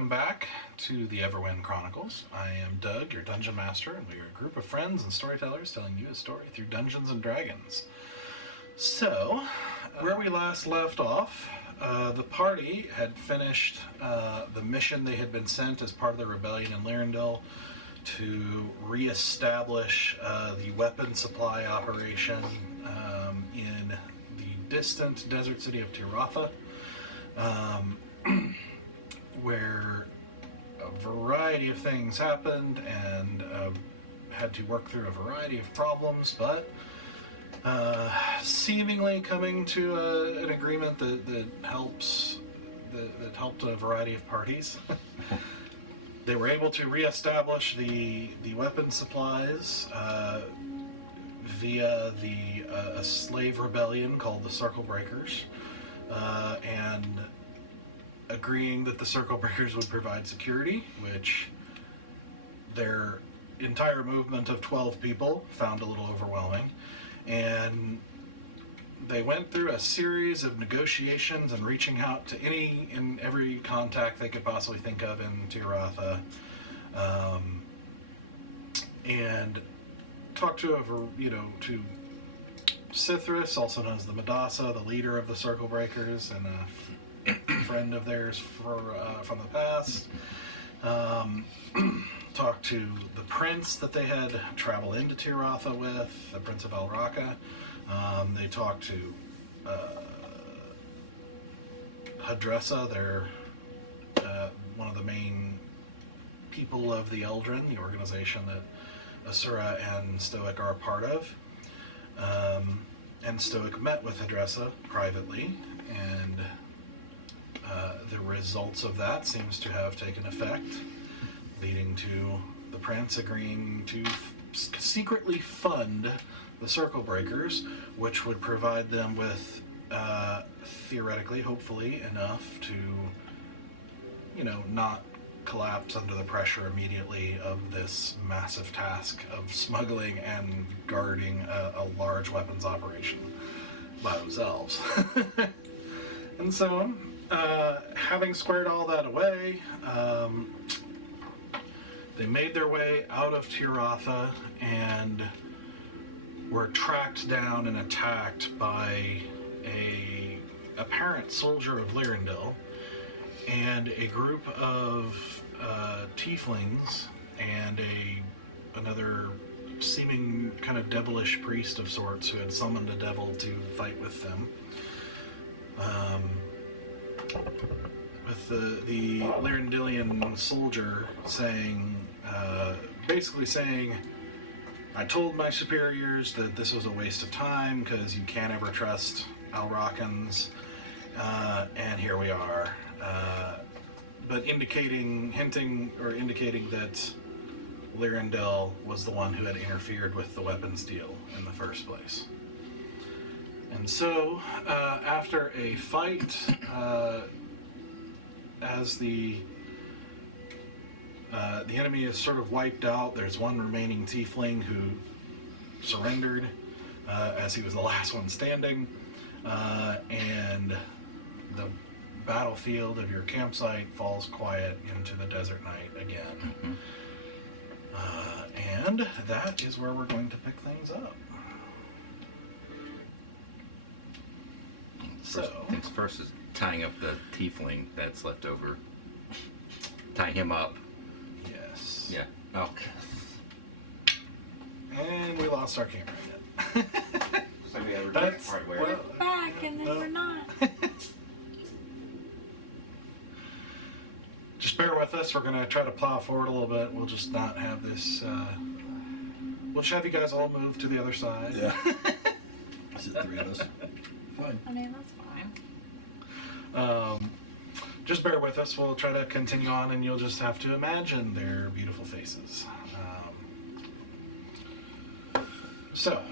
welcome back to the Everwind Chronicles. I am Doug, your Dungeon Master, and we are a group of friends and storytellers telling you a story through Dungeons and Dragons. So, where we last left off, the party had finished the mission they had been sent as part of the rebellion in Lyrandil to re-establish the weapon supply operation in the distant desert city of Tiratha. Where a variety of things happened and had to work through a variety of problems, but seemingly coming to an agreement that helped a variety of parties. They were able to reestablish the weapon supplies via a slave rebellion called the Circle Breakers, and agreeing that the Circle Breakers would provide security, which their entire movement of 12 people found a little overwhelming. And they went through a series of negotiations and reaching out to any and every contact they could possibly think of in Tiratha, and talked to to Cithris, also known as the Madassa, the leader of the Circle Breakers, and friend of theirs from the past. Talked to the prince that they had traveled into Tiratha with, the Prince of Raka. They talked to Hadressa, their one of the main people of the Eldrin, the organization that Asura and Stoic are a part of. And Stoic met with Hadressa privately, and the results of that seems to have taken effect, leading to the prince agreeing to secretly fund the Circle Breakers, which would provide them with, theoretically, hopefully, enough to, not collapse under the pressure immediately of this massive task of smuggling and guarding a large weapons operation by themselves. And so, having squared all that away, they made their way out of Tiratha and were tracked down and attacked by a apparent soldier of Lyrandil and a group of tieflings and another seeming kind of devilish priest of sorts who had summoned a devil to fight with them. With the Lyrandilian soldier basically saying, I told my superiors that this was a waste of time because you can't ever trust Alrakans, and here we are. But indicating that Lyrandil was the one who had interfered with the weapons deal in the first place. And so, after a fight, as the enemy is sort of wiped out, there's one remaining tiefling who surrendered as he was the last one standing, and the battlefield of your campsite falls quiet into the desert night again. Mm-hmm. And that is where we're going to pick things up. Things first is tying up the tiefling that's left over. Tying him up. Yes. Yeah. Oh. And we lost our camera again. So we were doing it hard way. We're back and then we're not. Just bear with us. We're going to try to plow forward a little bit. We'll just not have this. We'll just have you guys all move to the other side. Yeah. Is it three of us? Fine. I mean, that's fine. Just bear with us. We'll try to continue on, and you'll just have to imagine their beautiful faces. So.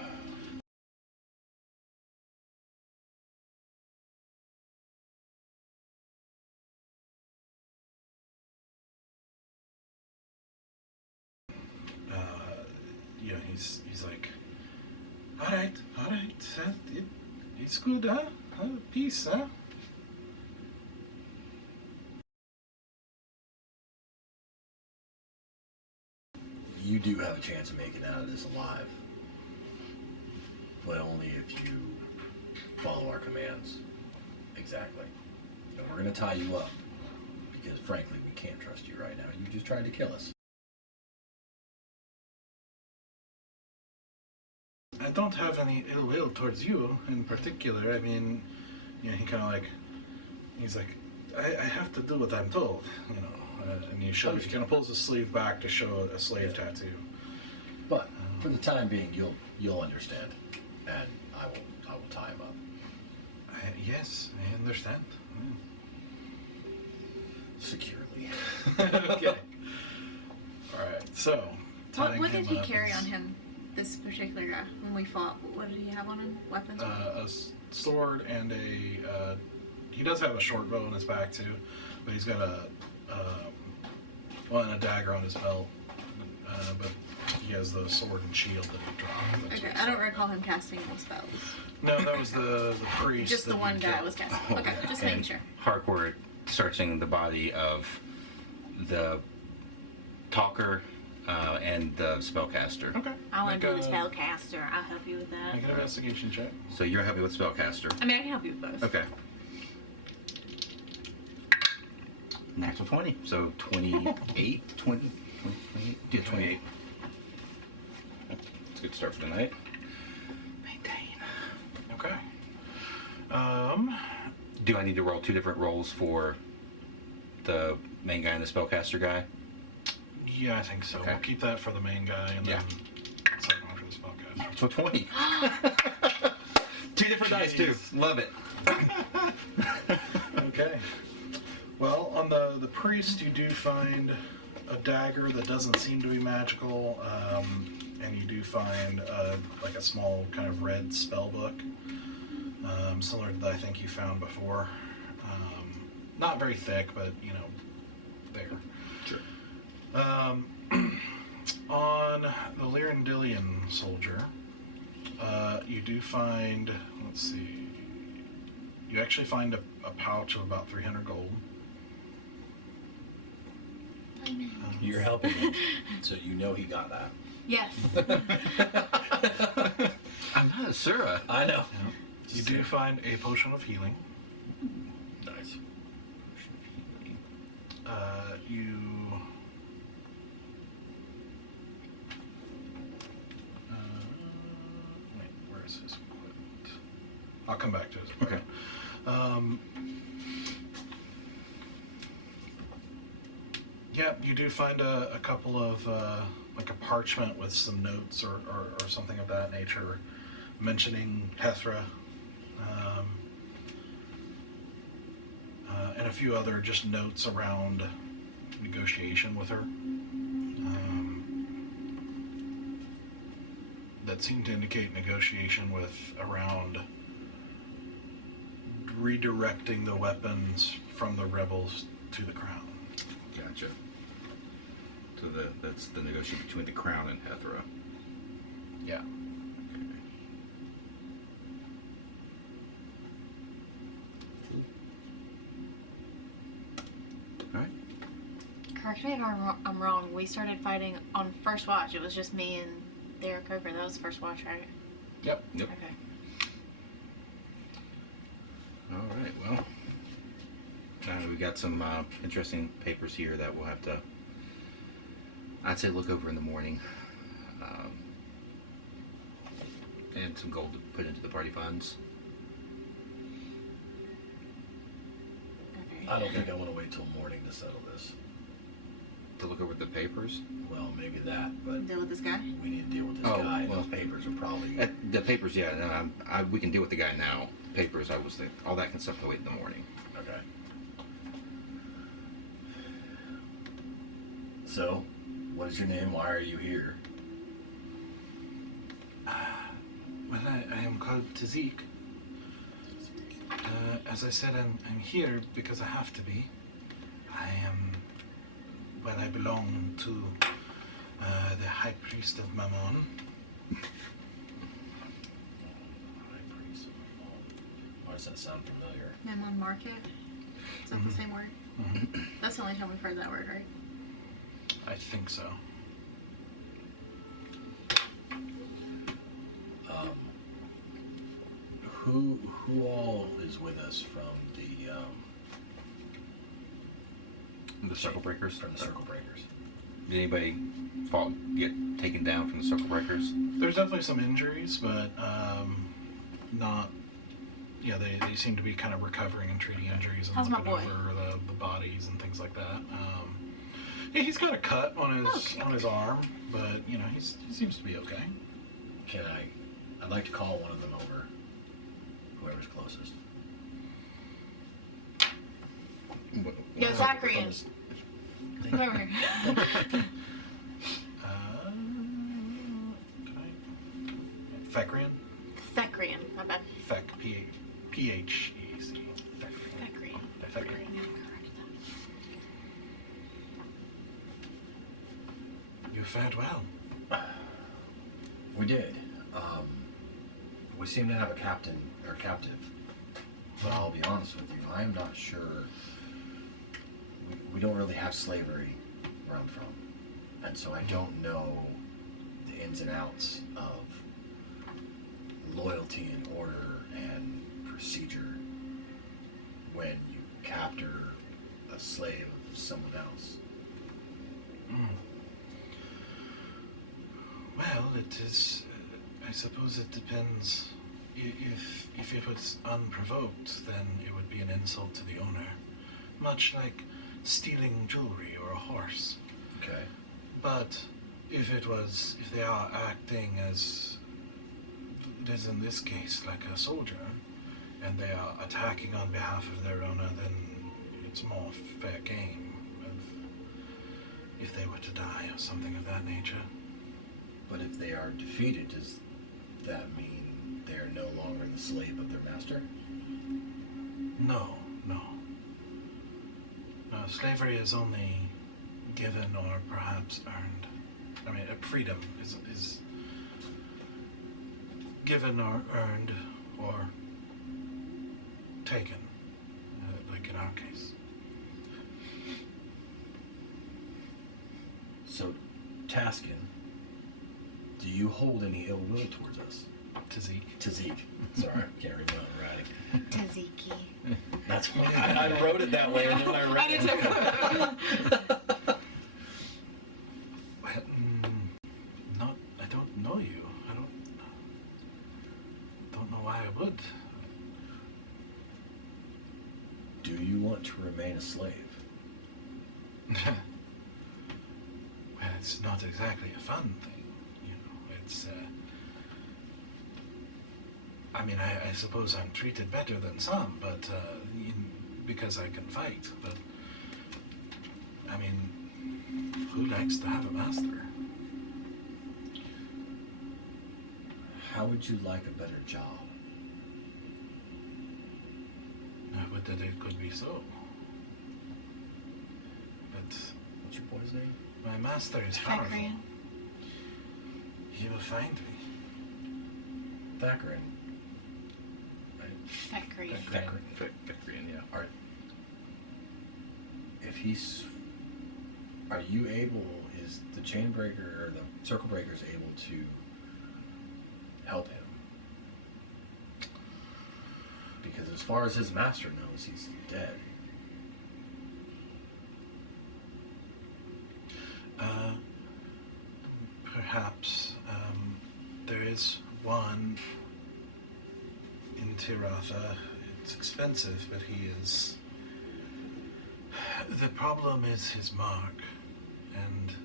He's like, all right, it's good, huh? Peace, huh? you do have a chance of making it out of this alive. But only if you follow our commands. Exactly. And we're going to tie you up. Because frankly, we can't trust you right now. You just tried to kill us. I don't have any ill will towards you in particular. I mean, you know, he kind of like, he's like, I have to do what I'm told, you know. And he kind of pulls his sleeve back to show a slave tattoo. But for the time being, you'll understand, and I will tie him up. Yes, I understand. Securely. Okay. All right. So, What did he up carry is, on him? This particular guy when we fought. What did he have on him? Weapons. Sword and a. He does have a short bow in his back too, but he's got and a dagger on his belt. But he has the sword and shield that he dropped. Okay, I don't recall him casting any spells. No, that was the priest. Just the that one you guy killed. was casting. Okay, just making sure. Harcourt searching the body of the talker and the spellcaster. Okay. I want to do the Make spellcaster. I'll help you with that. Make an investigation check. So you're happy with spellcaster? I mean, I can help you with both. Okay. Natural 20. So 28, 20, 28. Yeah, 28. That's a good start for the night. Maintain. Okay. Do I need to roll 2 different rolls for the main guy and the spellcaster guy? Yeah, I think so. Okay. We'll keep that for the main guy and Yeah. then second one for the spellcaster. So 20. 2 different dice too. Love it. Okay. Well, on the priest, you do find a dagger that doesn't seem to be magical, and you do find like a small kind of red spell book, similar to that I think you found before. Not very thick, but you know, there. Sure. On the Lyrandilian soldier, you do find, let's see, you actually find a pouch of about 300 gold. You're helping him, so you know he got that. Yes. I'm not a Sura. I know. You do find a potion of healing. Nice. You wait, where is his equipment? I'll come back to his equipment. Okay. Yeah, you do find a couple of like a parchment with some notes or something of that nature, mentioning Hethra, and a few other just notes around negotiation with her. That seem to indicate negotiation with around redirecting the weapons from the rebels to the crown. Gotcha. So that's the negotiation between the crown and Hethra. Yeah. All right. Correct me if I'm wrong. We started fighting on first watch. It was just me and Derek Coker. That was the first watch, right? Yep. Yep. Okay. All right. Well, we got some interesting papers here that we'll have to, I'd say, look over in the morning. And some gold to put into the party funds. Okay. I don't think I want to wait till morning to settle this. To look over the papers. Well, maybe that, but Deal with this guy? we need to deal with this Oh, guy. And well. those papers are probably. The papers, yeah. No, we can deal with the guy now. Papers, I was thinking, all that can stuff to wait in the morning. Okay. So, what is your name? Why are you here? Well, I am called Tazik. As I said, I'm here because I have to be. I belong to the High Priest of Mammon. High Priest of Mammon. Why does that sound familiar? Memon Market. Is that the same word? Mm-hmm. That's the only time we've heard that word, right? I think so. Who all is with us from The circle breakers. from the circle breakers? Did anybody get taken down from the circle breakers? There's definitely some injuries, but not. Yeah, they seem to be kind of recovering and treating injuries and How's my looking boy? over the bodies and things like that. Yeah, he's got a cut on his arm, but you know he seems to be okay. I'd like to call one of them over. Whoever's closest. Yo, Zacharyan. Come over here. Fecrian? Zacharyan. My bad. Fec, P-H-E-C. Zacharyan. Fecrian. You fared well. We did. We seem to have a captain or captive. But I'll be honest with you, I am not sure. We don't really have slavery where I'm from. And so I don't know the ins and outs of loyalty and order and procedure when you capture a slave of someone else. Well, it is. I suppose it depends. If it was unprovoked, then it would be an insult to the owner, much like stealing jewelry or a horse. Okay. But if they are acting as it is in this case, like a soldier, and they are attacking on behalf of their owner, then it's more fair game if they were to die or something of that nature. But if they are defeated, does that mean they are no longer the slave of their master? No. Slavery is only given or perhaps earned. I mean, freedom is given or earned or taken, like in our case. So, Taskin, do you hold any ill will towards us? To Zeke. To Zeke. Sorry, I can't read my own writing. Taziki. That's why I wrote it that way, and then I read it. Well, I don't know you. I don't know why I would. Do you want to remain a slave? Well, it's not exactly a fun thing, you know. It's, I mean, I suppose I'm treated better than some, but, because I can fight, but, I mean, who likes to have a master? How would you like a better job? I would that it could be so. But What's your boy's name? my master is powerful. Zacharyan. He will find me. Thackeray. Right? Zacharyan. Fecrian, yeah. Are, if he's... Are you able... Is the chain breaker or the circle breakers able to help him? Because as far as his master knows, he's dead. Perhaps there is one in Tiratha. It's expensive, but he is... The problem is his mark, and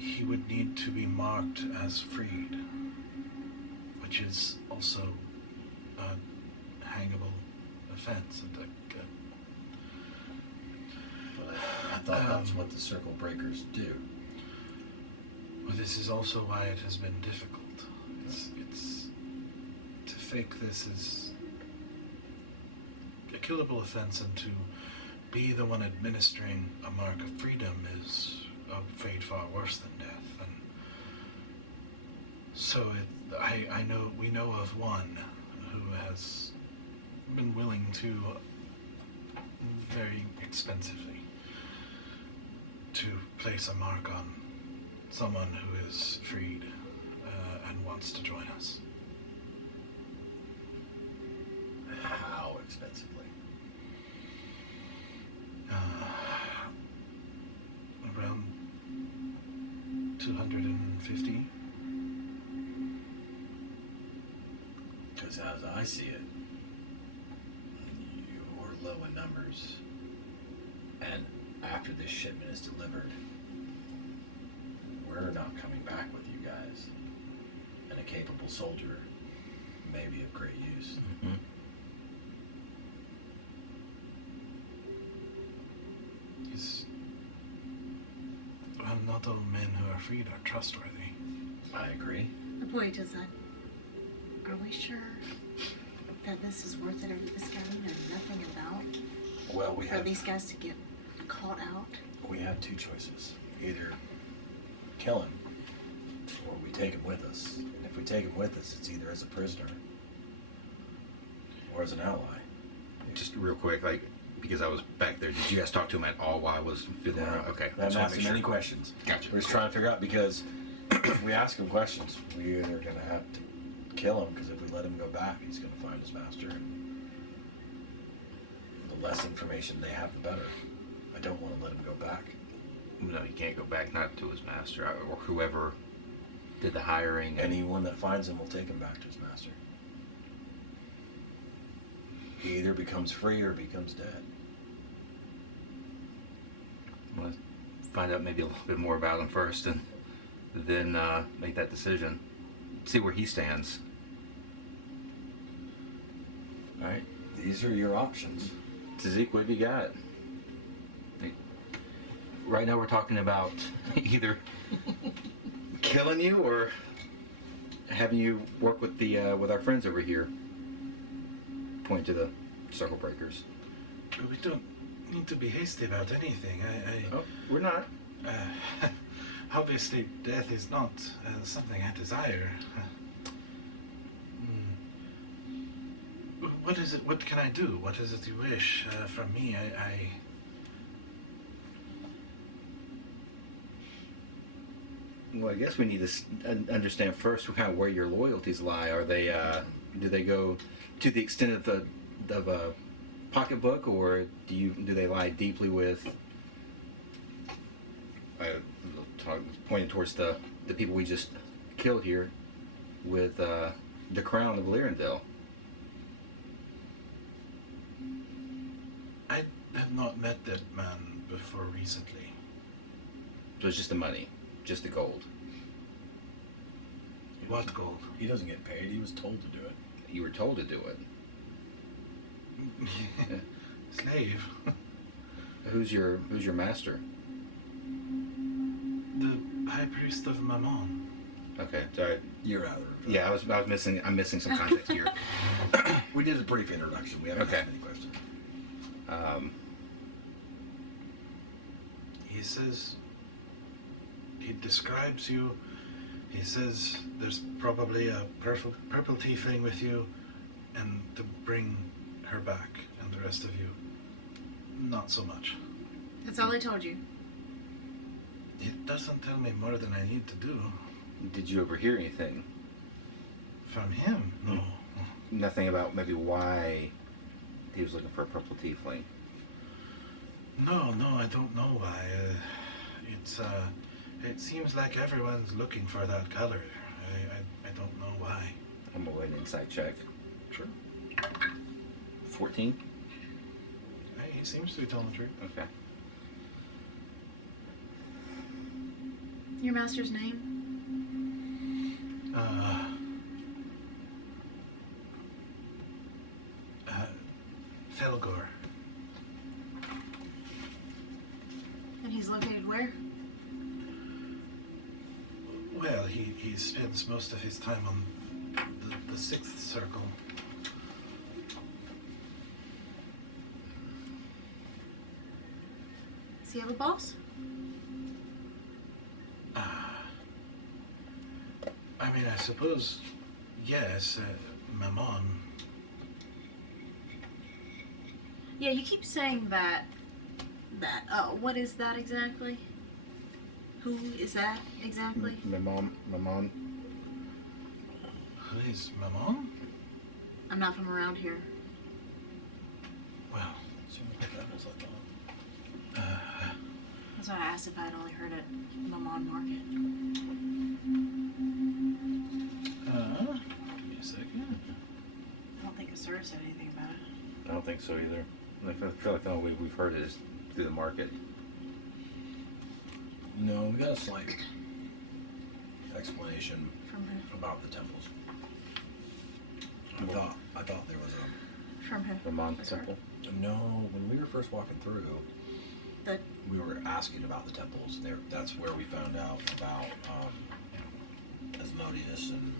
he would need to be marked as freed, which is also a hangable offense. But I thought that's what the circle breakers do. Well, this is also why it has been difficult. It's to fake this is a killable offense, and to be the one administering a mark of freedom is a fate far worse than death. And so we know of one who has been willing to very expensively to place a mark on someone who is freed and wants to join us. expensively? Around 250. Because as I see it, you're low in numbers. And after this shipment is delivered, we're not coming back with you guys. And a capable soldier may be of great use. Mm-hmm. Well, not all men who are freed are trustworthy. I agree. The boy does that. Are we sure that this is worth it, or this guy we know nothing about? Well, we For have these guys to get caught out? we have two choices. Either kill him, or we take him with us. And if we take him with us, it's either as a prisoner or as an ally. Just real quick, like, because I was back there, did you guys talk to him at all while I was fiddling around? Okay. I haven't just wanna asked make him sure. any questions. Gotcha. We're just trying to figure out, because if we ask him questions, we're either going to have to kill him, because if we let him go back, he's going to find his master. And the less information they have, the better. I don't want to let him go back. No, he can't go back, not to his master, or whoever did the hiring. Anyone that finds him will take him back to his master. He either becomes free or becomes dead. I'm gonna find out maybe a little bit more about him first, and then make that decision. See where he stands. All right, these are your options. Tzazik, what have you got? Right now we're talking about either killing you or having you work with the with our friends over here. Point to the circle breakers. But we don't need to be hasty about anything. Oh, we're not. Obviously, death is not something I desire. What is it? What can I do? What is it you wish from me? Well, I guess we need to understand first kind of where your loyalties lie. Are they? Do they go to the extent of a pocketbook, or do they lie deeply with? Pointing towards the people we just killed here, with the crown of Lyrandale. I have not met that man before recently. So it's just the money, just the gold. What gold? He doesn't get paid. He was told to do it. You were told to do it. Slave. Who's your master? The high priest of Mammon. Okay, sorry. You're out of it. Yeah, I'm missing some context here. We did a brief introduction. We haven't Okay. asked any questions. He says, he describes you. He says there's probably a purple tiefling with you, and to bring her back, and the rest of you, not so much. That's all I told you. It doesn't tell me more than I need to do. Did you overhear anything? From him? No. Nothing about maybe why he was looking for a purple tiefling? No, I don't know why. It seems like everyone's looking for that color. I don't know why. I'm gonna go ahead and insight check. Sure. 14? He seems to be telling the truth. Okay. Your master's name? Felgor. And he's located where? Well, he spends most of his time on the sixth circle. Does he have a boss? I mean, I suppose, yes, Mammon. Yeah, you keep saying that. What is that exactly? Who is that exactly? Mammon. Who is Mammon? I'm not from around here. Well, Some of the devils, I thought. That's why I asked if I'd only heard it Lamont Market. give me a second. I don't think Asura said anything about it. I don't think so either. I feel like the only way we've heard it is through the market. No, we got a slight explanation From who? about the temples. I thought there was From who? The Mon Asura? Temple. no. When we were first walking through, The we were asking about the temples. That's where we found out about Asmodeus and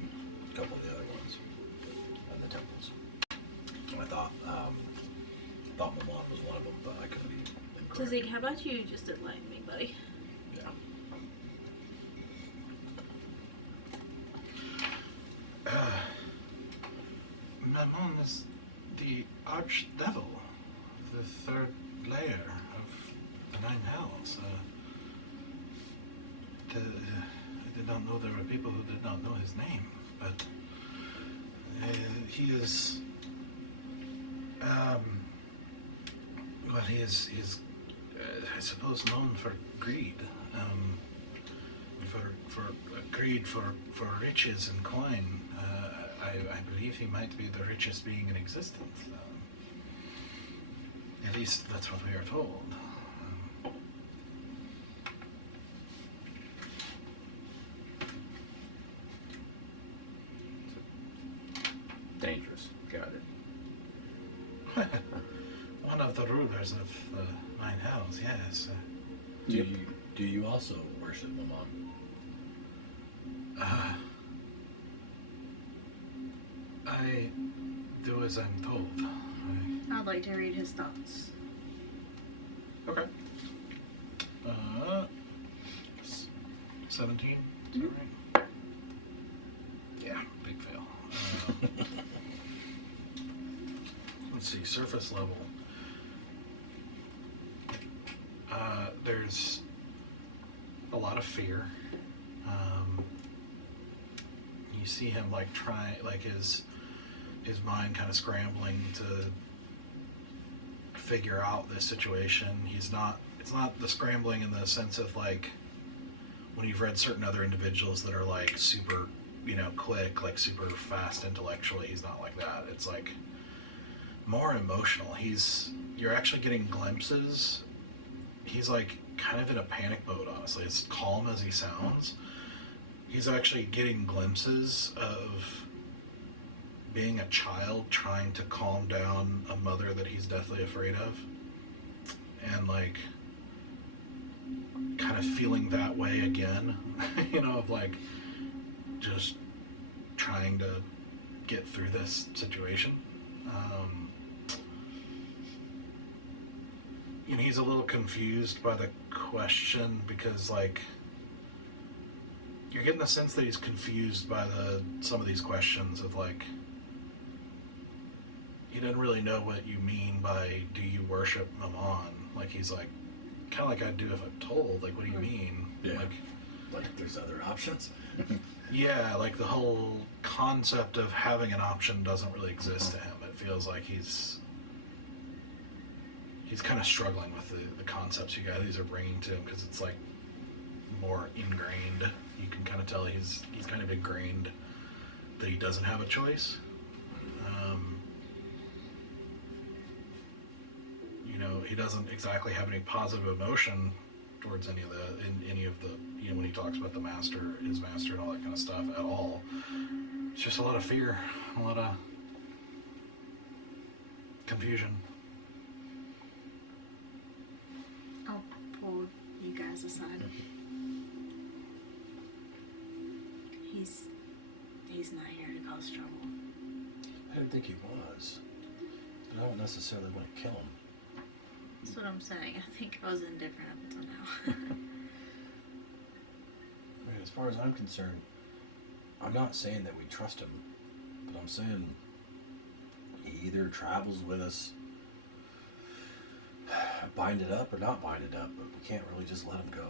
a couple of the other ones, and the temples. And I thought Lamont was one of them, but I could be incorrect. Zeke, how about you just enlighten me, buddy? Yeah. Mammon is the archdevil, the third layer of the Nine Hells. I did not know there were people who did not know his name, but he is. Well, he is I suppose, known for greed. For greed for riches and coin. I believe he might be the richest being in existence. At least that's what we are told. Dangerous. Got it. One of the rulers of the Nine Hells, yes. Do you also worship Lamont? I do as I'm told. I'd like to read his thoughts. Okay. 17? Is that right? Yeah, big fail. Let's see, surface level. There's a lot of fear. You see him like his mind kind of scrambling to figure out this situation. It's not the scrambling in the sense of like when you've read certain other individuals that are like super, quick, like super fast intellectually. He's not like that. It's like more emotional. You're actually getting glimpses. He's like kind of in a panic mode, honestly. As calm as he sounds, he's actually getting glimpses of being a child trying to calm down a mother that he's deathly afraid of. And like kind of feeling that way again, of like just trying to get through this situation. He's a little confused by the question because like you're getting the sense that he's confused by some of these questions of like he doesn't really know what you mean by do you worship Mammon? Like he's like kind of like I'd do if I'm told, like what do you mean? Yeah. Like there's other options. Yeah, like the whole concept of having an option doesn't really exist to him. It feels like he's kind of struggling with the concepts you guys are bringing to him because it's like more ingrained. You can kind of tell he's kind of ingrained that he doesn't have a choice. He doesn't exactly have any positive emotion towards any of the when he talks about his master and all that kind of stuff at all. It's just a lot of fear, a lot of confusion. I'll pull you guys aside. He's not here to cause trouble. I didn't think he was, but I don't necessarily want to kill him. That's what I'm saying. I think I was indifferent up until now. I mean, as far as I'm concerned, I'm not saying that we trust him, but I'm saying he either travels with us, bind it up or not bind it up, but we can't really just let him go.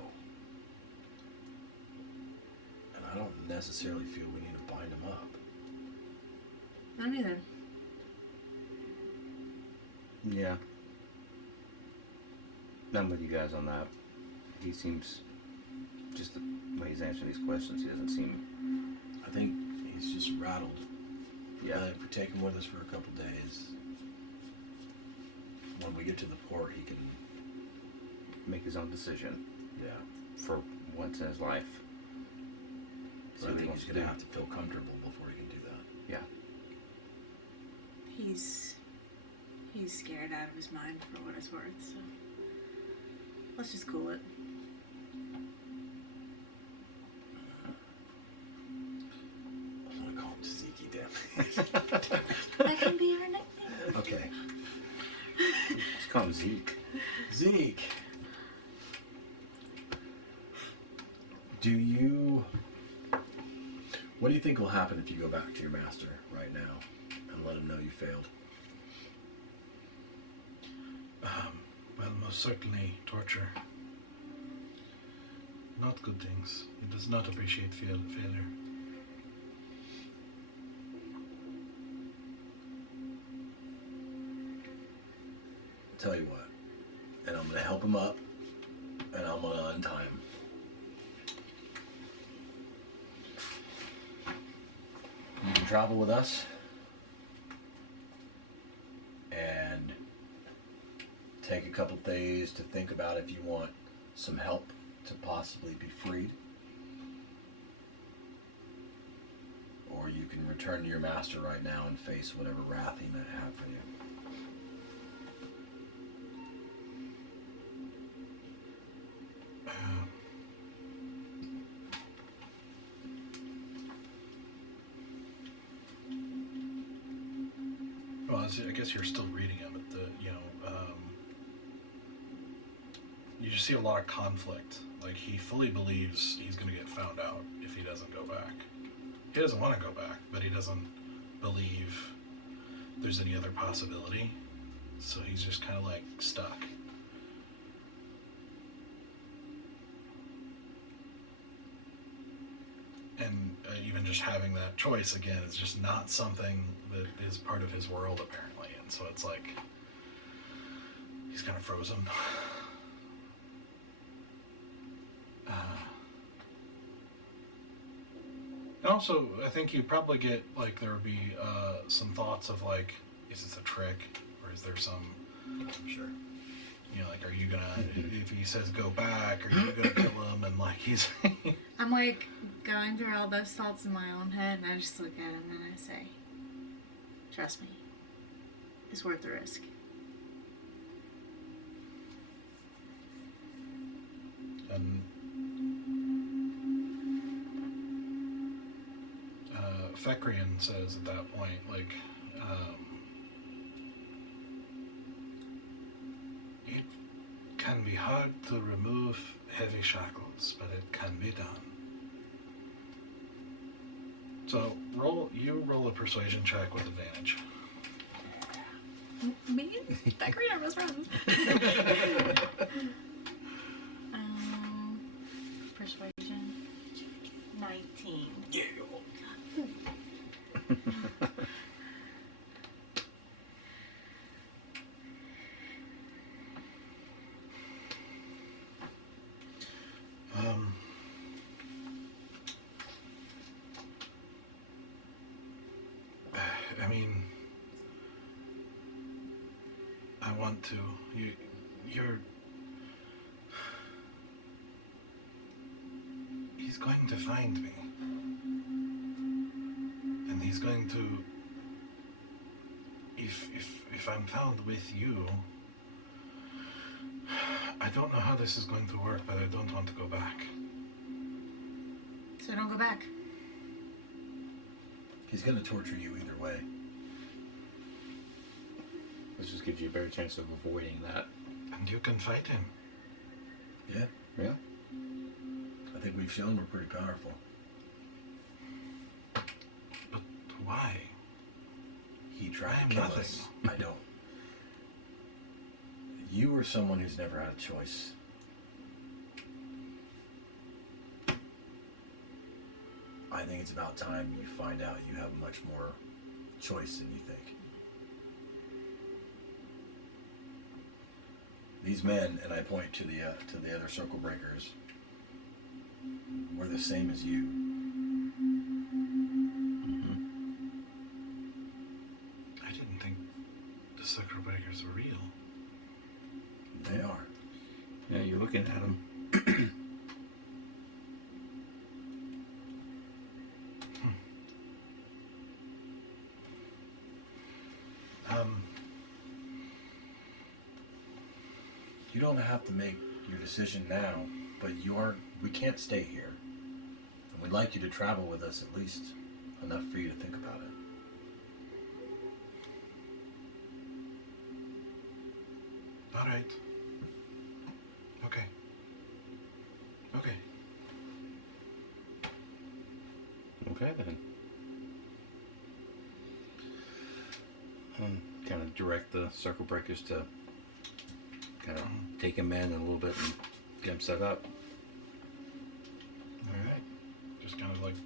And I don't necessarily feel we need to bind him up. Not either. Yeah, I'm with you guys on that. He seems, just the way he's answering these questions, he doesn't seem... I think he's just rattled. Yeah. If we take him with us for a couple days, when we get to the port, he can... make his own decision Yeah. for once in his life. But I think he's going to have to feel comfortable before he can do that. Yeah. He's scared out of his mind for what it's worth, so let's just cool it. I'm going to call him Tzatziki, damn. That can be your nickname. Okay. Just call him Zeke. Zeke. What do you think will happen if you go back to your master right now and let him know you failed? Well, most certainly torture. Not good things. He does not appreciate failure. Tell you what, and I'm going to help him up, and I'm going to untie him. You can travel with us, and take a couple days to think about if you want some help to possibly be freed. Or you can return to your master right now and face whatever wrath he might have for you. Well, I guess you're still reading him, but you just see a lot of conflict. Like, he fully believes he's going to get found out if he doesn't go back. He doesn't want to go back, but he doesn't believe there's any other possibility. So he's just kind of like stuck. And even just having that choice again is just not something that is part of his world, apparently. And so it's like he's kind of frozen. And also, I think you probably get, like, there would be some thoughts of, like, is this a trick? Or is there some, I'm sure. you know, like, are you gonna, if he says go back, are you gonna kill him? And, like, he's... I'm like going through all those thoughts in my own head, and I just look at him and I say, trust me, it's worth the risk. And Fekrian says at that point, like, it can be hard to remove heavy shackles, but it can be done. So roll a persuasion check with advantage. Me? Thackeray are best friends. Persuasion. 19. Yeah. I mean, I want to. You're. He's going to find me. And he's going to. If I'm found with you, I don't know how this is going to work, but I don't want to go back. So don't go back. He's going to torture you either way. This just gives you a better chance of avoiding that. And you can fight him. Yeah. Yeah. I think we've shown we're pretty powerful. But why? He tried I am to kill nothing. us. I don't. You were someone who's never had a choice. I think it's about time you find out you have much more choice than you think. These men, and I point to the other circle breakers, were the same as you. I didn't think the circle breakers were real. They are. Yeah, you're looking at them. You don't have to make your decision now, but we can't stay here. And we'd like you to travel with us at least enough for you to think about it. All right. Okay. Okay. Okay then. Kind of direct the circle breakers to kind of take them in a little bit and get them set up. All right. Just kind of like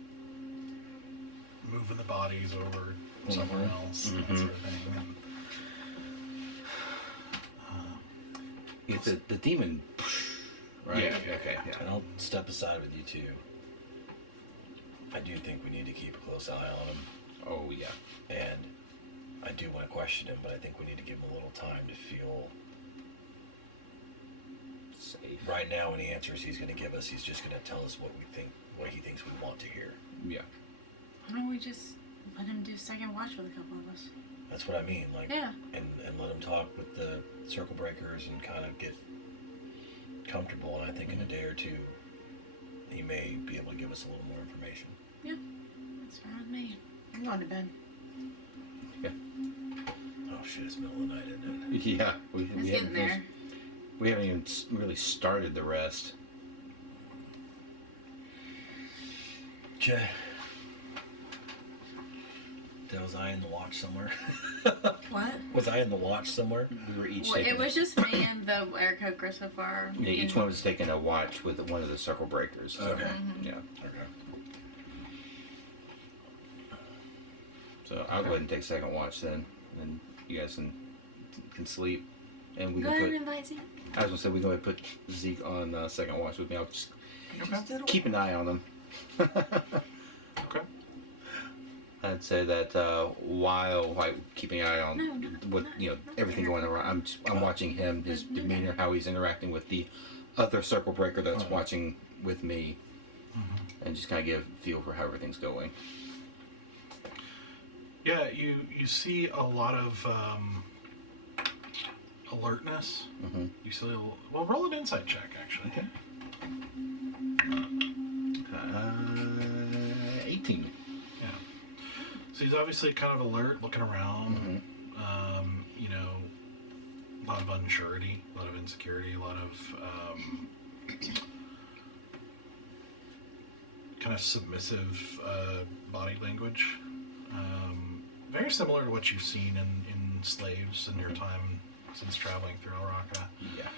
moving the bodies over somewhere else, that sort of thing. And, It's the demon, right? Yeah. Okay. Yeah. And I'll step aside with you two. I do think we need to keep a close eye on him. Oh yeah. And I do want to question him, but I think we need to give him a little time to feel Safe. right now. Any answers he's going to give us, he's just going to tell us what he thinks we want to hear. Yeah. Why don't we just let him do second watch with a couple of us? That's what I mean. Like, Yeah. and let him talk with the circle breakers and kind of get comfortable. And I think in a day or two, he may be able to give us a little more information. Yeah. That's fine with me. I'm going to bed. Oh shit! It's middle of the night, isn't it? Yeah. We It's haven't getting there. finished- We haven't even really started the rest. Okay. Was I in the watch somewhere? What? Was I in the watch somewhere? We were each Well, taking. it was just me and the Erica Chris so far. Yeah, each one was taking a watch with one of the circle breakers. So, Okay. Yeah. Okay. So I'll go ahead and take second watch then, and you guys can sleep, and we Go can ahead put. and invite Zeke. I was gonna say we go ahead and put Zeke on second watch with me. I'll just okay. keep an eye on him. Okay. I'd say that while keeping an eye on No, what everything going around, I'm watching him, his demeanor, how he's interacting with the other circle breaker that's watching with me, and just kind of give a feel for how everything's going. Yeah, you see a lot of alertness. You see roll an insight check actually. Okay. 18. Yeah. So he's obviously kind of alert, looking around. A lot of unsurety, a lot of insecurity, a lot of kind of submissive body language. Very similar to what you've seen in slaves in your time since traveling through Raka. Yeah.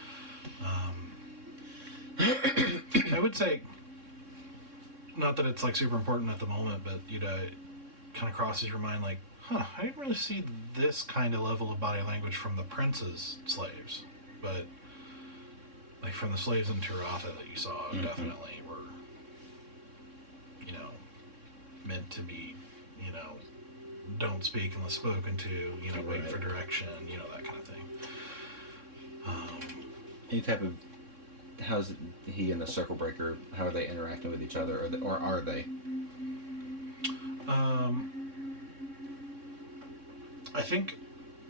I would say, not that it's like super important at the moment, but it kind of crosses your mind like, I didn't really see this kind of level of body language from the prince's slaves, but like from the slaves in Tirata that you saw, definitely were, meant to be, don't speak unless spoken to, wait for direction, that kind of thing. Any type of how's he and the circle breaker? How are they interacting with each other, or are they? I think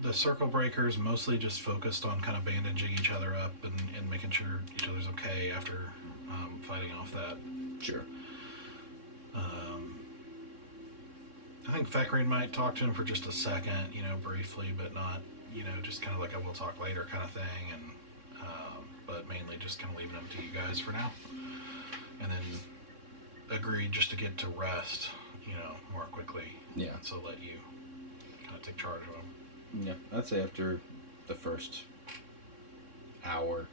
the circle breakers mostly just focused on kind of bandaging each other up and making sure each other's okay after fighting off that. Sure. I think Fecrine might talk to him for just a second, briefly, but not, just kind of like a we'll talk later kind of thing, and but mainly just kind of leaving them to you guys for now, and then agreed just to get to rest, more quickly. Yeah. So let you kind of take charge of them. Yeah. I'd say after the first hour,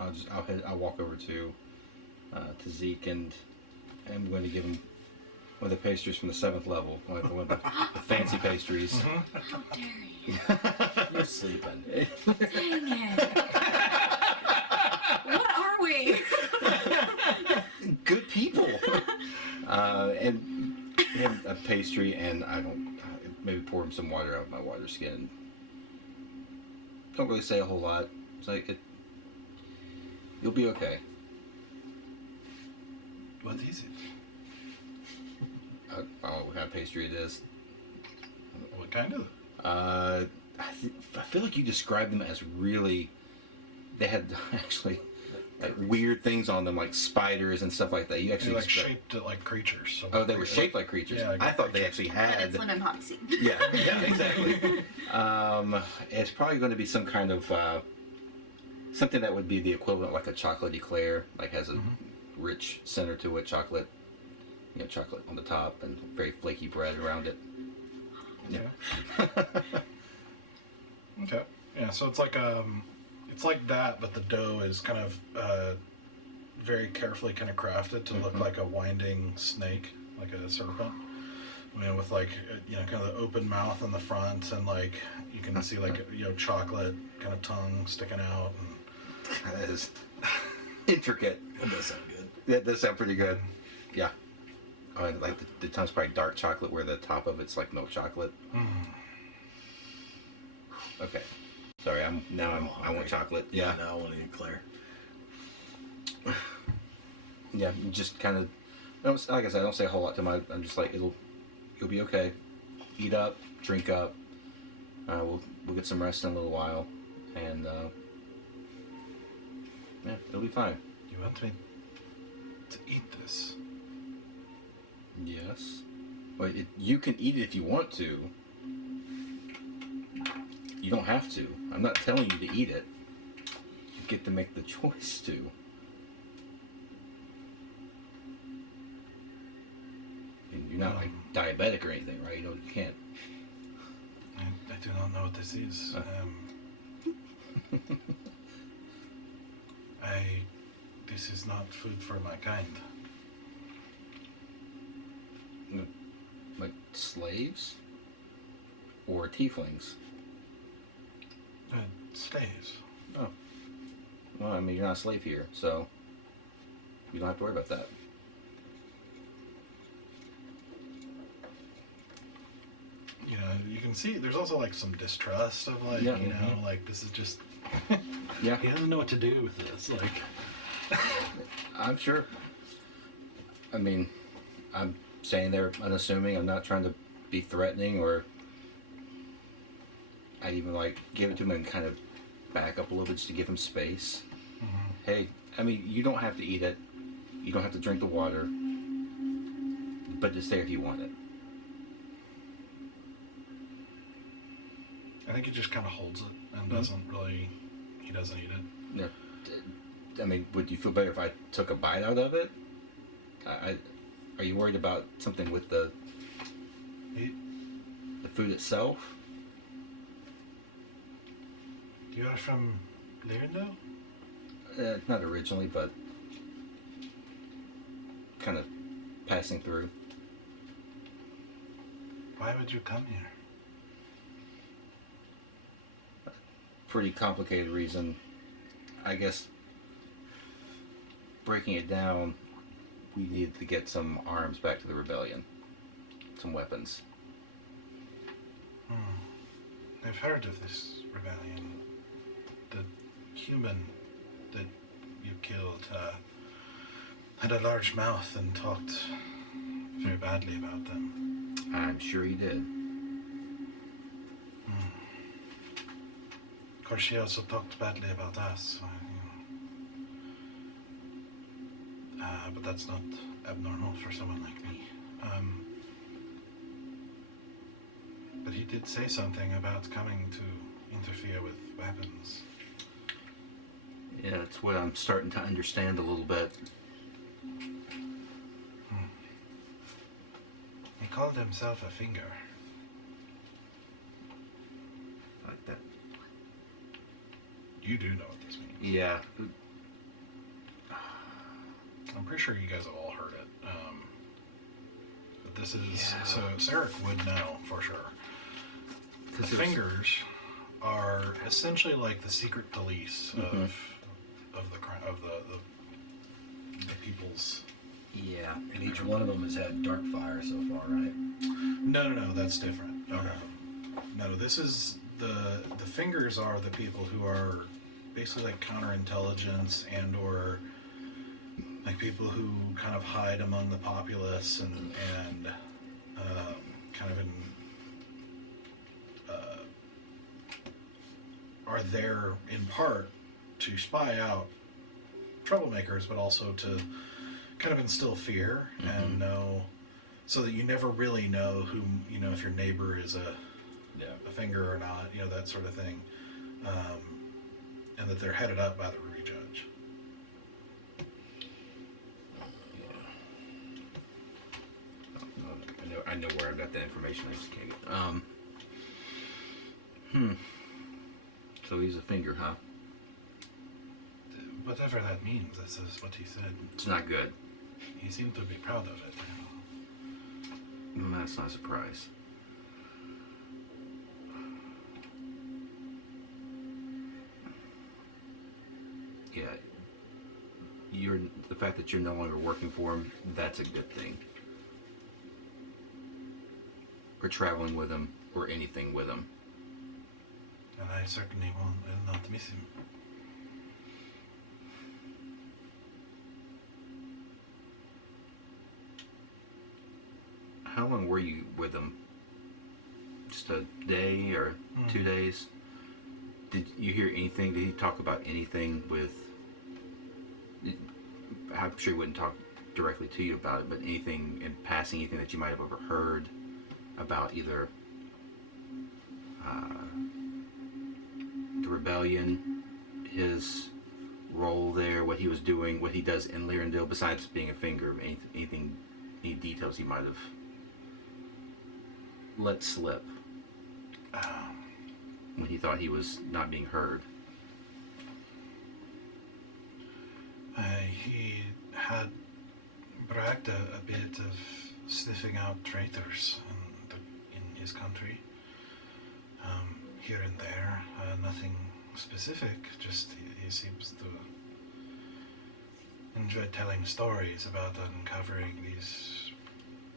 I'll walk over to Zeke, and I'm going to give him one of the pastries from the 7th level, one of the fancy pastries. How dare you? You're sleeping. Dang it. we? Good people. And him a pastry, and I don't maybe pour him some water out of my water skin. Don't really say a whole lot. It's like you'll be okay. What is it? I don't know what kind of pastry it is. What kind of? I feel like you described them as really. They had actually like weird things on them, like spiders and stuff like that. You actually They're like shaped like creatures. So oh, they were shaped like creatures. Yeah, like I thought they creatures. actually And had. it's lemon poppy. Yeah, exactly. It's probably going to be some kind of something that would be the equivalent, like a chocolate eclair, like has a rich center to it, chocolate, chocolate on the top, and very flaky bread around it. Okay. Okay. Yeah. So it's like that, but the dough is kind of very carefully kind of crafted to look like a winding snake, like a serpent. I mean, with like kind of the open mouth in the front, and like you can see like chocolate kind of tongue sticking out. And That is intricate. That does sound good. That does sound pretty good. Yeah. Oh, and like the tongue's probably dark chocolate, where the top of it's like milk chocolate. Okay. Sorry, I want chocolate. Yeah, now I want to eclair. Yeah, just kind of. Like I said, I don't say a whole lot to him. I'm just like you'll be okay. Eat up, drink up. We'll get some rest in a little while, and yeah, it'll be fine. you want me to eat this? Yes. Well, you can eat it if you want to. You don't have to. I'm not telling you to eat it. You get to make the choice to. And you're not like diabetic or anything, right? You can't. I do not know what this is. This is not food for my kind. Like slaves? Or tieflings? Slaves. Oh. Well, I mean, you're not a slave here, so you don't have to worry about that. You can see there's also like some distrust of like, Yeah. like this is just. Yeah. He doesn't know what to do with this. Like. I'm sure. I mean, I'm saying they're unassuming. I'm not trying to be threatening, or I'd even like give it to him and kind of back up a little bit just to give him space. Hey, I mean, you don't have to eat it. You don't have to drink the water. But just there if you want it. I think he just kind of holds it and doesn't really. He doesn't eat it. Yeah. I mean, would you feel better if I took a bite out of it? Are you worried about something with the food itself? You are from Lerendale? Not originally, but kind of passing through. Why would you come here? Pretty complicated reason. I guess breaking it down, we needed to get some arms back to the rebellion. Some weapons. I've heard of this rebellion. The human that you killed had a large mouth and talked very badly about them. I'm sure he did. Of course, she also talked badly about us. But that's not abnormal for someone like me. But he did say something about coming to interfere with weapons. Yeah, that's what I'm starting to understand a little bit. He called himself a finger. Like that. You do know what this means. Yeah. I'm pretty sure you guys have all heard it. But this is Yeah. so Sarek would know for sure. The 'Cause there's- fingers are essentially like the secret police of the the people's. Yeah. And each one of them has had dark fire so far, right? No, that's different. Okay. No, this is the fingers are the people who are basically like counterintelligence and/or like people who kind of hide among the populace and kind of are there in part to spy out troublemakers, but also to kind of instill fear and know, so that you never really know who, if your neighbor is a finger or not, that sort of thing, and that they're headed up by the Ruby Judge. I know where I got that information. I just can't get. So he's a finger, huh? Whatever that means, this is what he said. It's not good. He seemed to be proud of it. That's not a surprise. Yeah. The fact that you're no longer working for him, that's a good thing. Or traveling with him, or anything with him. And I certainly will not miss him. How long were you with him? Just a day or 2 days? Did you hear anything? Did he talk about anything with... I'm sure he wouldn't talk directly to you about it, but anything in passing, anything that you might have overheard about either the rebellion, his role there, what he was doing, what he does in Lyrandil, besides being a finger, anything, any details he might have let slip when he thought he was not being heard? He had bragged a bit of sniffing out traitors in his country. Here and there, nothing specific, just he seems to enjoy telling stories about uncovering these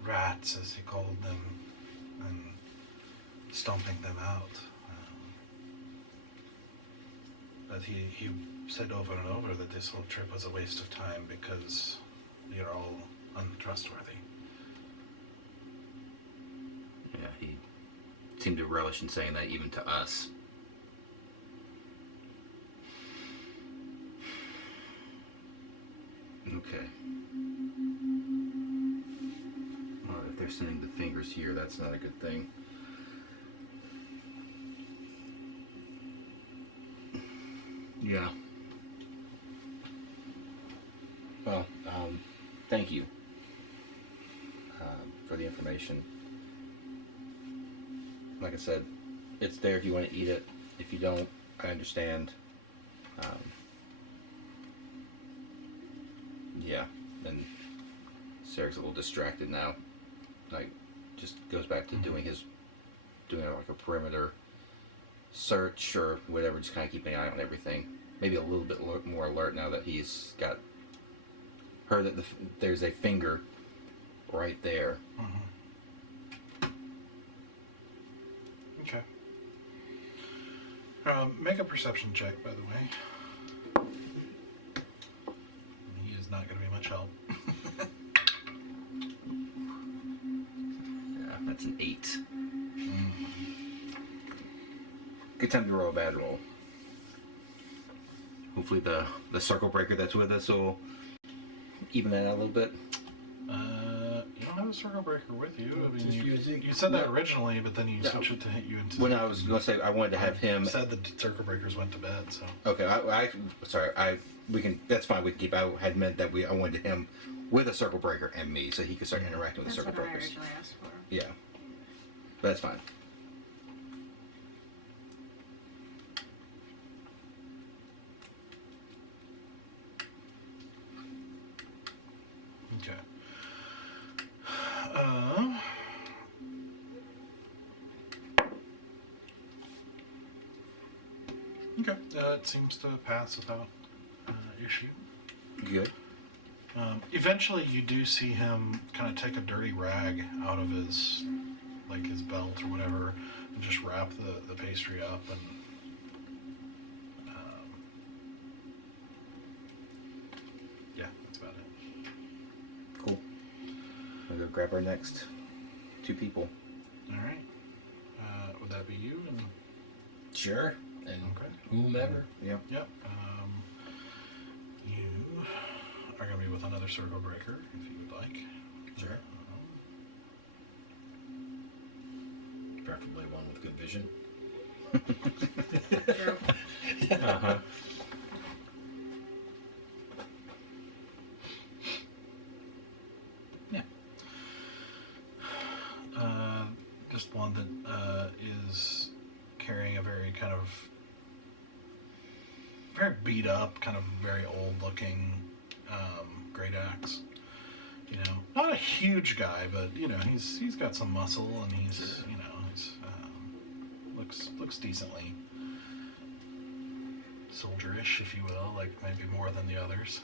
rats, as he called them, and stomping them out. But he said over and over that this whole trip was a waste of time because you're all untrustworthy. Yeah, he seemed to relish in saying that even to us. Okay. Well, if they're sending the fingers here, that's not a good thing. Yeah. Well, thank you for the information. Like I said, it's there if you want to eat it. If you don't, I understand. Yeah, and Sarek's a little distracted now. Like, just goes back to doing like a perimeter search or whatever, just kind of keeping an eye on everything. Maybe a little bit more alert now that he's heard that there's a finger right there. Okay. Make a perception check, by the way. He is not going to be much help. Yeah, that's an 8. Good time to roll a bad roll. Hopefully the circle breaker that's with us will even that out a little bit. You don't have a circle breaker with you. I mean, Just you said that originally, but then you switched it to hit you into... When I was going to say, I wanted to have him... said the circle breakers went to bed, so... Okay, we can, that's fine, we can keep, I had meant that I wanted him with a circle breaker and me, so he could start interacting with the circle That's what I breakers. originally asked for. Yeah. But that's fine. Okay. Okay. It seems to pass without issue. Good. Eventually, you do see him kind of take a dirty rag out of his, like his belt or whatever, and just wrap the pastry up and. Yeah, that's about it. Cool. We'll go grab our next 2 people. All right. Would that be you? And Sure. And okay. whomever. Yeah. Yep. You are going to be with another circle breaker, if you would like. Sure. Preferably one with good vision. True. Uh-huh. Yeah. Just one that is carrying a very kind of very beat up, kind of very old looking great axe. You know, not a huge guy, but you know, he's got some muscle and he's you know he's looks decently soldierish, if you will, like maybe more than the others.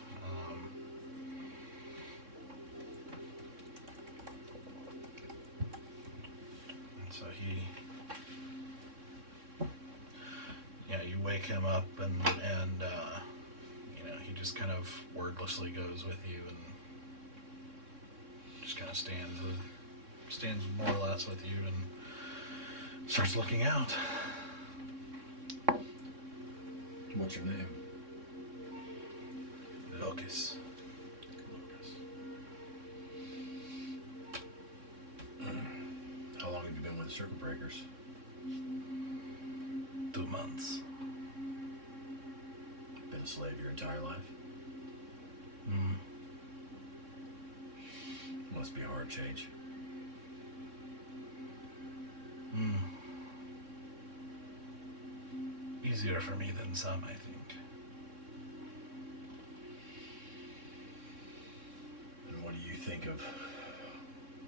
And so you wake him up and you know, he just kind of wordlessly goes with you and just kind of stands more or less with you and starts looking out. What's your name? Locus. How long have you been with the Circle Breakers? 2 months. Been a slave your entire life? Must be a hard change. Easier for me than some, I think. And what do you think of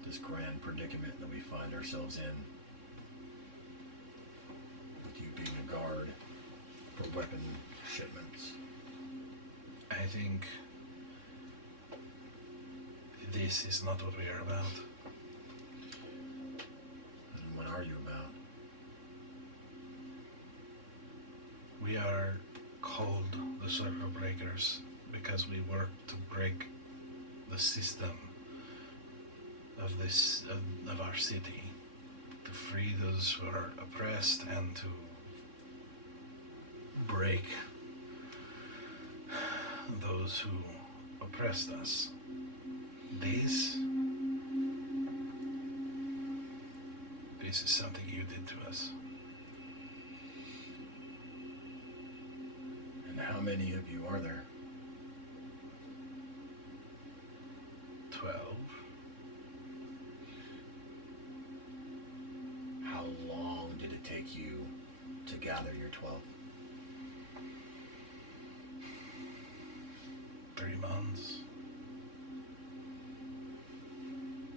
this grand predicament that we find ourselves in? With you being a guard for weapon shipments. I think this is not what we are about. And what are you about? We are called the Circle Breakers because we work to break the system of of our city, to free those who are oppressed and to break those who oppressed us. This is something you did to us. And how many of you are there? 12. How long did it take you to gather your 12? 3 months.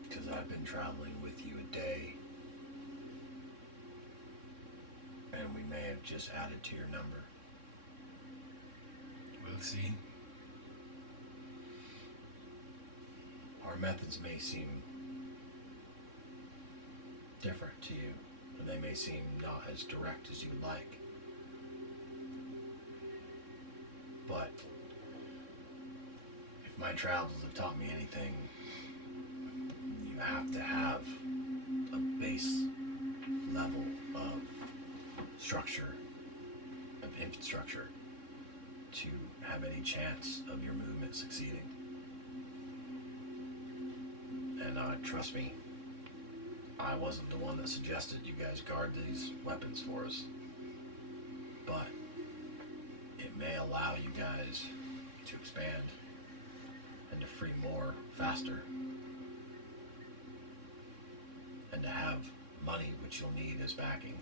Because I've been traveling with you a day. And we may have just added to your number. We'll see. Our methods may seem different to you, and they may seem not as direct as you would like. But if my travels have taught me anything, you have to have a base level of structure, of infrastructure, to have any chance of your movement succeeding. And trust me, I wasn't the one that suggested you guys guard these weapons for us. But it may allow you guys to expand and to free more faster. And to have money which you'll need as backing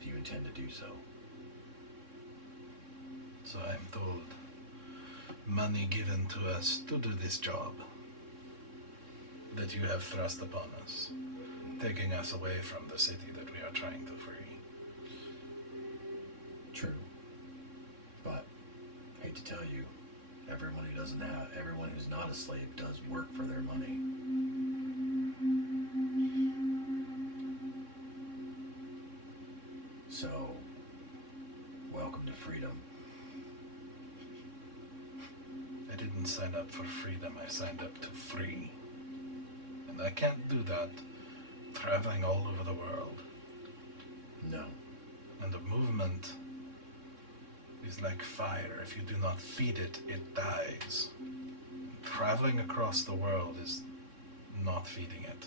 if you intend to do so. So I'm told money given to us to do this job that you have thrust upon us, taking us away from the city that we are trying to free. True. But, hate to tell you, everyone who doesn't doesn't have, everyone who's not a slave does work for their money. So, welcome to freedom. I didn't sign up for freedom, I signed up to free. And I can't do that traveling all over the world. No. And the movement is like fire. If you do not feed it, it dies. Traveling across the world is not feeding it.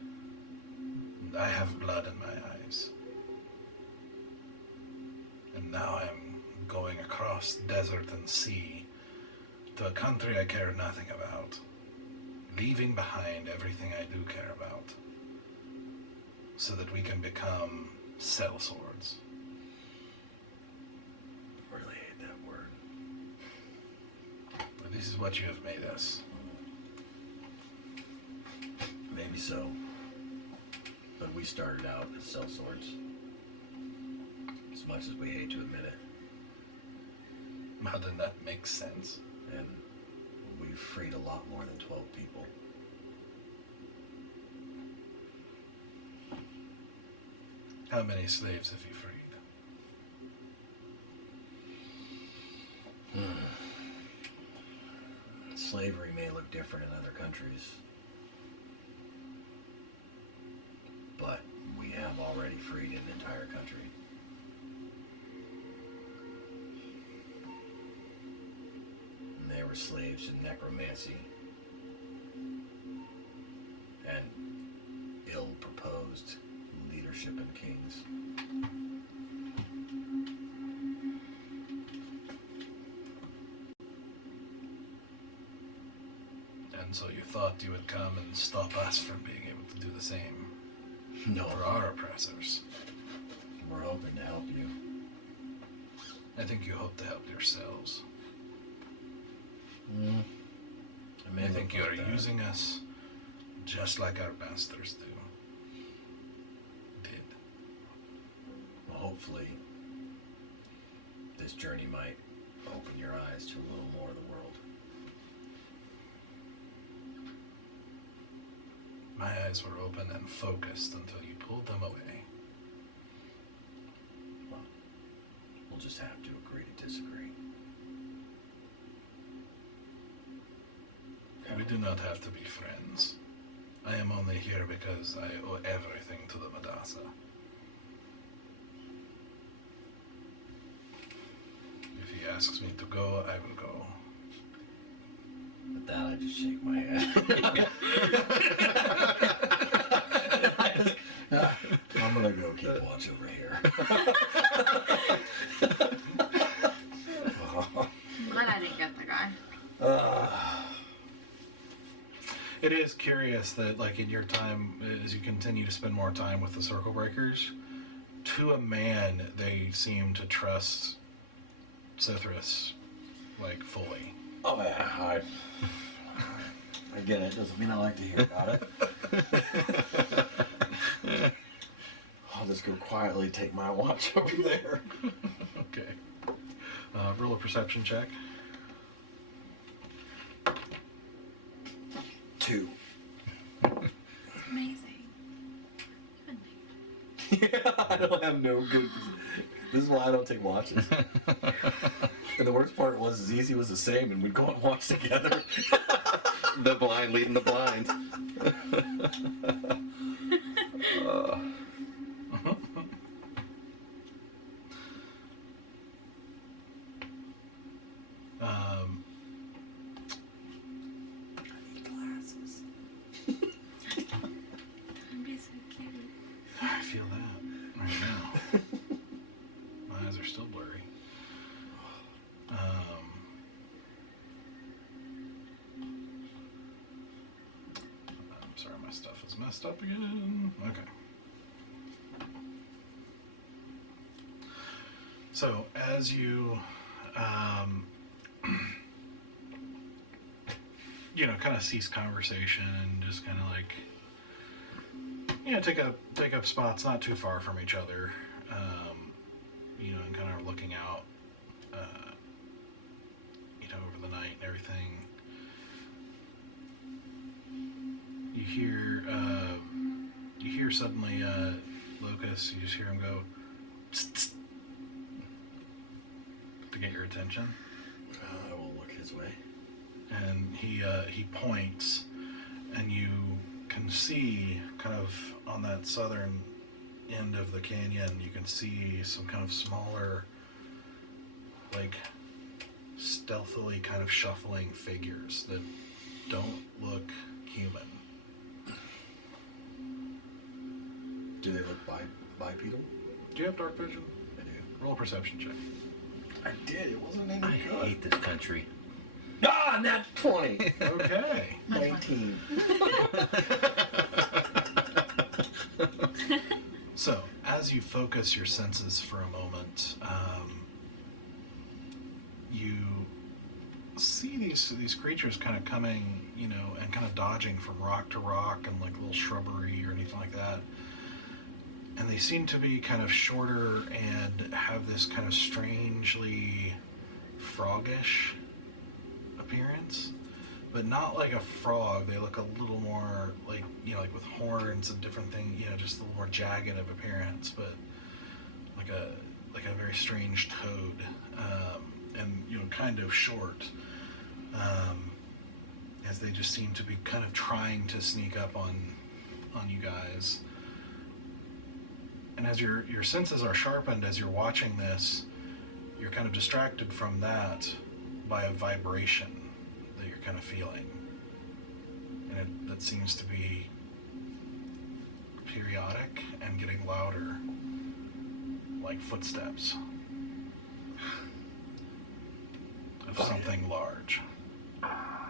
And I have blood in my eyes. And now I'm going across desert and sea to a country I care nothing about, leaving behind everything I do care about, so that we can become sellswords. Really hate that word. But this is what you have made us. Maybe so. But we started out as sellswords. As much as we hate to admit it. How did that make sense? And we've freed a lot more than 12 people. How many slaves have you freed? Slavery may look different in other countries, but we have already freed an entire country. And they were slaves to necromancy and ill-proposed leadership and kings. And so you thought you would come and stop us from being able to do the same No, for our oppressors. we're hoping to help you. I think you hope to help yourselves. I think you are using us just like our masters did. Well, hopefully, this journey might open your eyes to a little more of the world. My eyes were open and focused until you pulled them away. Well, we'll just have to agree to disagree. We do not have to be friends. I am only here because I owe everything to the Madassa. If he asks me to go, I will go. With that, I just shake my head. I'm gonna go keep watch over here. Glad I didn't get the guy. It is curious that, like, in your time, as you continue to spend more time with the Circle Breakers, to a man, they seem to trust Cithras, like, fully. Oh yeah, I get it. Doesn't mean I like to hear about it. I'll just go quietly take my watch over there. Okay. Roll a perception check. 2. It's amazing. Yeah, I don't have no good. This is why I don't take watches. And the worst part was, Zizi was the same, and we'd go and watch together. The blind leading the blind. I need glasses. That'd be so cute. I feel that right now. My eyes are still blurry. I'm sorry, my stuff is messed up again. Okay. So, as you, kind of cease conversation and just kind of like, take up spots not too far from each other, and kind of looking out, over the night and everything. You hear suddenly, Locust, you just hear him go, tss, tss, to get your attention. I will look his way. And he points, and you can see kind of on that southern end of the canyon, you can see some kind of smaller, like stealthily kind of shuffling figures that don't look human. Do they look bipedal? Do you have dark vision? I do. Roll a perception check. I did. It wasn't any I good. hate this country. Ah, nat 20. Okay. 19. So, as you focus your senses for a moment, you see these creatures kind of coming, and kind of dodging from rock to rock and like little shrubbery or anything like that. And they seem to be kind of shorter and have this kind of strangely froggish appearance, but not like a frog. They look a little more like, like with horns and different things, just a little more jagged of appearance, but like a very strange toad, and kind of short, as they just seem to be kind of trying to sneak up on you guys. And as your senses are sharpened as you're watching this, you're kind of distracted from that by a vibration that you're kind of feeling. And that seems to be periodic and getting louder, like footsteps of something large.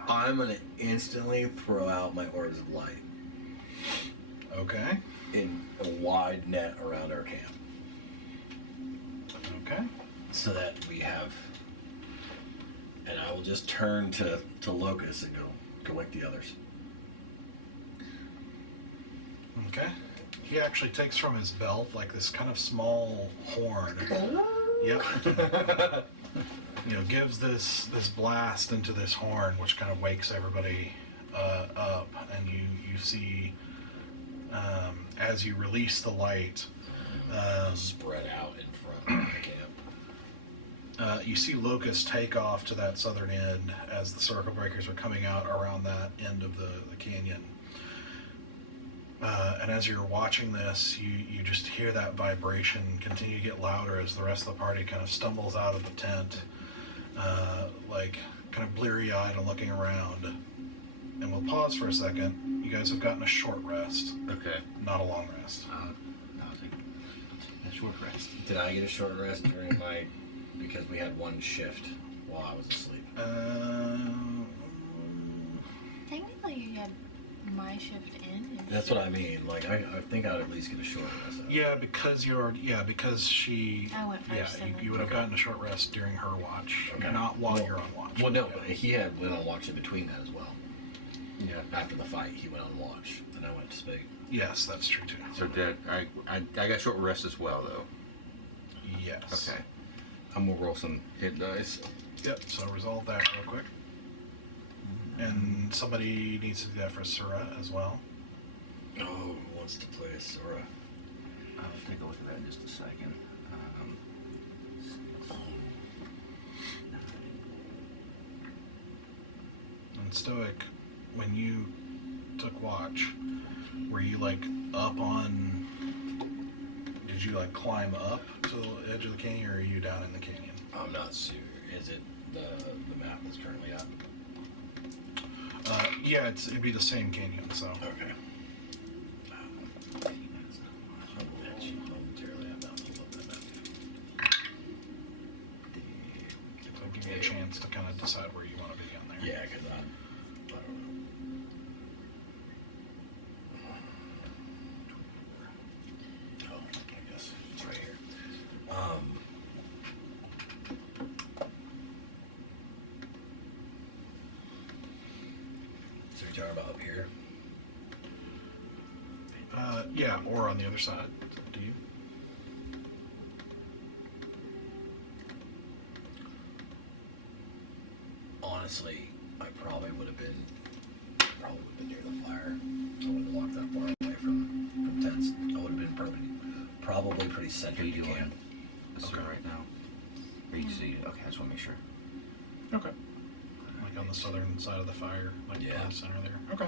I'm going to instantly throw out my orbs of light Okay. in a wide net around our camp Okay. so that we have... And I will just turn to Locust and go wake the others. Okay. He actually takes from his belt like this kind of small horn. Yep. Gives this blast into this horn, which kind of wakes everybody up, and you see, as you release the light, Spread out in front of the camp. you see Locust take off to that southern end as the circle breakers are coming out around that end of the canyon. And as you're watching this, you just hear that vibration continue to get louder as the rest of the party kind of stumbles out of the tent, like kind of bleary-eyed and looking around. And we'll pause for a second. You guys have gotten a short rest, Okay. not a long rest. I'll take a short rest. Did I get a short rest during my... Because we had one shift while I was asleep. Technically, you had my shift in. That's what I mean. Like, I think I'd at least get a short rest. Yeah, because she... I went first, Yeah, so you would have Okay. gotten a short rest during her watch, Okay. not while Well- you're on watch. Well, no, but he went on watch in between that as well. Yeah. After the fight, he went on watch, and I went to sleep. Yes, that's true too. So did I got short rest as well though. Yes. Okay. I'm gonna roll some hit dice. Yep, so resolve that real quick. And somebody needs to do that for Sura as well. Oh, who wants to play Sora? I'll take a look at that in just a second. 6, 9. And Stoic, when you took watch, were you like up on... Did you like climb up to the edge of the canyon, or are you down in the canyon? I'm not sure. Is it the map that's currently up? Yeah, it'd be the same canyon, so... Okay. Momentarily, I'm not pulled up that map. It'll give you a chance to kind of decide where you want to be on there. Yeah, because I don't know. Oh, I guess it's right here. So you're talking about up here? Yeah, or on the other side. Do you? honestly, I probably would have been near the fire. I would have walked that far away from tents. I would have been probably pretty Are central you to doing camp. a okay. right now? Or you see? Okay, I just want to make sure. Okay. Like on the southern side of the fire, like Yeah. towards the center there. Okay.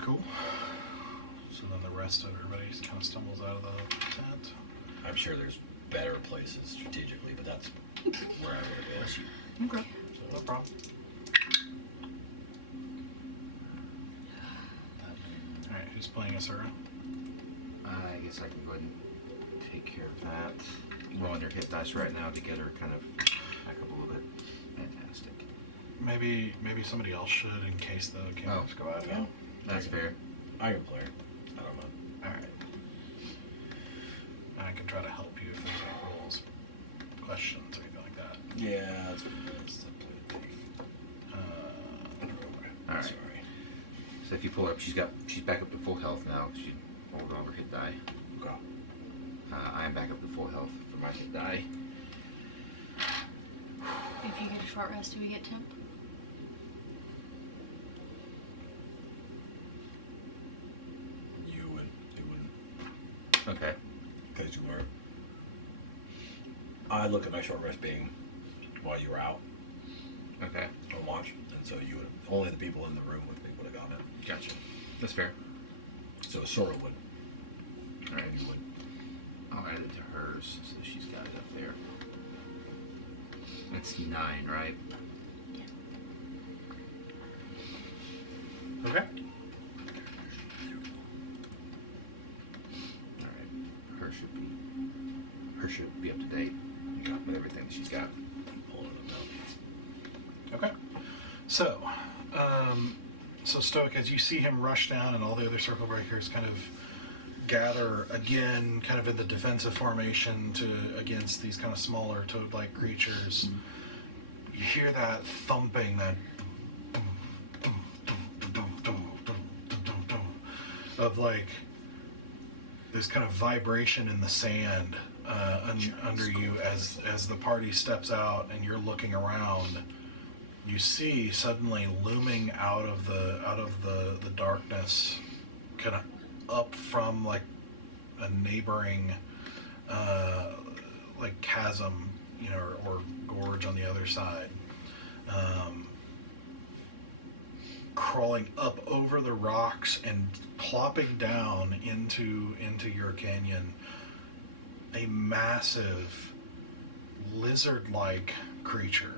Cool. So then the rest of everybody kind of stumbles out of the tent. I'm sure there's better places strategically, but that's where I would have been. Okay. No problem. Alright, who's playing Asura? I guess I can go ahead and take care of that. Rolling her hit dice right now to get her kind of back up a little bit. Fantastic. Maybe somebody else should in case the cameras go out again. That's fair. I can play her. I don't know. Alright. And I can try to help you if there's any rules, questions, or anything like that. Yeah, that's All right. Sorry. So if you pull her up, she's back up to full health now. She rolled over hit die. Okay. I am back up to full health for my hit die. If you get a short rest, do we get temp? You wouldn't. Okay. Because you were. I look at my short rest being while you were out Okay. on watch, and so you would only the people in the room with me would have gotten it. Gotcha. That's fair. So Sora would. All right. You would. I'll add it to hers so she's got it up there. That's 9, right? Okay. All right. Her should be up to date with everything that she's got. Pulling it up now. Okay. So, so Stoic, as you see him rush down and all the other circle breakers kind of gather again, kind of in the defensive formation against these kind of smaller toad-like creatures, you hear that thumping, that of like this kind of vibration in the sand under you as the party steps out and you're looking around. You see suddenly looming out of the darkness, kind of up from like a neighboring like chasm, you know, or gorge on the other side, crawling up over the rocks and plopping down into your canyon, a massive lizard-like creature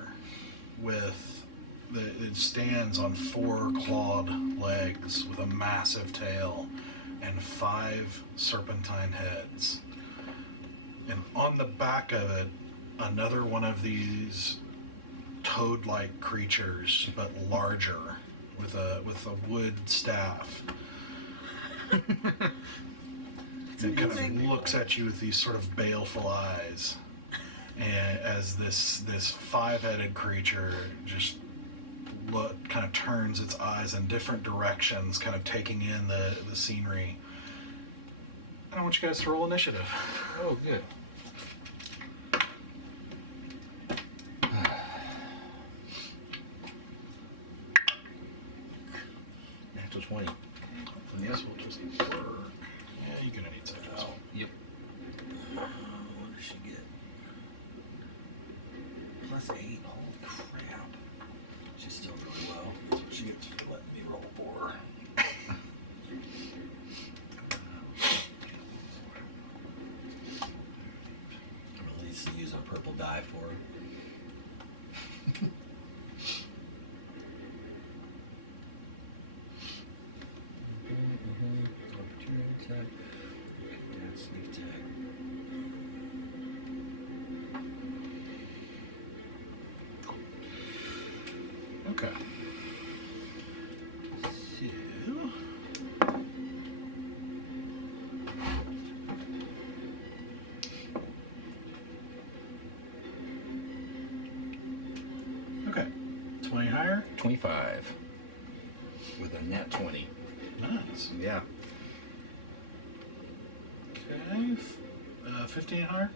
it stands on 4 clawed legs with a massive tail and 5 serpentine heads. And on the back of it, another one of these toad-like creatures, but larger, with a wood staff. It kind of looks at you with these sort of baleful eyes, and as this 5-headed creature just kind of turns its eyes in different directions, kind of taking in the scenery. I want you guys to roll initiative. Oh, good. Natural 20. Hopefully this will just work. Yeah, you're gonna need such as well. Yep. What does she get? +8. Holy crap. She's still really low. That's what she gets for letting me roll for her. I'm at least use a purple die for her. Opportunity attack. Yeah, sneak attack. Okay. Okay. 20 higher? 25. With a nat 20. Nice. Yeah. Okay. 15 higher?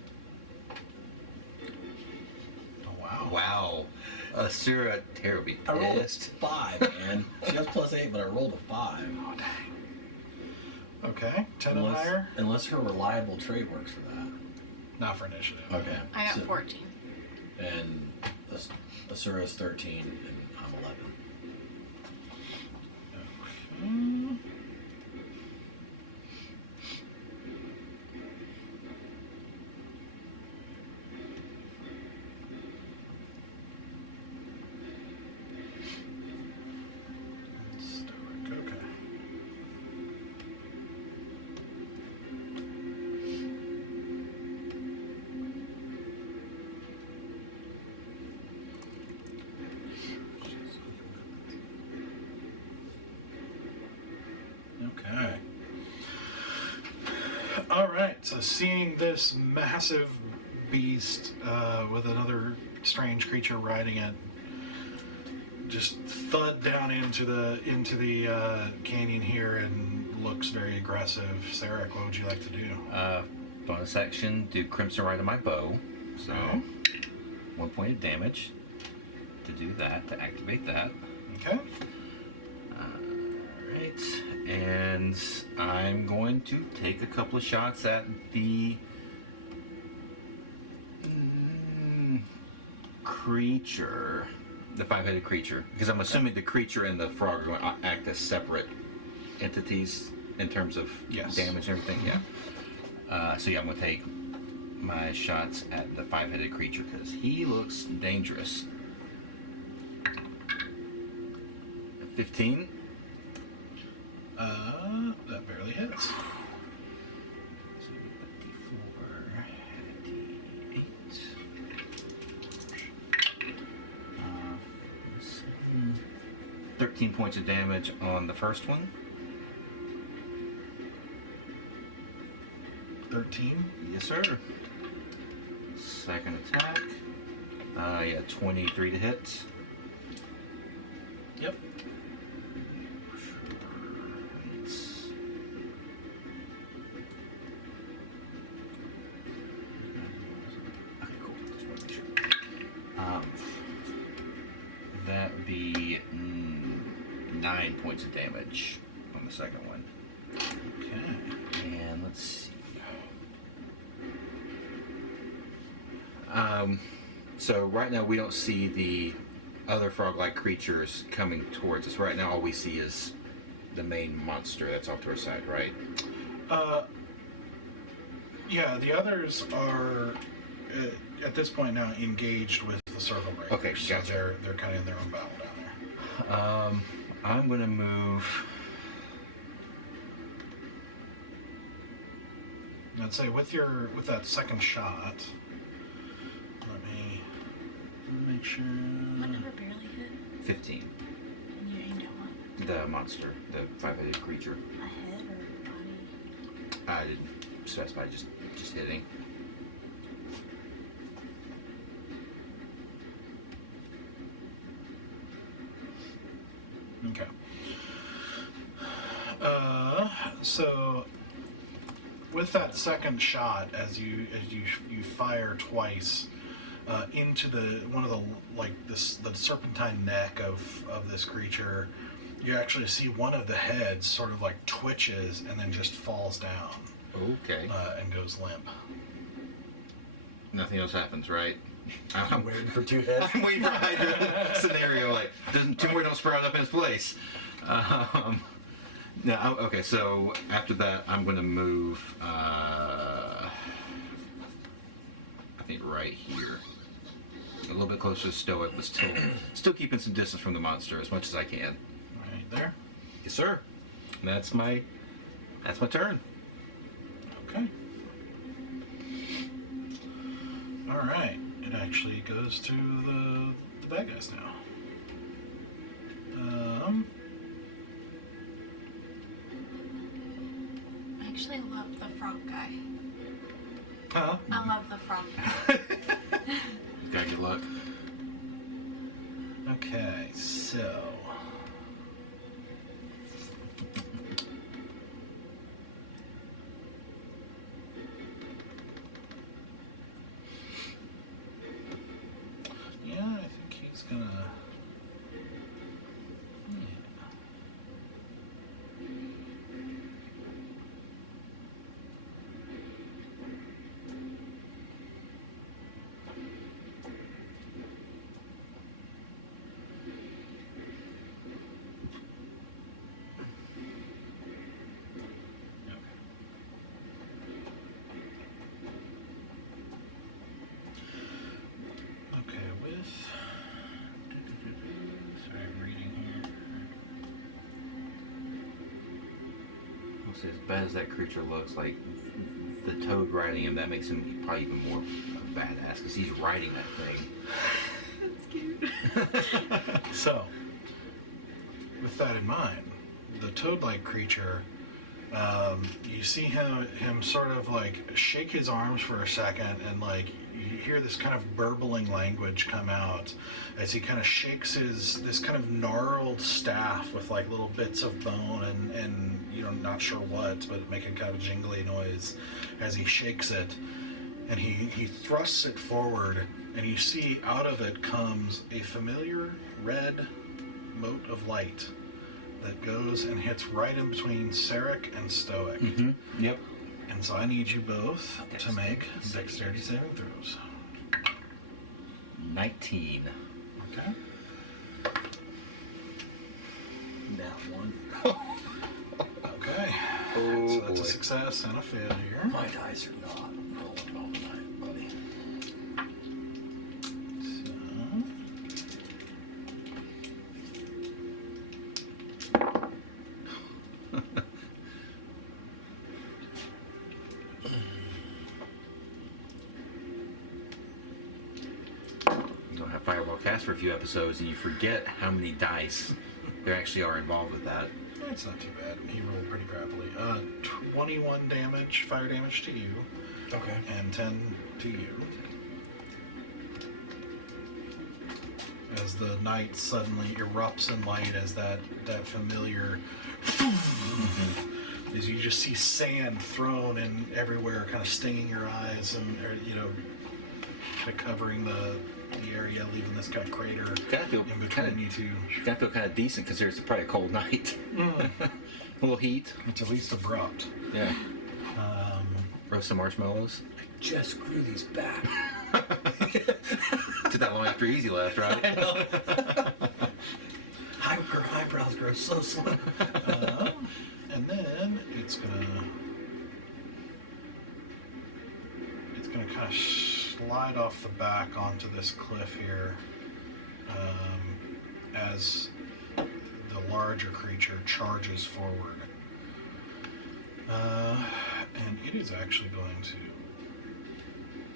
Oh, wow. Wow. Asura, terribly I rolled a pissed. 5, man. She has +8, but I rolled a 5. Oh, dang. Okay, 10 and higher? Unless her reliable trait works for that. Not for initiative. Okay. I got so- 14. And Asura's 13, and I'm 11. Okay. Stoic, okay. Okay. All right. So seeing this massive beast with another strange creature riding it, just thud down into the canyon here and looks very aggressive. Sarek, what would you like to do? Bonus action, do Crimson Rite on my bow. So, Okay. 1 point of damage to do that, to activate that. Okay. Alright, and I'm going to take a couple of shots at the creature, the five-headed creature, because I'm assuming the creature and the frog are going to act as separate entities in terms of Yes. damage and everything. Yeah. So yeah, I'm going to take my shots at the five-headed creature because he looks dangerous. 15. That barely hits. So D4, D8. 13 points of damage on the first one. 13. Yes, sir. Second attack. Yeah, 23 to hit. Yep. Okay, cool. Just want to make sure. That would be 9 points of damage on the second one. Okay. And let's see. So right now we don't see the other frog-like creatures coming towards us. Right now all we see is the main monster that's off to our side, right? Yeah, the others are at this point now engaged with the circle breakers. Okay, so gotcha. they're kind of in their own battle down there. I'm gonna move. I'd say with that second shot, let me make sure. What number barely hit? 15. And you aimed at what? The monster, the five-headed creature. A head or body? I didn't specify, just hitting. Okay. So with that second shot, as you fire twice into one of the serpentine neck of this creature, you actually see one of the heads sort of like twitches and then just falls down Okay. and goes limp. Nothing else happens, right? I'm waiting for 2 hits. I'm waiting for a Hydra scenario. Like, two more don't sprout up in its place. No, okay, so after that, I'm going to move, I think right here. A little bit closer to Stoic, but still keeping some distance from the monster as much as I can. Right there. Yes, sir. And that's my turn. Okay. All right. It actually goes to the bad guys now. I actually love the frog guy. Huh? I love the frog guy. You got your luck. Okay, so. So as bad as that creature looks, like the toad riding him, that makes him probably even more badass because he's riding that thing. That's cute. So, with that in mind, the toad-like creature, you see him sort of like shake his arms for a second, and like you hear this kind of burbling language come out as he kind of shakes this kind of gnarled staff with like little bits of bone and you know, not sure what, but making kind of a jingly noise as he shakes it, and he thrusts it forward, and you see out of it comes a familiar red mote of light that goes and hits right in between Sarek and Stoic. Mm-hmm. Yep. And so I need you both to make dexterity saving throws. 19. Okay. That one. Okay. Oh, So that's a boy. success and a failure. My dice are not rolling all night, buddy. You don't have Fireball cast for a few episodes, and you forget how many dice there actually are involved with that. It's not too bad. He rolled pretty crappily. 21 damage, fire damage to you, Okay. and 10 to you. As the night suddenly erupts in light, as that familiar, as you just see sand thrown in everywhere, kind of stinging your eyes, and you know, kind of covering the area, leaving this kind of crater Kind of feel in between you two. Kind of feel kind of decent because there's probably a cold night. A little heat. It's at least abrupt. Yeah. Um, Roast some marshmallows. Just grew these back. Took that long after Easy left, right? Her eyebrows grow so slow. and then it's gonna kind of slide off the back onto this cliff here, as the larger creature charges forward, and it is actually going to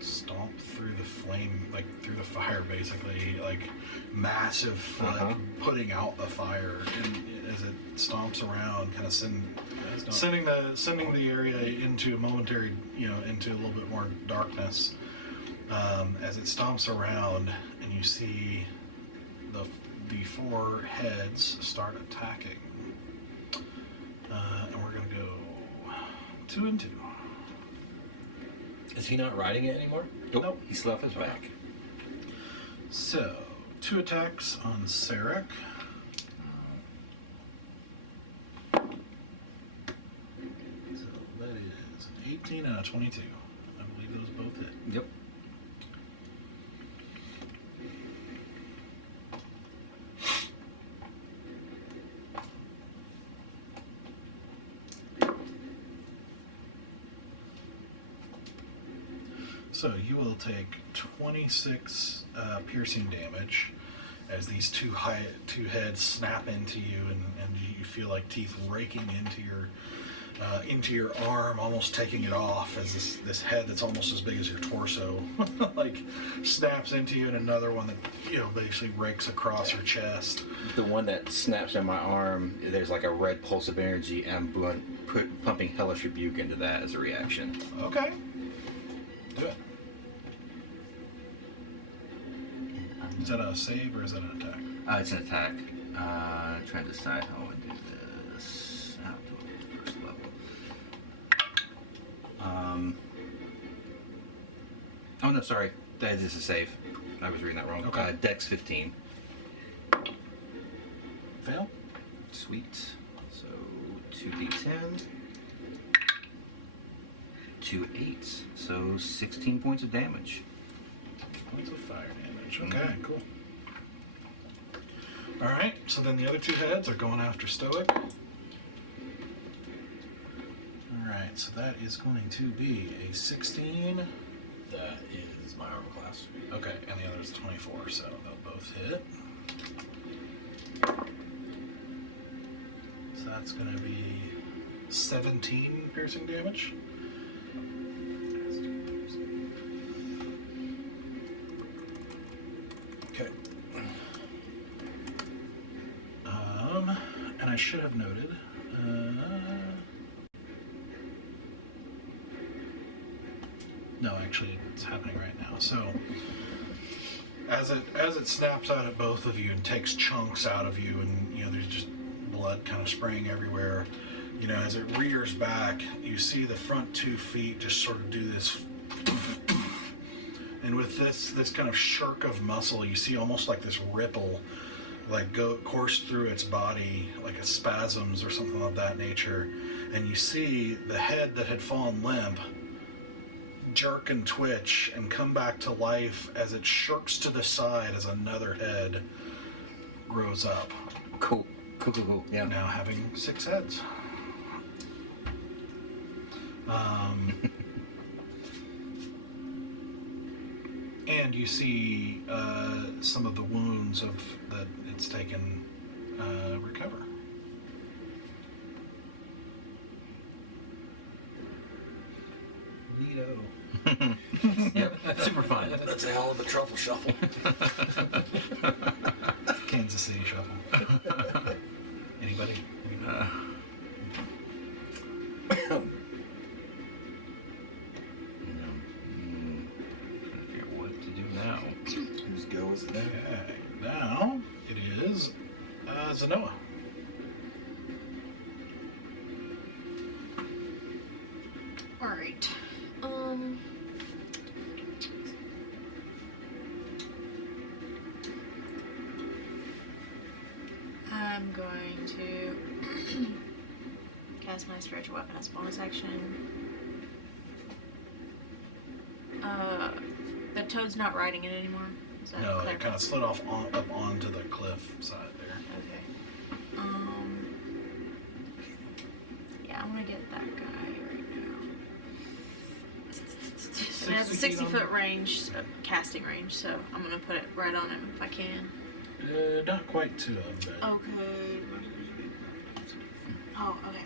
stomp through the flame, like through the fire, basically, like massive foot putting out the fire, and as it stomps around, kind of sending the area into a momentary, you know, into a little bit more darkness, as it stomps around, and you see the four heads start attacking, and we're gonna go 2 and 2. Is he not riding it anymore? Nope. He still off his back. So 2 attacks on Sarek. So that is an 18 and a 22. I believe those both hit. Yep. So you will take 26 piercing damage as these two heads snap into you, and you feel like teeth raking into your arm, almost taking it off, as this head that's almost as big as your torso like snaps into you, and another one that, you know, basically rakes across your chest. The one that snaps in my arm, there's like a red pulse of energy, and I'm pumping Hellish Rebuke into that as a reaction. Okay. Do it. Is that a save or is that an attack? It's an attack. Trying to decide how I want to do this. I'll do it at first level. Oh no, sorry. That is a save. I was reading that wrong. Okay. Dex 15. Fail. Sweet. So 2d10. 2 8s. So 16 points of damage. Points of fire damage. Okay, cool. Alright, so then the other two heads are going after Stoic. Alright, so that is going to be a 16. That is my armor class. Okay, and the other is 24, so they'll both hit. So that's going to be 17 piercing damage. Okay. And I should have noted. No, actually, it's happening right now. So, as it snaps out at both of you and takes chunks out of you, and there's just blood kind of spraying everywhere. As it rears back, you see the front 2 feet just sort of do this. And with this kind of shirk of muscle, you see almost like this ripple, like course through its body, like a spasms or something of that nature. And you see the head that had fallen limp jerk and twitch and come back to life as it shirks to the side as another head grows up. Cool. Yeah. Now having 6 heads. And you see some of the wounds that it's taken recover. Neato. Yep. Super fun. That's a hell of a truffle shuffle. Kansas City Shuffle. Anybody? What to do now? Whose go is it now? Okay, now it is Zenoa. Alright. I'm going to cast my spiritual weapon as a bonus action. The toad's not riding it anymore. Is that No, clear? it kind of slid off up onto the cliff side there. Okay. Yeah, I'm gonna get that guy right now. It has a 60-foot range, casting range, so I'm gonna put it right on him if I can. Not quite to him, but Okay. Oh, okay.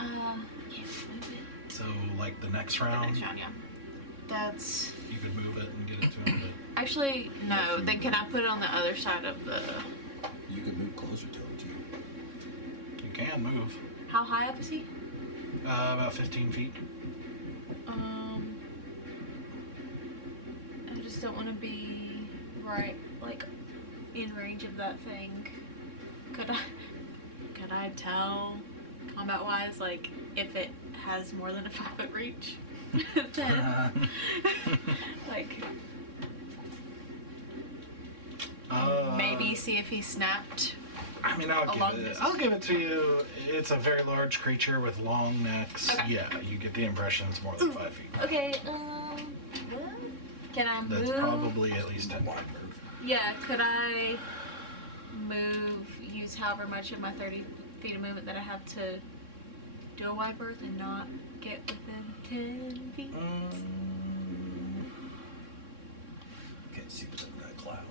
Yeah, move it. so like the next The round, next round, yeah. That's you could move it and get it to him. actually no. Then can I put it on the other side of the? You could move closer to it too. But you can move How high up is he? about 15 feet. I just don't want to be right, like, in range of that thing. Could I tell, combat-wise, like, if it has more than a 5-foot reach? Then, like, maybe see if he snapped. I mean, I'll Along give it. this- I'll give it to you. It's a very large creature with long necks. Okay. Yeah, you get the impression it's more than 5 feet. Okay. Can I move? That's probably at least 10 feet. Yeah. Could I move? Use however much of my 30 feet of movement that I have to do a wide berth and not get within 10 feet. Can't see what's under that cloud.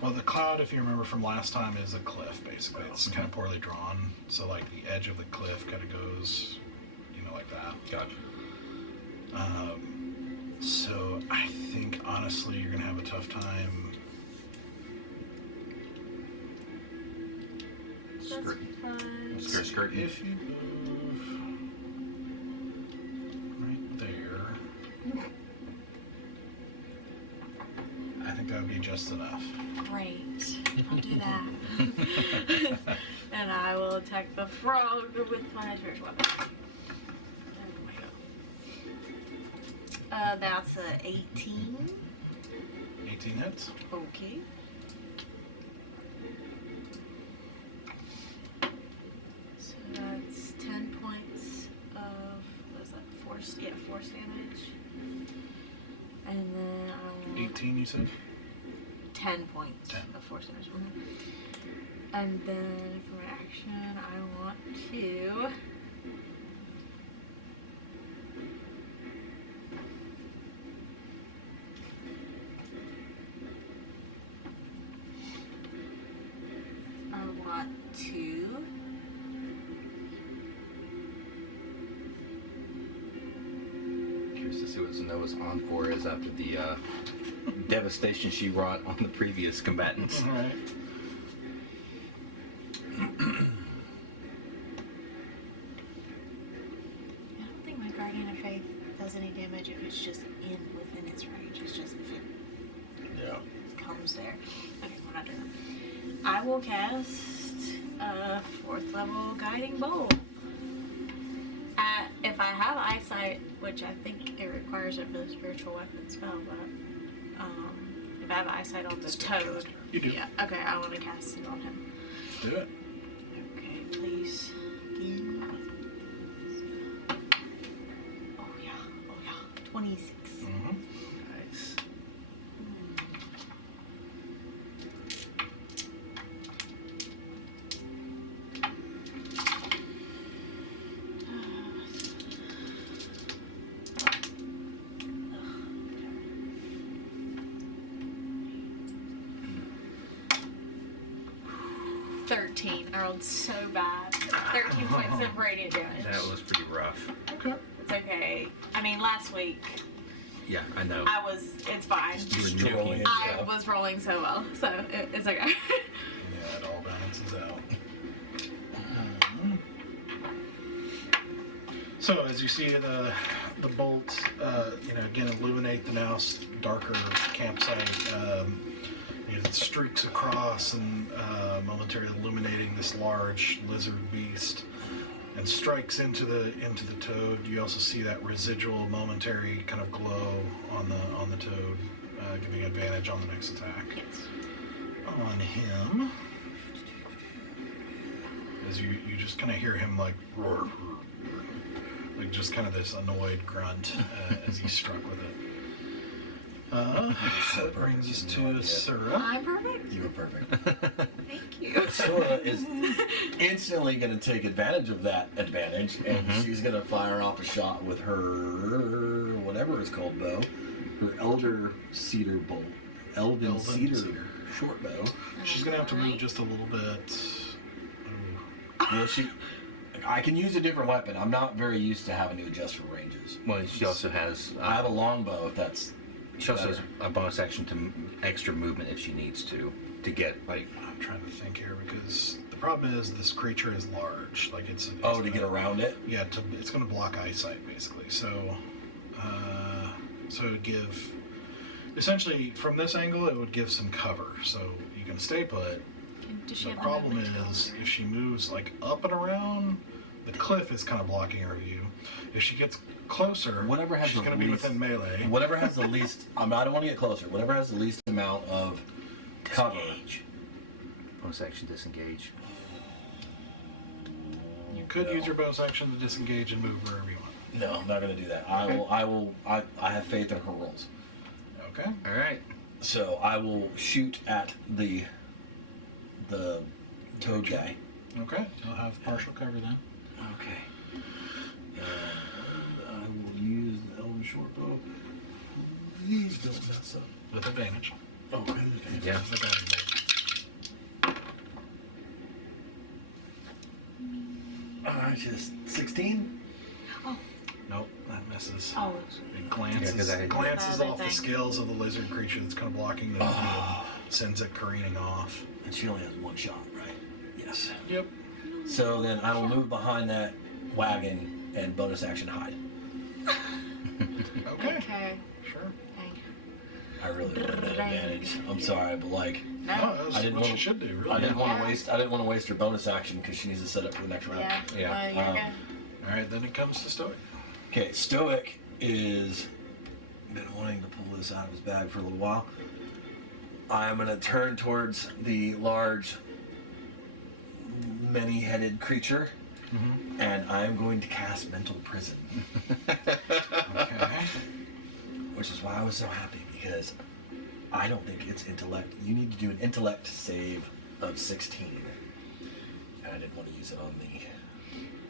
Well, the cloud, if you remember from last time, is a cliff, basically. It's kind of poorly drawn. So, like, the edge of the cliff kind of goes, like that. Gotcha. So, I think, honestly, you're going to have a tough time. Skirt. Fine. Skirt. If you move right there, I think that would be just enough. Great. I'll do that. And I will attack the frog with my spiritual weapon. That's a 18. 18 hits. Okay. So that's 10 points of, what is that, force? Yeah, force damage. And then I will... 18, you said? 10 points 10. of force damage. And then for my action, I want to... wants to know what encore is after the devastation she wrought on the previous combatants. All right. I don't think my Guardian of Faith does any damage if it's just within its range. It's just if it comes there. Okay, we're not doing that. I will cast a 4th level Guiding Bolt. If I have eyesight, which I think it requires it for the spiritual weapon spell, but if I have eyesight on the toad, You do. yeah, okay, I want to cast it on him. Do it. Okay, please. Oh yeah, 26. Mm-hmm. Nice. I rolled so bad. 13 points of radiant damage. That was pretty rough. Okay. It's okay. I mean, last week, Yeah, I know. it's fine. You were Destroying nuking. I was rolling so well, so it's okay. Yeah, it all balances out. So as you see the bolts, again illuminate the now darker campsite. It streaks across and momentarily illuminating this large lizard beast, and strikes into the toad. You also see that residual momentary kind of glow on the toad, giving advantage on the next attack. Yes. On him, as you just kind of hear him like roar, like just kind of this annoyed grunt as he's struck with it. That brings us to Asura. I'm perfect. You were perfect. Thank you. Sora is instantly going to take advantage of that advantage, and she's going to fire off a shot with her, whatever it's called, bow. Her Elder Cedar bolt. Elven Cedar short bow. She's gonna have to move just a little bit. Well, I can use a different weapon. I'm not very used to having to adjust for ranges. Well, she also has. I have a longbow, if that's. She also has a bonus action to extra movement if she needs to get like. I'm trying to think here because the problem is this creature is large. Like it's To get around it? Yeah, it's going to block eyesight basically. So, it would give essentially from this angle it would give some cover. So you can stay put. Does she The have problem movement is too? if she moves like up and around, the cliff is kind of blocking her view. If she gets closer, Whatever has she's the going to be least- within melee. Whatever has the least. I don't want to get closer. Whatever has the least amount of cover. Bonus action disengage. You could use your bonus action to disengage and move wherever you want. No, I'm not going to do that. I have faith in her rolls. Okay. All right. So I will shoot at the toad guy. Okay. I'll have partial cover then. Okay. And I will use the Elven short bow. Please don't mess up. With advantage. Oh, good. Yeah. The guiding bolt. Just 16. Nope, that misses. Oh, It glances, Yeah, 'cause I- glances off the Everything. scales of the lizard creature that's kind of blocking the view and sends it careening off. And she only has one shot, right? Yes. Yep. So then I will move behind that wagon and bonus action hide. Okay. okay. Sure. Dang. I really wanted that advantage. I'm sorry, but like No. Oh, that's I didn't what wanna- you should do, really. I didn't want Yeah. to waste. I didn't want to waste her bonus action because she needs to set up for the next round. Yeah. Yeah. Well, you're good. All right, then it comes to Stoic. Okay, Stoic is been wanting to pull this out of his bag for a little while. I'm going to turn towards the large, many-headed creature, and I'm going to cast Mental Prison, Okay. which is why I was so happy because I don't think it's intellect. You need to do an intellect save of 16, and I didn't want to use it on the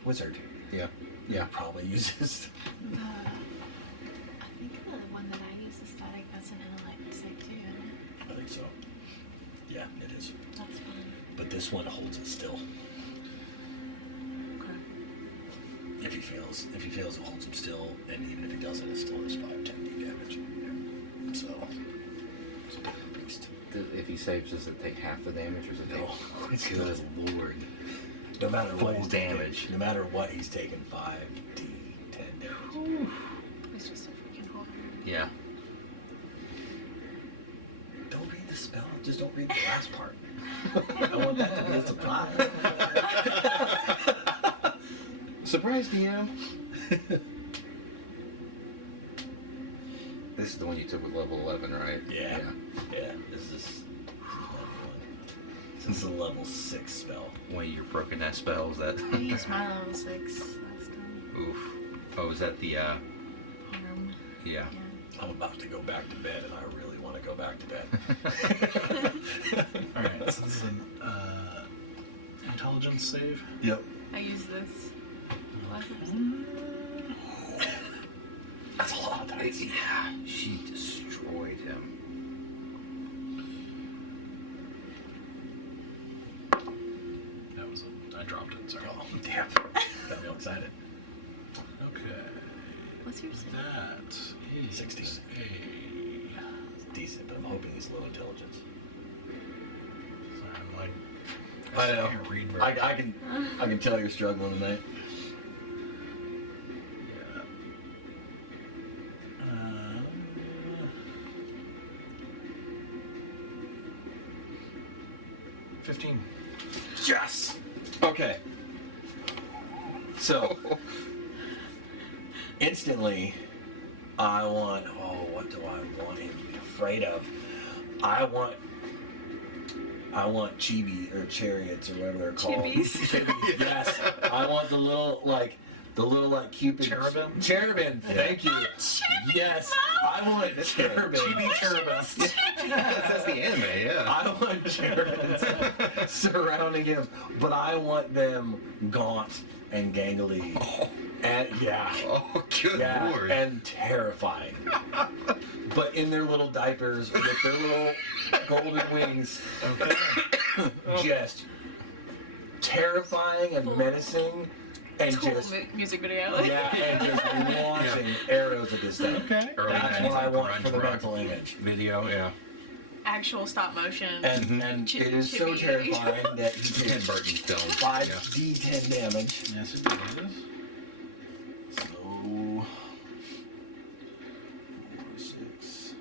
wizard. Yeah. Yeah. Probably uses. I think the one that I use is static. That's an intellect save too, isn't it? I think so. Yeah, it is. That's fun. But this one holds it still. Okay. If he fails, it holds him still, and even if he doesn't, it still has 5, 10, if he saves, does it take half the damage, or does it No. take? Good lord. No matter Full what he's damage. Taking, no matter what, he's taking 5d10 damage. It's just a freaking horror. Yeah. Don't read the spell. Just don't read the last part. I want that to be a surprise. Surprise, DM. This is the one you took with level 11, right? Yeah. Yeah. This is a level 6 spell. One of your broken ass spells. That. I used my level 6 last time. Oof. Oh, is that the? Harm. Yeah. I'm about to go back to bed, and I really want to go back to bed. All right, so this is an intelligence save. Yep. I used this last episode. Mm, That's a lot of dice. Yeah. She destroyed him. That was I dropped it. Sorry. Oh, damn. Got me all excited. Okay. What's your save? That is 60. a. It's decent, but I'm hoping he's low intelligence. Sorry, I'm like. I know. Can't read very I can tell you're struggling tonight. Yeah. 15. Yes. Okay. So instantly, I want. Oh, what do I want him to be afraid of? I want chibi or chariots or whatever they're called. Chibis. Chibis, yes. I want the little Cupid. Cherubim? Cherubim. Thank you. Yes. I want cherubim. Chibi cherubim. That's the anime. Yeah. I want cherubims surrounding him, but I want them gaunt and gangly. And yeah. Oh, good Yeah, lord. and terrifying. But in their little diapers with their little golden wings, Okay. just terrifying and menacing, and Total just music video. yeah, and just launching arrows at this thing. Okay. Early That's 90s what I want grunge for the rock mental image. video. Yeah. Actual stop motion. And it is so Chibi. terrifying that he Tim takes Burton film. 5d10 damage. Yes, it is. So 4, 6,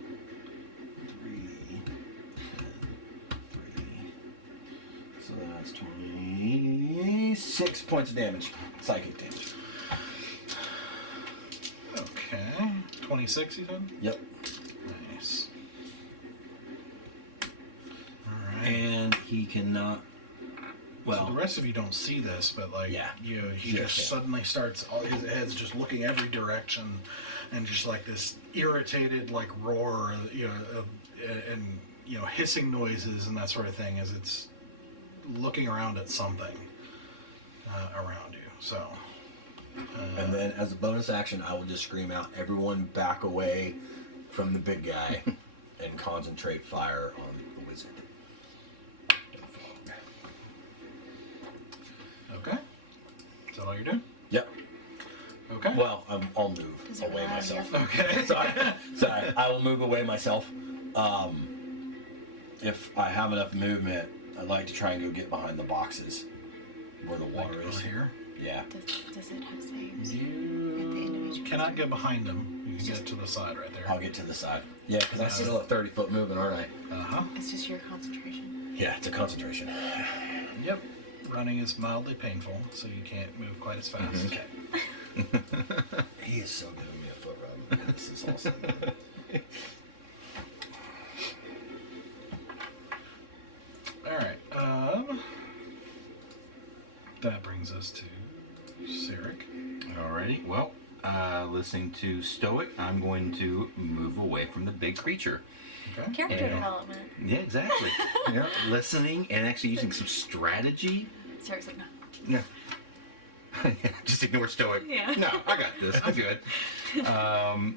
3, 10, 3. So that's 26 points of damage. Psychic damage. Okay. 26, you said? Yep. Nice. Alright. And he cannot. So Well, the rest of you don't see this, but like, Yeah. you know, he Sure, just yeah. suddenly starts, all his head's just looking every direction, and just like this irritated like roar, you know, and you know, hissing noises and that sort of thing as it's looking around at something around you. So. and then as a bonus action, I will just scream out, "Everyone back away from the big guy and concentrate fire on the wizard." Okay. Is that all you're doing? Yep. Okay. Well, I'll move Does it away rely on your myself. Okay. Sorry, I will move away myself. If I have enough movement, I'd like to try and go get behind the boxes where the water Like is. over here. Yeah. Does it have saves? You At the individual cannot get behind him. You can get to the side right there. I'll get to the side. Yeah, because I'm still at 30-foot movement, aren't I? Uh-huh. It's just your concentration. Yeah, it's a concentration. Yep. Running is mildly painful, so you can't move quite as fast. Okay. He is so giving me a foot rub. when This is all said and done. Alright. That brings us to Sirik. Alrighty. Well, listening to Stoic, I'm going to move away from the big creature. Okay. Character Yeah. development. Yeah, exactly. Yeah, listening and actually using some strategy. Sarah's like, no. Yeah. Just ignore Stoic. Yeah. No, I got this. I'm good.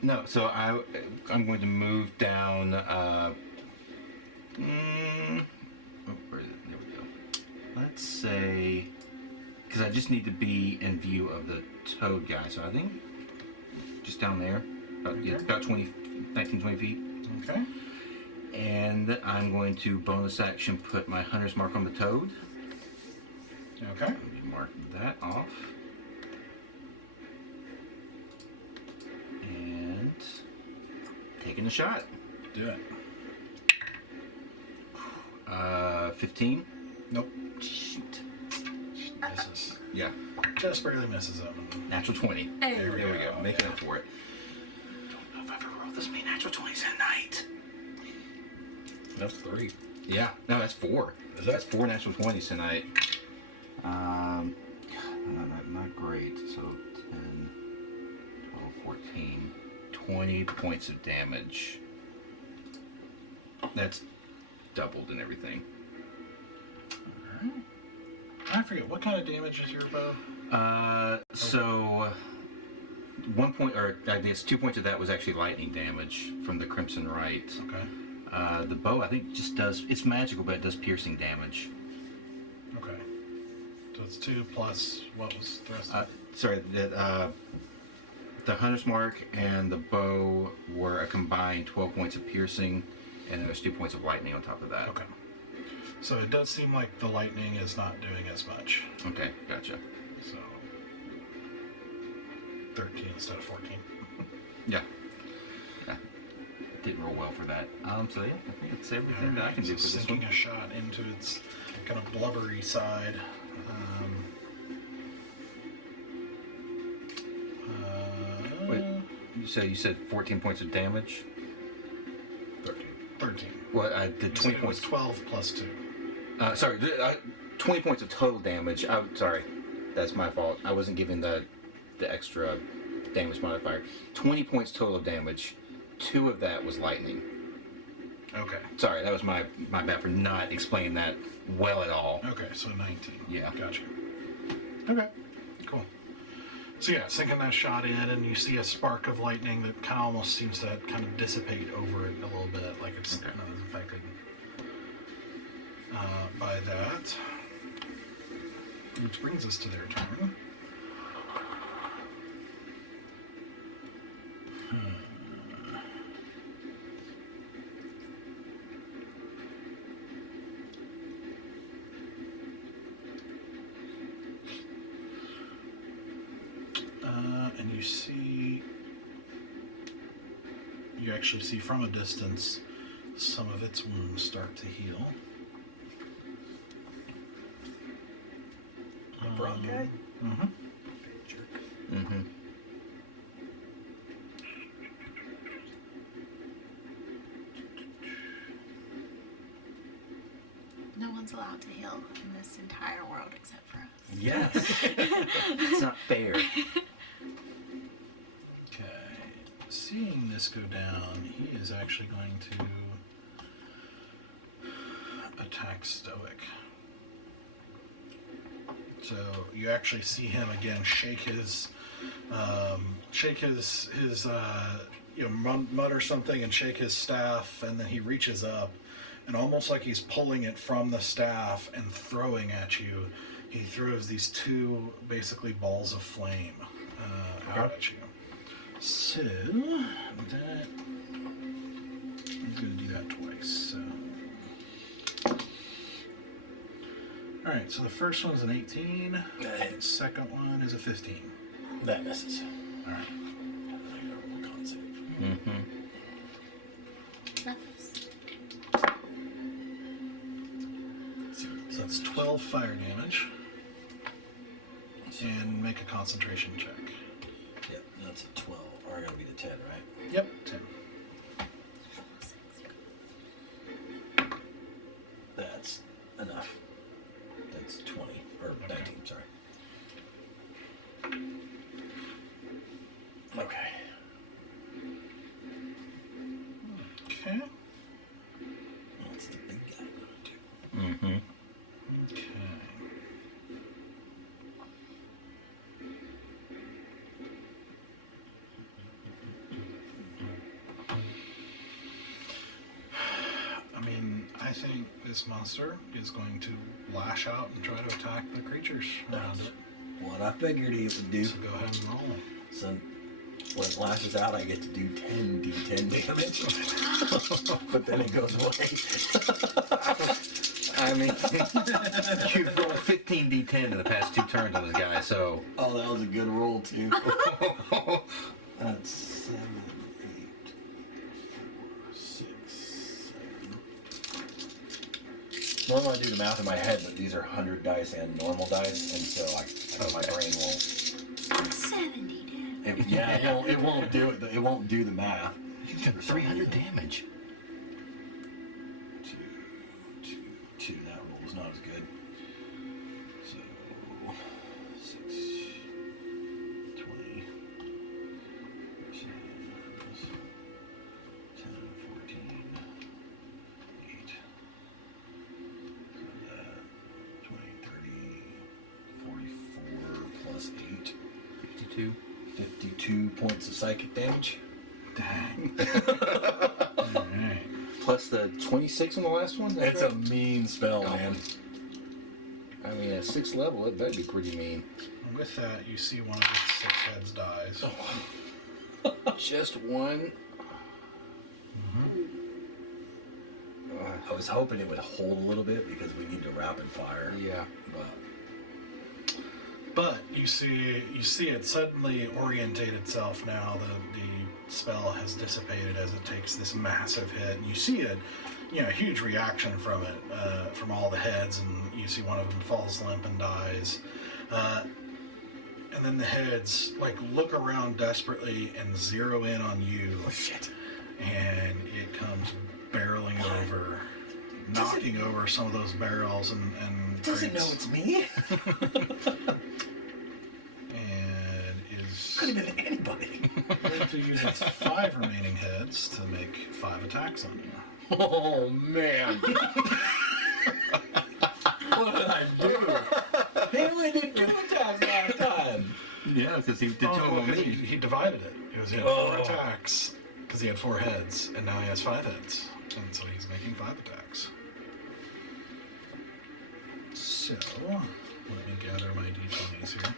No, so I'm going to move down. Oh, where is it? There we go. Let's say, because I just need to be in view of the toad guy. So I think just down there, about 19, 20 feet. Okay. And I'm going to bonus action put my hunter's mark on the toad. Okay. Mark that off. And taking a shot. Do it. 15. Nope. Shoot. Misses. Yeah. Just barely misses him. Natural 20. Hey. There There we go. Making yeah. up for it. Don't know if I've ever rolled this many natural 20s at night. That's 3. Yeah. No, that's 4. Is that- That's 4 natural 20s tonight. Not great. So 10, 12, 14, 20 points of damage. That's doubled and everything. Alright. I forget, what kind of damage is your bow? So 1 point, or I guess 2 points of that was actually lightning damage from the Crimson Rite. Okay. The bow, I think, just does, it's magical, but it does piercing damage. Okay. So it's 2 plus, what was the rest? Sorry, the Hunter's Mark and the bow were a combined 12 points of piercing, and there's 2 points of lightning on top of that. Okay. So it does seem like the lightning is not doing as much. Okay, gotcha. So 13 instead of 14. Yeah. Didn't roll well for that. So yeah, I think it's everything that I can do for So this sinking one. a shot into its kind of blubbery side. Wait. So you said 14 points of damage? 13. Well, I did 20 It was points. 12 plus 2. Sorry, 20 points of total damage. I'm sorry, that's my fault. I wasn't giving the extra damage modifier. 20 points total of damage. 2 of that was lightning. Okay. Sorry, that was my bad for not explaining that well at all. Okay, so 19. Yeah. Gotcha. Okay, cool. So yeah, sinking that shot in, and you see a spark of lightning that kind of almost seems to kind of dissipate over it a little bit, like it's not as affected by that. Which brings us to their turn. And you actually see from a distance some of its wounds start to heal. The frog guy? Mm-hmm. Jerk. Mm-hmm. No one's allowed to heal in this entire world except for us. Yes. It's not fair. Okay. Seeing this go down, he is actually going to attack Stoic. So you actually see him again shake his mutter something and shake his staff, and then he reaches up, and almost like he's pulling it from the staff and throwing at you, he throws these 2 basically balls of flame out at you. So that he's going to do that twice. So. All right, so the first one's an 18. The second one is a 15. That misses. All right. I gotta roll a con save. Mm-hmm. So that's 12 fire damage. And make a concentration check. Yep, that's a 12. Or I gotta be the 10, right? Yep, 10. That's enough. That's 20. Or 19, sorry. Okay. Okay. That's the big guy. Mm-hmm. Okay. I mean, I think this monster is going to lash out and try to attack the creatures around That's it. what I figured he would do. So go ahead and roll. So when it lashes out, I get to do 10 d10 damage. But then it goes away. I mean, you've rolled 15 d10 in the past 2 turns on this guy, so. Oh, that was a good roll, too. That's 7, 8, 4, 6, 7. Normally I do the math in my head, but these are 100 dice and normal dice, and so my brain won't. 70 damage. Yeah, it won't do it. It won't do the math. You've done 300 damage. 2. That roll was not as good. So 6, 20, 10, 14, 8. So that 20, 30, 44 plus 8. 52. 52 points of psychic damage. Dang. Alright. Plus the 26 on the last one? It's a mean spell, man. I mean, at 6th level, it better be pretty mean. And with that, you see one of its 6 heads dies. Just one. I was hoping it would hold a little bit because we need to rapid fire. Yeah. But you see it suddenly orientate itself now. The spell has dissipated as it takes this massive hit, and you see a huge reaction from it, from all the heads, and you see one of them falls limp and dies. And then the heads look around desperately and zero in on you. Oh shit! And it comes barreling over, knocking over some of those barrels and Does it know crates. it's me? Could have been anybody. Going to use its 5 remaining heads to make 5 attacks on you. Oh man! What did I do? He only did 2 attacks last time. Yeah, because he did 2 on me. He divided it. He had 4 attacks because he had 4 heads, and now he has 5 heads, and so he's making 5 attacks. So let me gather my d20s here.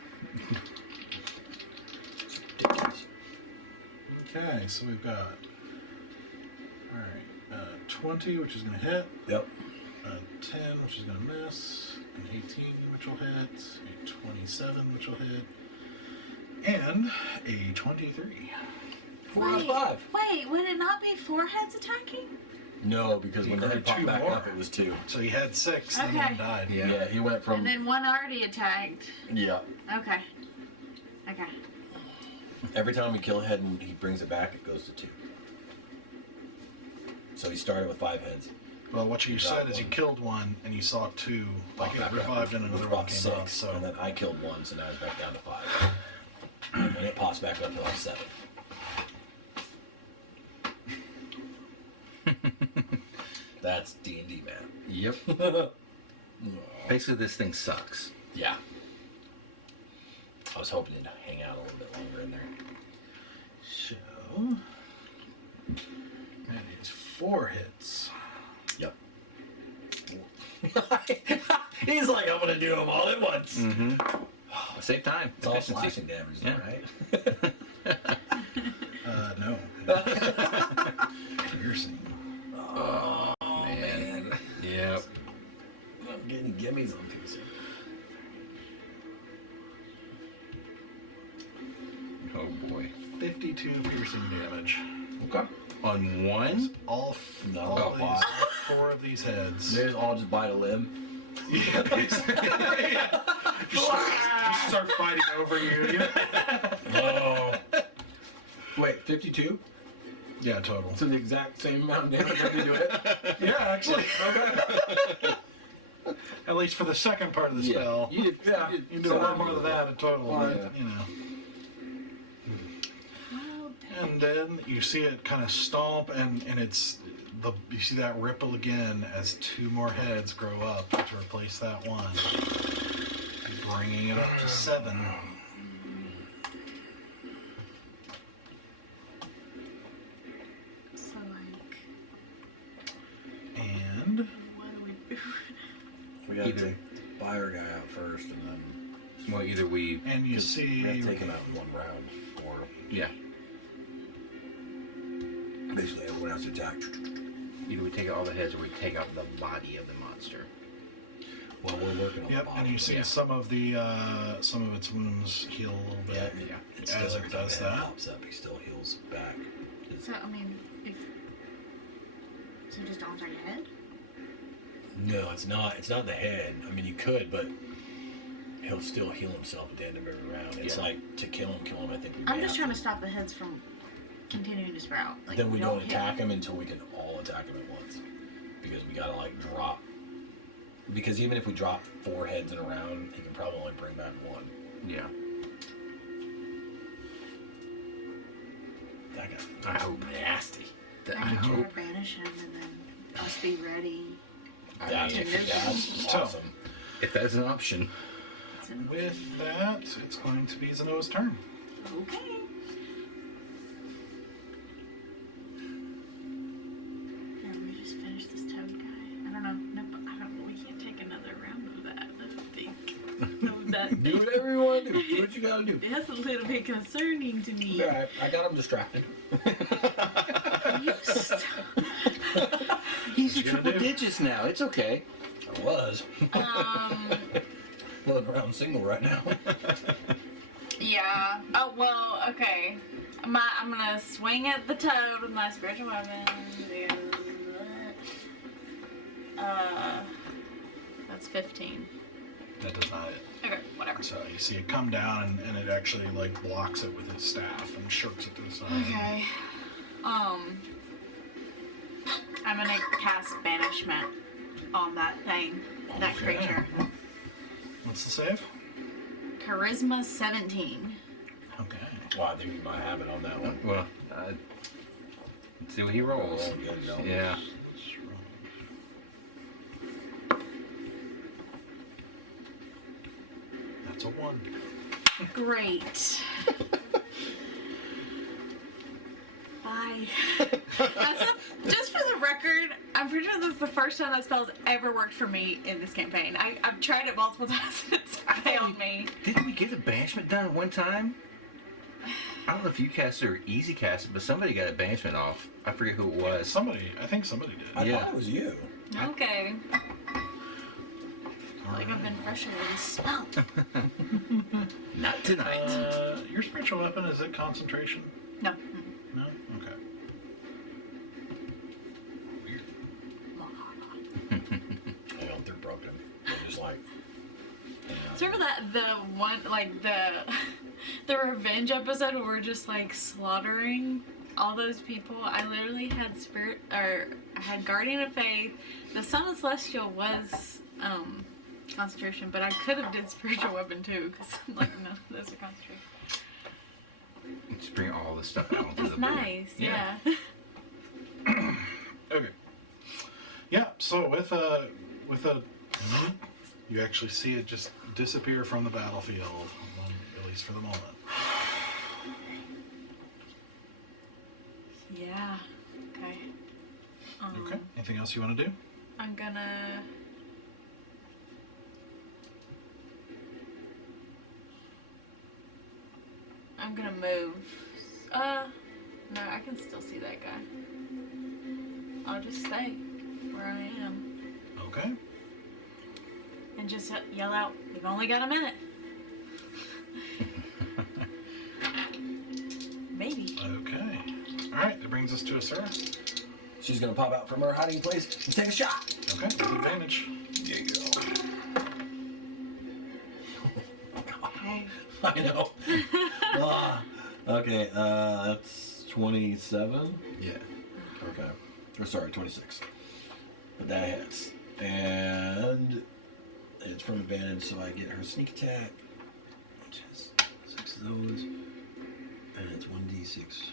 Okay, so we've got 20, which is going to hit. Yep. 10, which is going to miss. An 18, which will hit. A 27, which will hit. And a 23. 4 out of 5. Wait, would it not be 4 heads attacking? No, because when the head popped 2 back more. up, it was 2. So he had 6, then Okay. one died. Yeah, he went from. And then one already attacked. Yeah. Okay. Okay. Every time we kill a head and he brings it back, it goes to 2. So he started with 5 heads. Well, what you He said dropped is you one. killed one, and you saw 2. Popped It back up, revived and which another one brought came 6, up. So and then I killed 1, so now he's back down to 5. And then it pops back up to like 7. That's D&D, man. Yep. Basically, this thing sucks. Yeah. I was hoping it'd hang out a little bit longer in there. So that is 4 hits. Yep. He's like, I'm gonna do them all at once. Mm-hmm. Save time. It's all Efficiency. slashing damage, Yeah. though, right? No. Piercing. Oh, man. Yep. I'm getting gimmies on piercing. Oh, boy. 52 piercing damage. Okay. On one? All No, all why? these 4 of these heads. They just all just bite a limb. Yeah, basically. Yeah. Just start fighting over you. Oh. Wait, 52? Yeah, total. So the exact same amount of damage every do it? Yeah, actually. Okay. At least for the second part of the spell. You did, Yeah. You can do a lot more than that in total, Right. but, you know. And then you see it kind of stomp, and you see that ripple again as 2 more heads grow up to replace that one, bringing it up to 7. So, And what do we do? We gotta Either- take fire guy out first, and then Well, either we... you we have see to take him out in 1 round. Or Yeah. everyone has to attack. Either we take out all the heads or we take out the body of the monster. Well, we're working on the Yep, body. and you see some of its wounds heal a little bit. Yeah. It's as still, it every time does the head that. pops up, he still heals back. So, I mean, if... So just alter your head? No, it's not. It's not the head. I mean, you could, but he'll still heal himself at the end of every round. It's Yeah. like to kill him. I think we I'm may just have trying to stop the heads from continuing to sprout. Like, Then we don't hit attack him until we can all attack him at once, because we gotta like drop. Because even if we drop 4 heads in a round, he can probably only bring back 1. Yeah. That guy. I hope. Nasty. I could try to banish him and then us be ready. That's So- awesome. If that's an option. With that, it's going to be Zenoa's turn. Okay. Yeah, we just finished this toad guy. I don't know. Nope. I don't know. We can't take another round of that. I don't think. No, that Do whatever you want to do. Do what you gotta do. That's a little bit concerning to me. Alright, I got him distracted. You stop. He's What you triple gonna do? digits now. It's okay. I was. Floating around single right now. Yeah. Oh well. Okay. I'm gonna swing at the toad with my spiritual weapon. That's 15. That does not hit. Okay. Whatever. So you see it come down, and it actually like blocks it with its staff and shirks it to the side. Okay. I'm gonna cast banishment on that thing, that Okay. creature. What's the save? Charisma 17. Okay. Well, I think we might have it on that one. Well, let's see what he rolls. Oh, good, no. Yeah. Let's roll. That's a 1. Great. Bye. Just for the record, I'm pretty sure this is the first time that spell's ever worked for me in this campaign. I've tried it multiple times and it's failed me. Didn't we get a banishment done one time? I don't know if you cast it or easy cast it, but somebody got a banishment off. I forget who it was. I think somebody did. I Yeah. thought it was you. Okay. Like I've been frustrated with this spell. Not tonight. Your spiritual weapon, is it concentration? No. No? Okay. I don't think broken. They're just like. So remember that the one like the revenge episode where we're just like slaughtering all those people? I literally had I had Guardian of Faith. The Son of Celestial was concentration, but I could have did spiritual weapon too, because like none of those are concentration. Just bring all the stuff out onto That's the board. nice, yeah. Okay. Yeah, so with a you actually see it just disappear from the battlefield, at least for the moment. Yeah. Okay. Okay. Anything else you want to do? I'm gonna. Move. No, I can still see that guy. I'll just stay where I am Okay. and just yell out, "We've only got a minute." Maybe. Okay. Alright, that brings us to Asura. She's gonna pop out from her hiding place and take a shot. Okay, with advantage. There you go. Hey. I know. Okay, that's 27. Yeah. Okay. Or sorry, 26. But that hits. And it's from advantage, so I get her sneak attack, which is 6 of those. And it's 1d6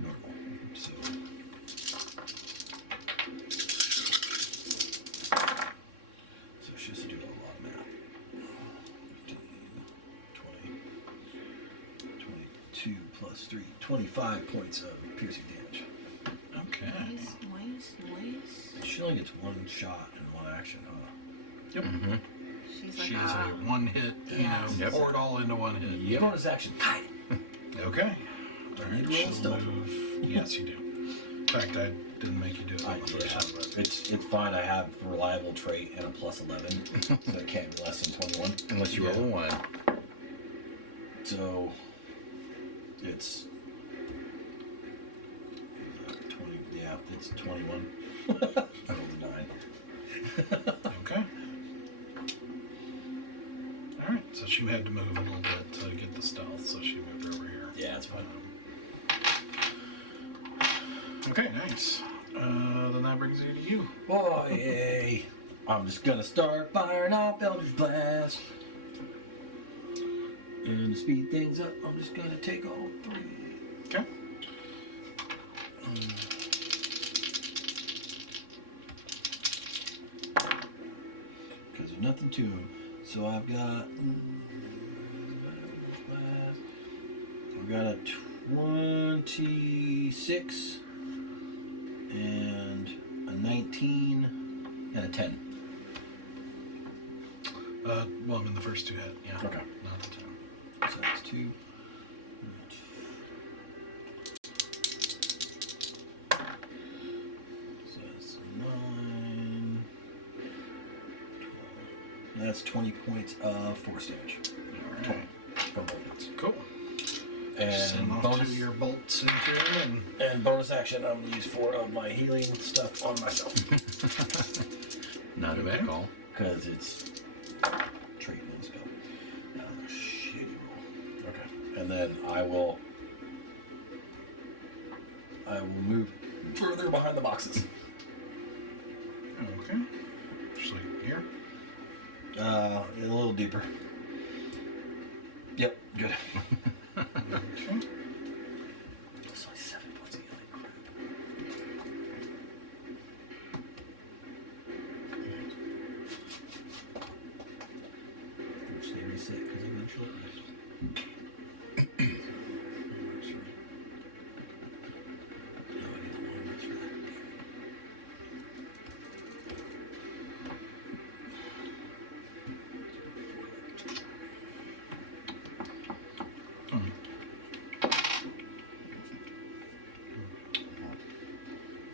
normal. So she has to do a lot of math. 15, 20, 22 plus 3, 25 points of piercing damage. Okay. Nice. She only gets 1 shot and 1 action, huh? Yep. Mm-hmm. She's like, She's a one hit, Yeah. pour it all into one hit. Bonus action. Hide. Okay. Alright, need roll she'll stealth. move. Yes, you do. In fact, I didn't make you do it on the first Yeah, one, but it's fine. I have a reliable trait and a plus 11, so it can't be less than 21. Unless you roll a 1. So it's 20. Yeah, it's 21. I rolled a 9. okay. Alright, so she had to move a little bit to get the stealth, so she moved over here. Yeah, it's fine. Okay, nice. Then that brings you to you. Oh, yay. I'm just gonna start firing off Eldritch Blast. And to speed things up, I'm just gonna take all 3. Okay. Because there's nothing to them. So I've got a 26 and a 19 and a 10. Well, I mean, the first 2 hit, yeah. Okay. Not the 10. So that's 2. So that's 9. 12. That's 20 points of force damage. Alright. From both hits. Cool. And Send off bonus, 2 of your bolts into him, and bonus action, I'm going to use 4 of my healing stuff on myself. Not a bad call. Because it's trait and spell. That was a shitty roll. Okay. And then I will move further behind the boxes. Okay. Just like here. A little deeper. Yep, good. Okay. It's only 7 points of healing. Which they reset because I'm in short rest. No, I need a long rest for that.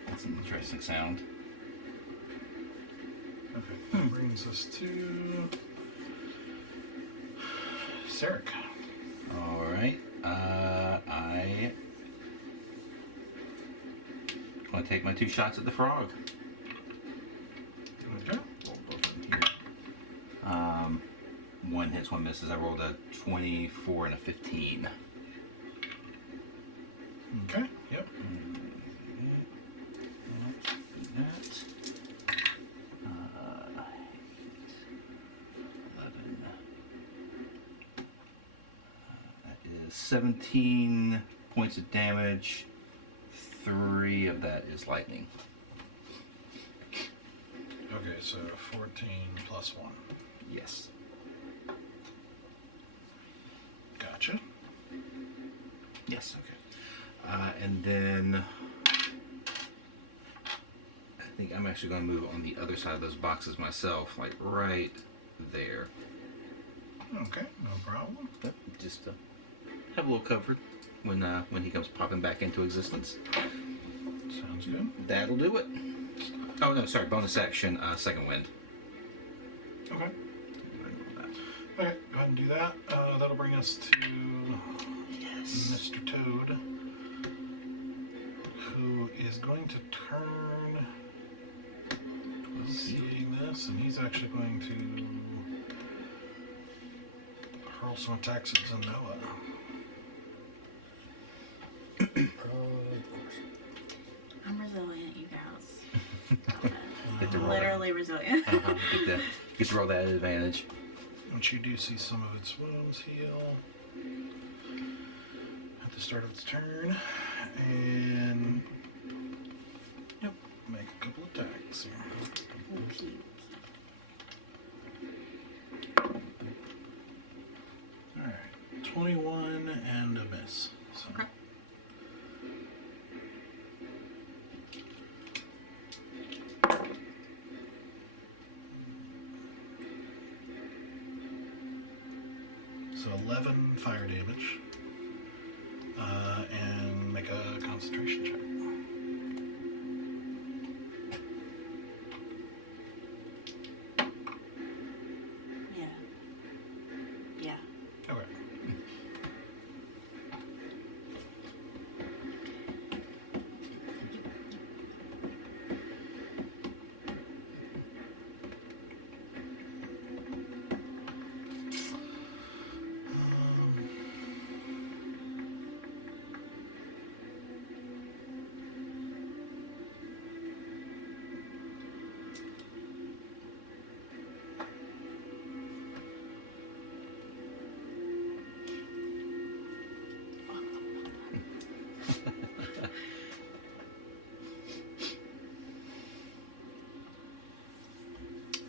That's an interesting sound. Okay. That brings us to Sarek. Alright. I want to take my 2 shots at the frog. Okay. Roll both of them here. 1 hits, 1 misses. I rolled a 24 and a 15. Okay. Yep. That. 11. That is 17 points of damage. 3 of that is lightning. Okay, so 14 plus 1. Yes. Gotcha. Yes, okay. And then I think I'm actually going to move on the other side of those boxes myself, like right there. Okay, no problem. Yep, just to have a little covered when he comes popping back into existence. Sounds good. That'll do it. Oh no, sorry, bonus action, second wind. Okay. Okay, go ahead and do that. That'll bring us to Mr. Toad, who is going to turn, seeing this, and he's actually going to hurl some attacks at Zenoa. I'm resilient, you guys. Get to roll Literally resilient. Get to roll that advantage. Which you do see some of its wounds heal at the start of its turn, and yep, make a couple attacks here. Okay. All right, 21 and a miss. So. Okay. So 11 fire damage, and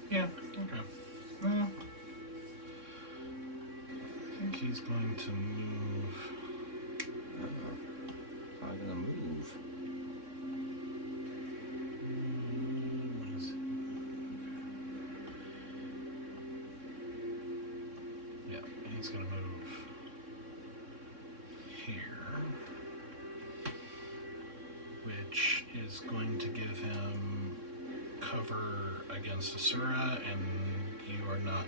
Yeah. Okay. Well, I think he's going to move. I'm gonna move. What is it? Yeah, he's going to move here, which is going to give him cover against Asura, and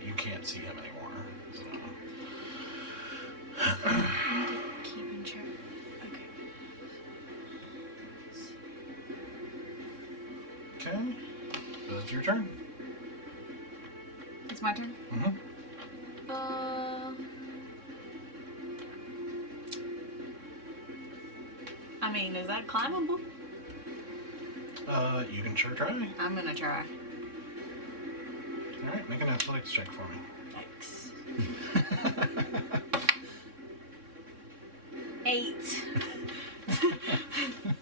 you can't see him anymore. So. Keep in check. Okay. Okay, that's your turn. It's my turn. Mm-hmm. I mean, is that climbable? You can sure try. I'm gonna try. Alright, make an athletics check for me. Thanks. 8.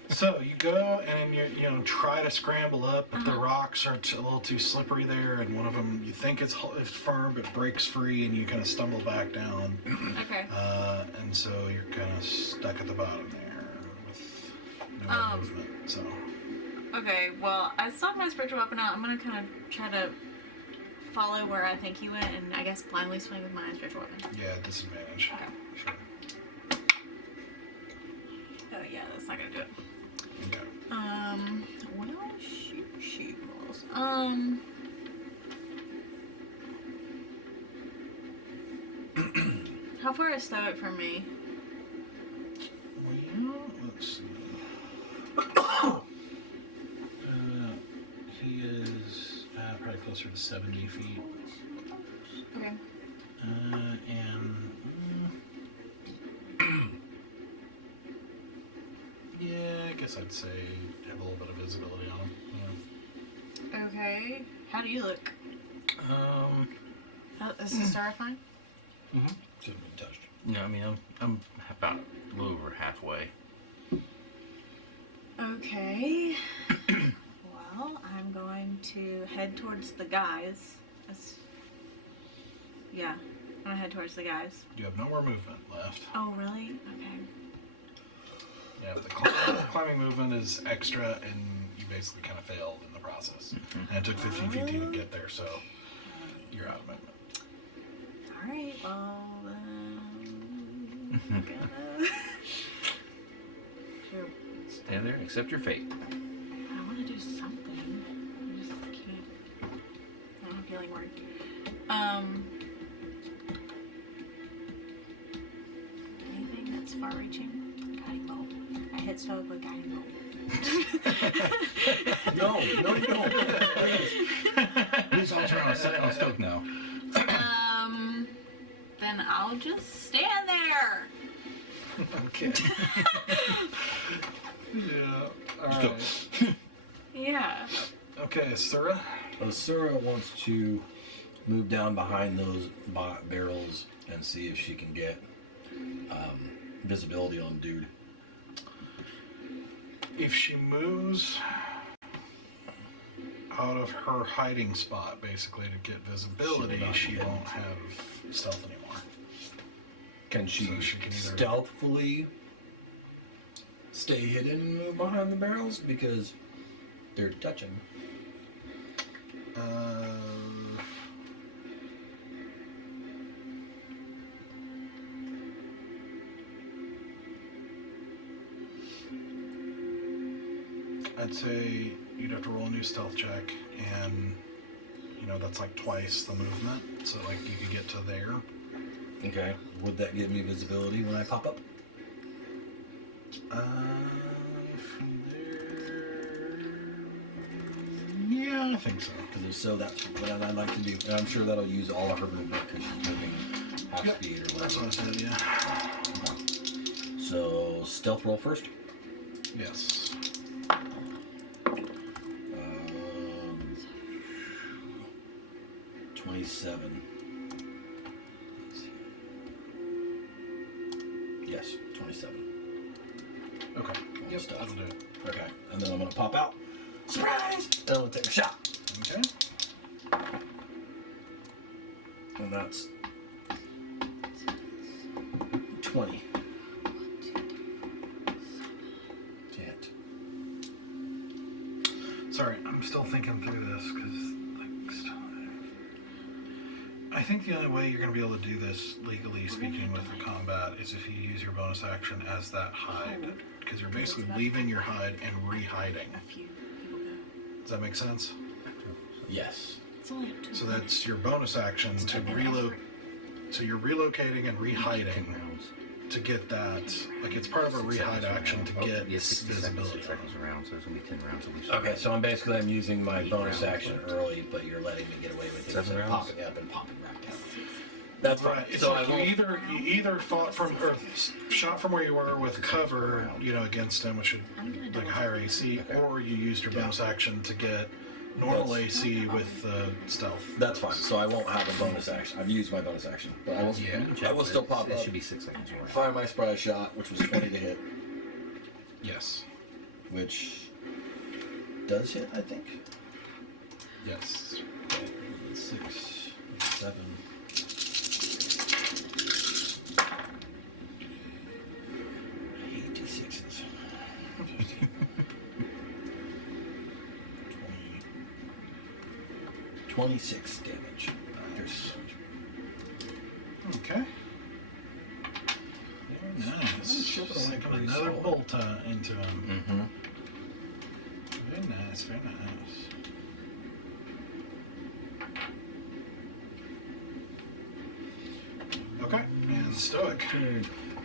So you go and you try to scramble up, but the rocks are a little too slippery there, and one of them you think it's firm but breaks free, and you kind of stumble back down. Okay. And so you're kind of stuck at the bottom there with no more movement. So. Okay, well, I stopped my spiritual weapon out. I'm gonna kind of try to follow where I think he went, and I guess blindly swing with my spiritual weapon. Yeah, disadvantage. Okay. Sure. Oh yeah, that's not gonna do it. Okay. Well, shoot rolls. How far is Stoic from me? Well, let's see. He is probably closer to 70 feet. Okay. Yeah, I guess I'd say have a little bit of visibility on him. Yeah. Okay. How do you look? Is the star fine? Mm-hmm. Shouldn't be touched. No, I mean I'm about a little over halfway. Okay. Well, I'm going to head towards the guys. Yeah, I'm gonna head towards the guys. You have no more movement left. Oh, really? Okay. Yeah, but the climbing movement is extra, and you basically kind of failed in the process. And it took 15 feet to get there, so you're out of movement. Alright, well, I'm gonna... Sure. Stand there, accept your fate. I want to do something. I just can't. I'm feeling worried. Anything that's far-reaching? Guiding bolt. I hit Stoic with guiding bolt. No, you don't. Please all turn on a stove now. Then I'll just stand there. Okay. Yeah. All Let's right. Yeah. Okay, Asura. Asura wants to move down behind those barrels and see if she can get visibility on dude. If she moves out of her hiding spot, basically, to get visibility, she won't have stealth anymore. Can she, So she can either- stealthily stay hidden and move behind the barrels? Because they're touching. I'd say you'd have to roll a new stealth check, and that's like twice the movement, so like you could get to there. Okay. Would that give me visibility when I pop up? From there, yeah, I think so. Because if so, that's what I'd like to do. And I'm sure that'll use all of her movement because she's moving half Yep. speed or That's whatever. what I said. Yeah. So stealth roll first. Yes. 27. Yes, 27. Okay. Yep. Stealth. That'll do it. Okay, and then I'm gonna pop out. Surprise! And I'm gonna take a shot. Okay. And that's 20 to hit. Sorry, I'm still thinking through this because I think the only way you're going to be able to do this legally speaking with the combat is if you use your bonus action as that hide, because you're basically leaving your hide and re-hiding. A few people go. Does that make sense? Yes. It's only up to So that's your bonus action to reload. So you're relocating and 10 rehiding rounds. to get that. Like it's part of a 6 rehide seconds action to around. get Yeah, 60 seconds, visibility. 6 seconds around, so it's going to be 10 rounds at least. Okay, so I'm using my 8 bonus rounds action left. early, but you're letting me get away with it. 7 instead of rounds? popping up and popping back out. That's fine. Right. It's So like I you won't. either fought from or shot from where you were with cover, against him, which I'm gonna would double like higher check. AC, or you used your bonus action to get normal AC with stealth. That's fine. So I won't have a bonus action. I've used my bonus action, but I will. Yeah. I will still pop It up. should be 6 seconds around. Fire my surprise shot, which was 20 to hit, Yes. which does hit, I think. Yes. 6, 7. 86s. 26 damage. There's Okay. Nice. Chipping away Sinking pretty another solid. bolt into him. Mm-hmm. Very nice. Very nice. Okay. And Stoic.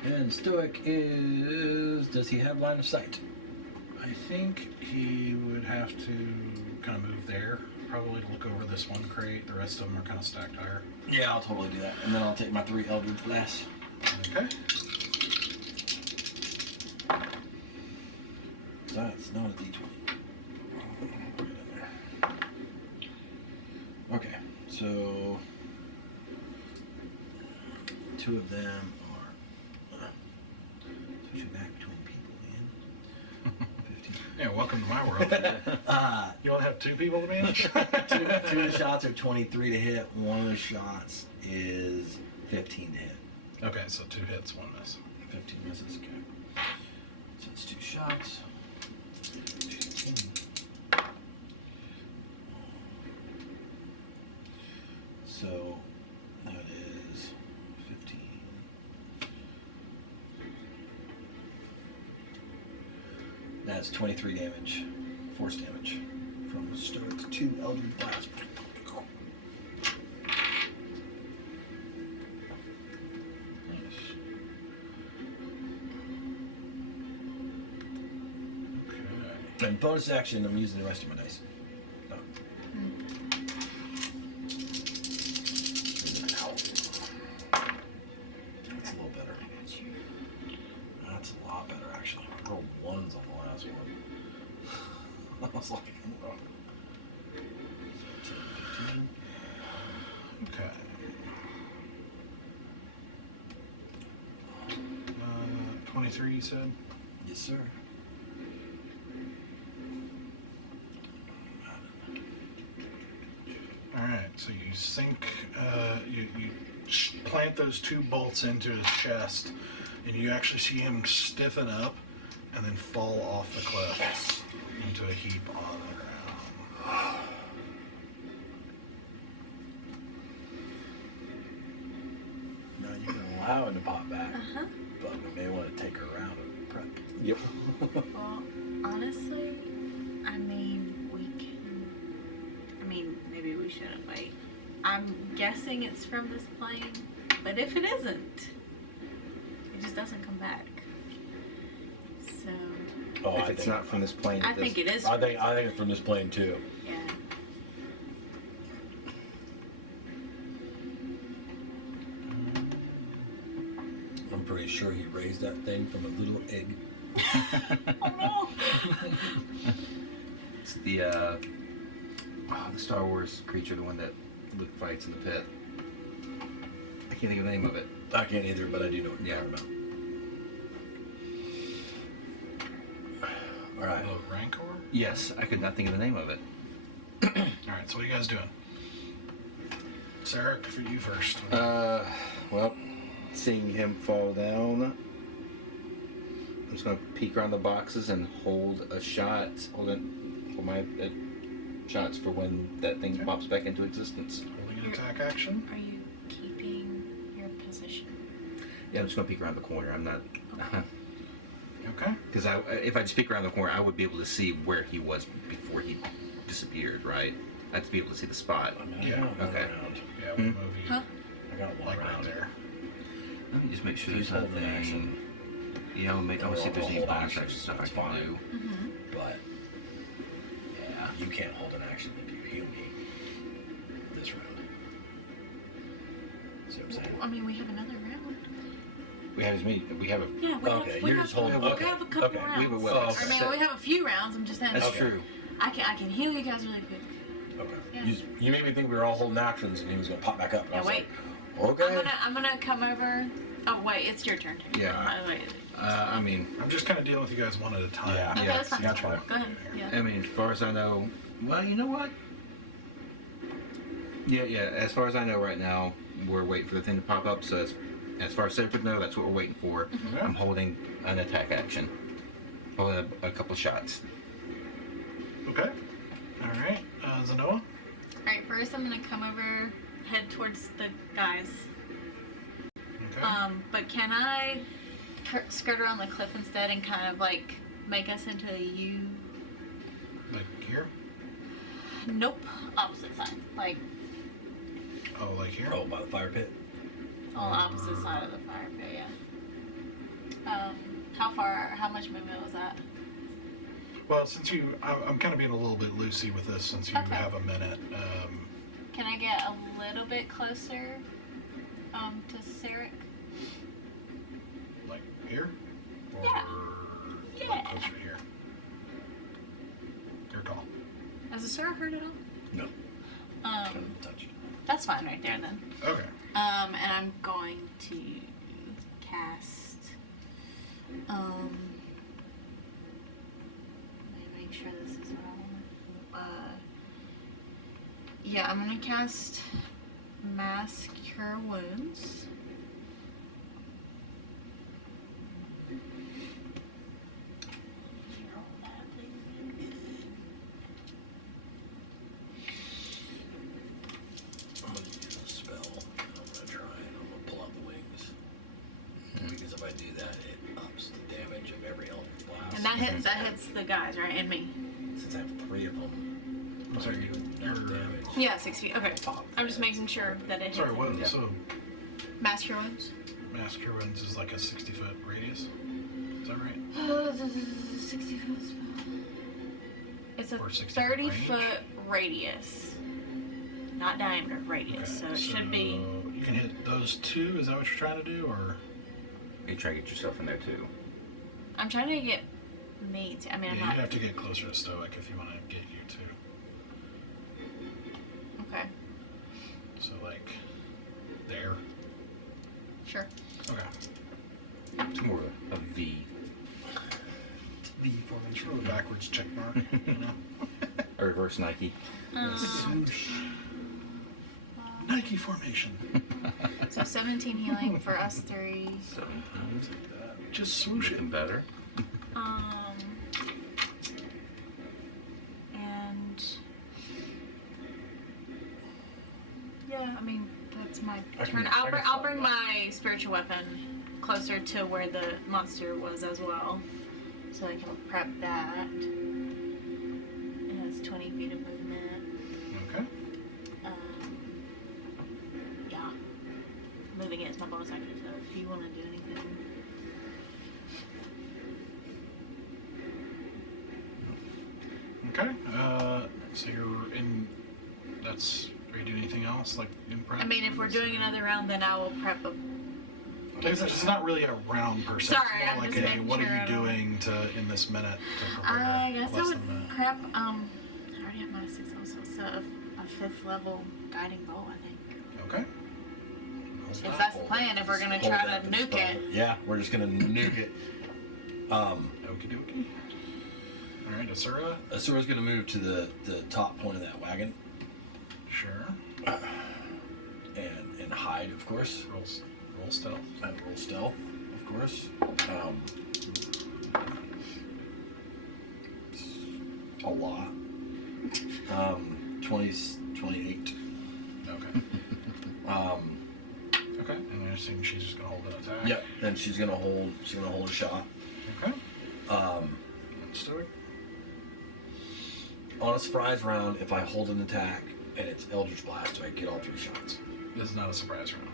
And Stoic is. Does he have line of sight? I think he would have to kind of move there. Probably to look over this one crate. The rest of them are kind of stacked higher. Yeah, I'll totally do that. And then I'll take my 3 Eldritch Blasts. Okay. That's not a D20. Okay, so 2 of them are switching back between people, man. 15. Yeah, welcome to my world. You only have 2 people to manage? Two of the shots are 23 to hit. One of the shots is 15 to hit. Okay, so 2 hits, 1 miss. 15 misses, okay. So it's 2 shots. So that is 15. That's 23 damage, force damage from Stoic's 2 Eldritch Blasts. Okay. And bonus action, I'm using the rest of my dice. Oh. That's a little better. That's a lot better, actually. I rolled 1s on the last one. I was like, oh. 15. Okay. 23, you said? Yes, sir. Alright, so you sink, you plant those 2 bolts into his chest, and you actually see him stiffen up and then fall off the cliff into a heap on the ground. Now you can allow him to pop back, Uh-huh. but we may want to take her around and prep. Yep. Well, honestly, I mean, maybe we shouldn't wait. I'm guessing it's from this plane, but if it isn't, it just doesn't come back. So, Oh, If it's not from this plane, I think it is. I think it's from this plane too. Yeah. I'm pretty sure he raised that thing from a little egg. Oh It's the Star Wars creature, the one that Luke fights in the pit. I can't think of the name of it. I can't either, but I do know what you're Yeah. talking about. All right. The Rancor? Yes, I could not think of the name of it. Alright, so what are you guys doing? Sarah, for you first. Well, seeing him fall down, I'm just gonna peek around the boxes and hold a shot. Hold my shots for when that thing Okay. pops back into existence. Holding an attack action. Are you keeping your position? Yeah, I'm just gonna peek around the corner. I'm not. Okay. Because if I just peek around the corner, I would be able to see where he was before he disappeared, right? I'd be able to see the spot. I mean, I Yeah, got one okay. round. Yeah, we'll move you. Huh? I got one Like right round. there. Let me just make sure He's there's holding nothing. action. Yeah, I'll see if there's any Hold bonus action, action stuff I that's can fine. do. Mm-hmm. But yeah, you can't hold an action if you heal me this round. See what I'm saying? I mean, we have another round. We have his meet. We have a. Yeah, we Okay, have. We you're have, just holding- we okay, have a couple okay. rounds. We have a well. Oh, I mean, we have a few rounds. I'm just saying. That's Okay. true. I can heal you guys really quick. Okay. Yeah. You made me think we were all holding actions and he was gonna pop back up. And I Yeah, was wait. like, okay. I'm gonna come over. Oh wait, it's your turn. Yeah. Wait. I mean, I'm just kind of dealing with you guys one at a time. Yeah. Okay, Yeah, that's fine. that's fine. Go ahead. Yeah. I mean, as far as I know, well, you know what? Yeah. As far as I know right now, we're waiting for the thing to pop up. So as far as Cedric would know, that's what we're waiting for. Okay. I'm holding an attack action. Holding a couple shots. Okay. All right. Zanoa. All right. First, I'm gonna come over, head towards the guys. Okay. But can I skirt around the cliff instead and kind of like make us into a U? Like here? Nope. Opposite side. Like Oh, like here? Oh, by the fire pit. on the opposite side of the fire pit. Yeah. How much movement was that? Well, since I'm kind of being a little bit loosey with this since you Okay. have a minute. Can I get a little bit closer to Cedric? Like here? Or Yeah. like Yeah. closer to here? Your call. Has the Sarah heard it all? No. Couldn't touch. That's fine right there then. Okay. And I'm going to cast. Let me make sure this is what I want. Yeah, I'm gonna cast Mass Cure Wounds. I'm gonna use a spell. I'm gonna try and I'm gonna pull out the wings. Because if I do that, it ups the damage of every eldritch blast. And that hits the guys, right? And me. Since I have 3 of them, I'm sorry, enough you're- damage. Yeah, 6 feet. Okay. Pop. I'm just making sure that it hits. Sorry, what? Yeah. So, Mass Cure Wounds. Mass Cure Wounds is like a 60-foot radius? Is that right? 60 foot spell. It's a Or 60 foot 30 range? foot radius. Not diameter, radius. So it should be. You can hit those two? Is that what you're trying to do? Or. You try to get yourself in there too. I'm trying to get me to. I mean, Yeah, I'm you'd not. have to get closer to Stoic if you want to get you two. Okay. So, like, there. Sure. Okay. It's more of a V. V Sort formation. of a backwards check mark, you know? A reverse Nike. Nike formation. So 17 healing for us 3. So Just swoosh it. looking better. And yeah, I mean that's my I turn. can- I'll I bring can I'll bring follow my spiritual weapon closer to where the monster was as well, so I can prep that. It has 20 feet of movement. Okay. Yeah, moving it is my bonus action. So if you want to do anything. Okay. So you're in. That's. Are you doing anything else? Like in prep? I mean, if we're doing another round, then I will prep a. It's not really a round per se. Sorry, It's I'm like just making what sure are I you don't- doing in this minute to prepare? I guess I less would than that? prep. I already have my 6 also, so a 5th level guiding bow, I think. Okay. If that's the plan, if we're gonna Hold try that to for nuke spell. it. Yeah, we're just gonna nuke it. Okie dokie. All right, Asura. Asura's gonna move to the top point of that wagon. Sure. hide, of course. Roll stealth. And roll stealth, of course. A lot. 28. Okay. Okay. And you're saying she's just gonna hold an attack. Yep. Then she's gonna hold a shot. Okay. Let's do it. On a surprise round, if I hold an attack and it's Eldritch Blast, I get all 3 shots. This is not a surprise round,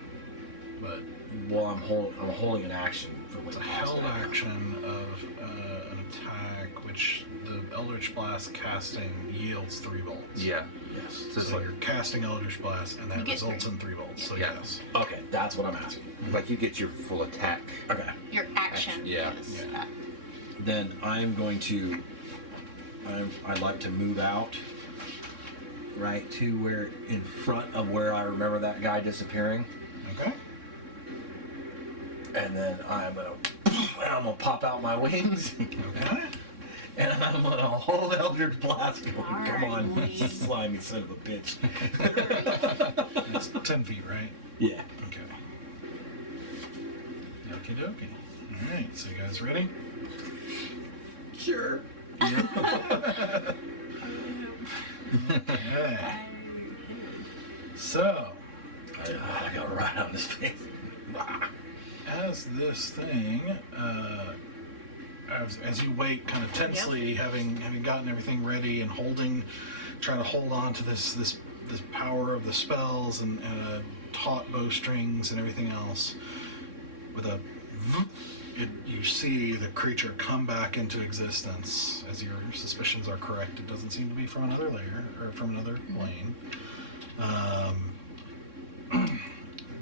but Well, I'm holding an action for when it's a it pops held back. action of an attack, which the Eldritch Blast casting yields 3 volts. Yeah. Yes. So it's So like you're casting Eldritch Blast, and You that get results in 3 volts. So Yeah. yes. Okay, that's what I'm asking. you get your full attack. Okay. Your action Yeah. is Yeah. that. Then I'm going to. I'd like to move out. Right to where in front of where I remember that guy disappearing, Okay. and then I'm gonna pop out my wings. Okay. And I'm gonna hold Eldritch Blast going, come on, Alright. you slimy son of a bitch. It's 10 feet, right? Yeah. Okay. Okie dokie. Alright, so you guys ready? Sure. Okay. So, I got right on his face. as this thing, as you wait kind of tensely, having gotten everything ready and trying to hold on to this power of the spells and taut bowstrings and everything else, with a you see the creature come back into existence. As your suspicions are correct, it doesn't seem to be from another layer or from another plane.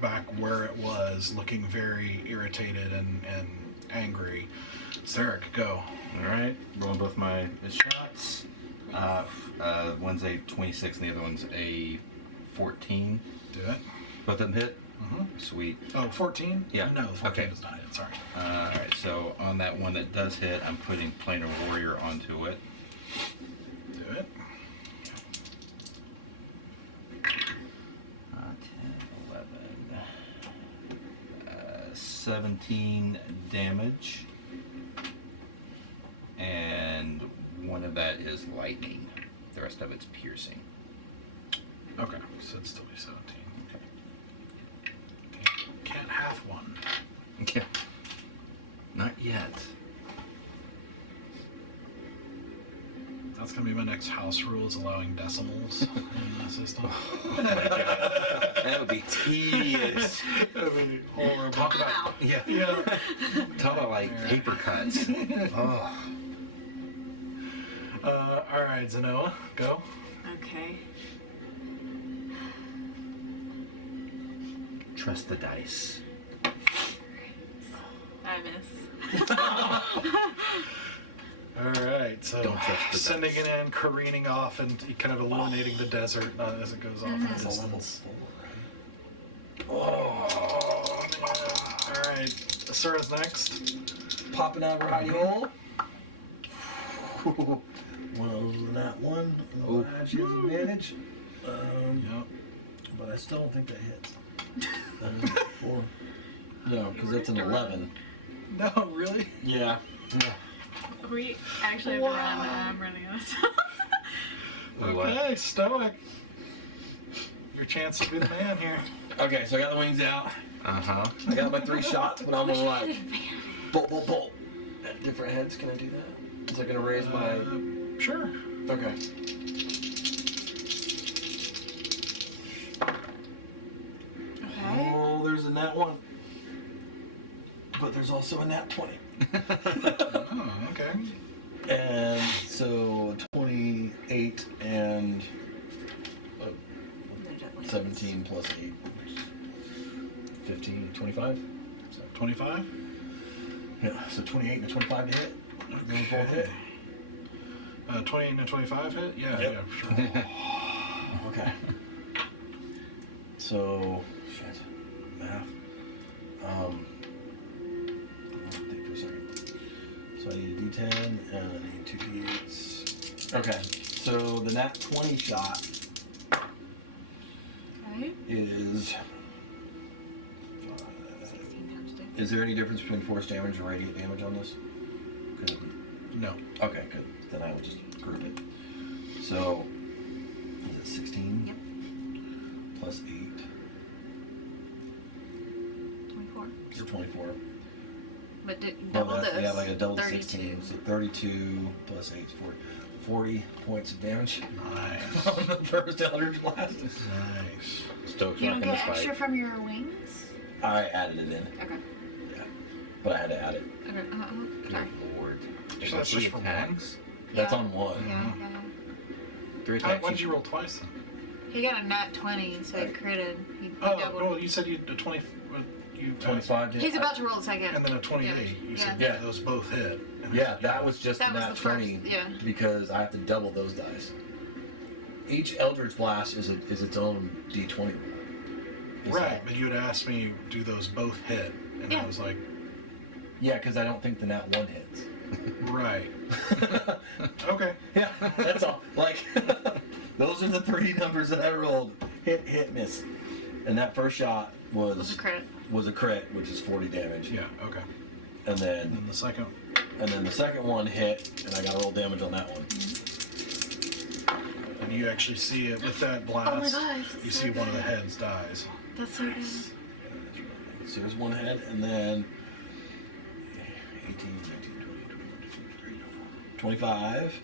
Back where it was, looking very irritated and angry. Zarek, go. All right, rolling both my shots. One's a 26 and the other one's a 14. Do it. Both of them hit. Mm-hmm. Sweet. Oh, 14? Yeah. No, 14 Okay. does not hit. Sorry. All right, so on that one that does hit, I'm putting Planar Warrior onto it. Do it. 10, 11, 17 damage, and one of that is lightning. The rest of it's piercing. Okay, so it'd still be 17. Can't half one. Yeah. Not yet. That's going to be my next house rule, is allowing decimals in the system. That would be tedious. That'd be horrible. Talk about Wow. Yeah. talk about like paper cuts. Oh. All right, Zenoa, go. Okay. Trust the dice. I miss. All right, so Don't trust the sending dice. it in, careening off, and kind of illuminating the desert as it goes off in the That's a level distance. 4, right? Oh, man. All right, Asura's next. Popping out of her hidey hole. One of those in that one. Ooh. She has advantage. Yep. But I still don't think that hits. 4. No, because that's an 11. No, really? Yeah. We actually have to run. I'm running out of stuff. Okay, Stoic. Your chance to be the man here. Okay, so I got the wings out. Uh-huh. I got my 3 shots, but I'm Wish gonna I had like advantage. bolt, bolt, bolt. At different heads, can I do that? Is it gonna raise my? Sure. Okay. Okay. Oh, there's a nat 1. But there's also a nat 20. Oh, okay. And so 28 and They're definitely 17 plus 8. 15, 25? 25? Yeah, so 28 and 25 to hit. Those both hit. 28 and a 25 hit? Yeah, Yep. yeah, sure. Okay. So, shit. Math. Think for a second. So I need a D10 and I need 2 D8s. Okay. So the nat 20 shot Okay. is Is there any difference between force damage and radiant damage on this? No. Okay, good. Then I will just group it. So, is it 16? Yep. Plus 8. 24. So 24. But Well, double that's, this. yeah, like a double 32. 16. So 32 plus 8 is 40. 40 points of damage Nice. on the first Eldritch Blast. Nice. Stokes You don't rocking get this extra fight. from your wings? I added it in. Okay. Yeah. But I had to add it. Okay. Good Sorry. lord. So that's just for attacks. That's Yeah. on one. Yeah, Mhm. yeah. 3 Why attacks. did you roll twice then? He got a nat 20, so he critted. He Oh, doubled. well, you said you a 20. You 25. He's about to roll the second. And then a 28. You said Yeah. those both hit. And Yeah, that was just That was nat the 20 first, yeah. because I have to double those dice. Each Eldritch Blast is its own D20 roll. Is Right, that- but you had asked me, do those both hit? And Yeah. I was like, Yeah, because I don't think the nat 1 hits. right. Okay. Yeah, that's all. Like, those are the 3 numbers that I rolled. Hit, hit, miss. And that first shot Was a crit. was a crit, which is 40 damage. Yeah, okay. And And then then the second. the second one hit, and I got to roll damage on that one. And you actually see it with that Oh my blast. gosh. You see one of the heads dies. That's so good. So there's one head, and then 18, 19, 20, 21, 25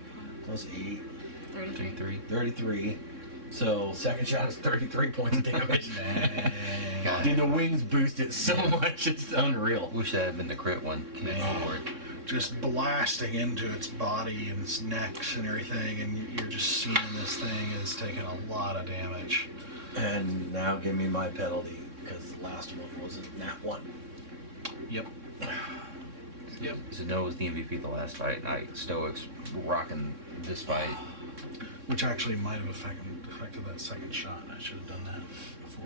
plus 8, 33. 33. So second shot is 33 points of damage. God. Dude, the wings boost it so much, it's unreal. Wish that had been the crit one. Good Man. lord. Just blasting into its body and its necks and everything, and you're just seeing this thing is taking a lot of damage. And now give me my penalty, because the last one was a nat 1. Yep. Yep. So Noah was the MVP the last fight. Stoics rocking this fight. Which actually might have affected that second shot. I should have done that before.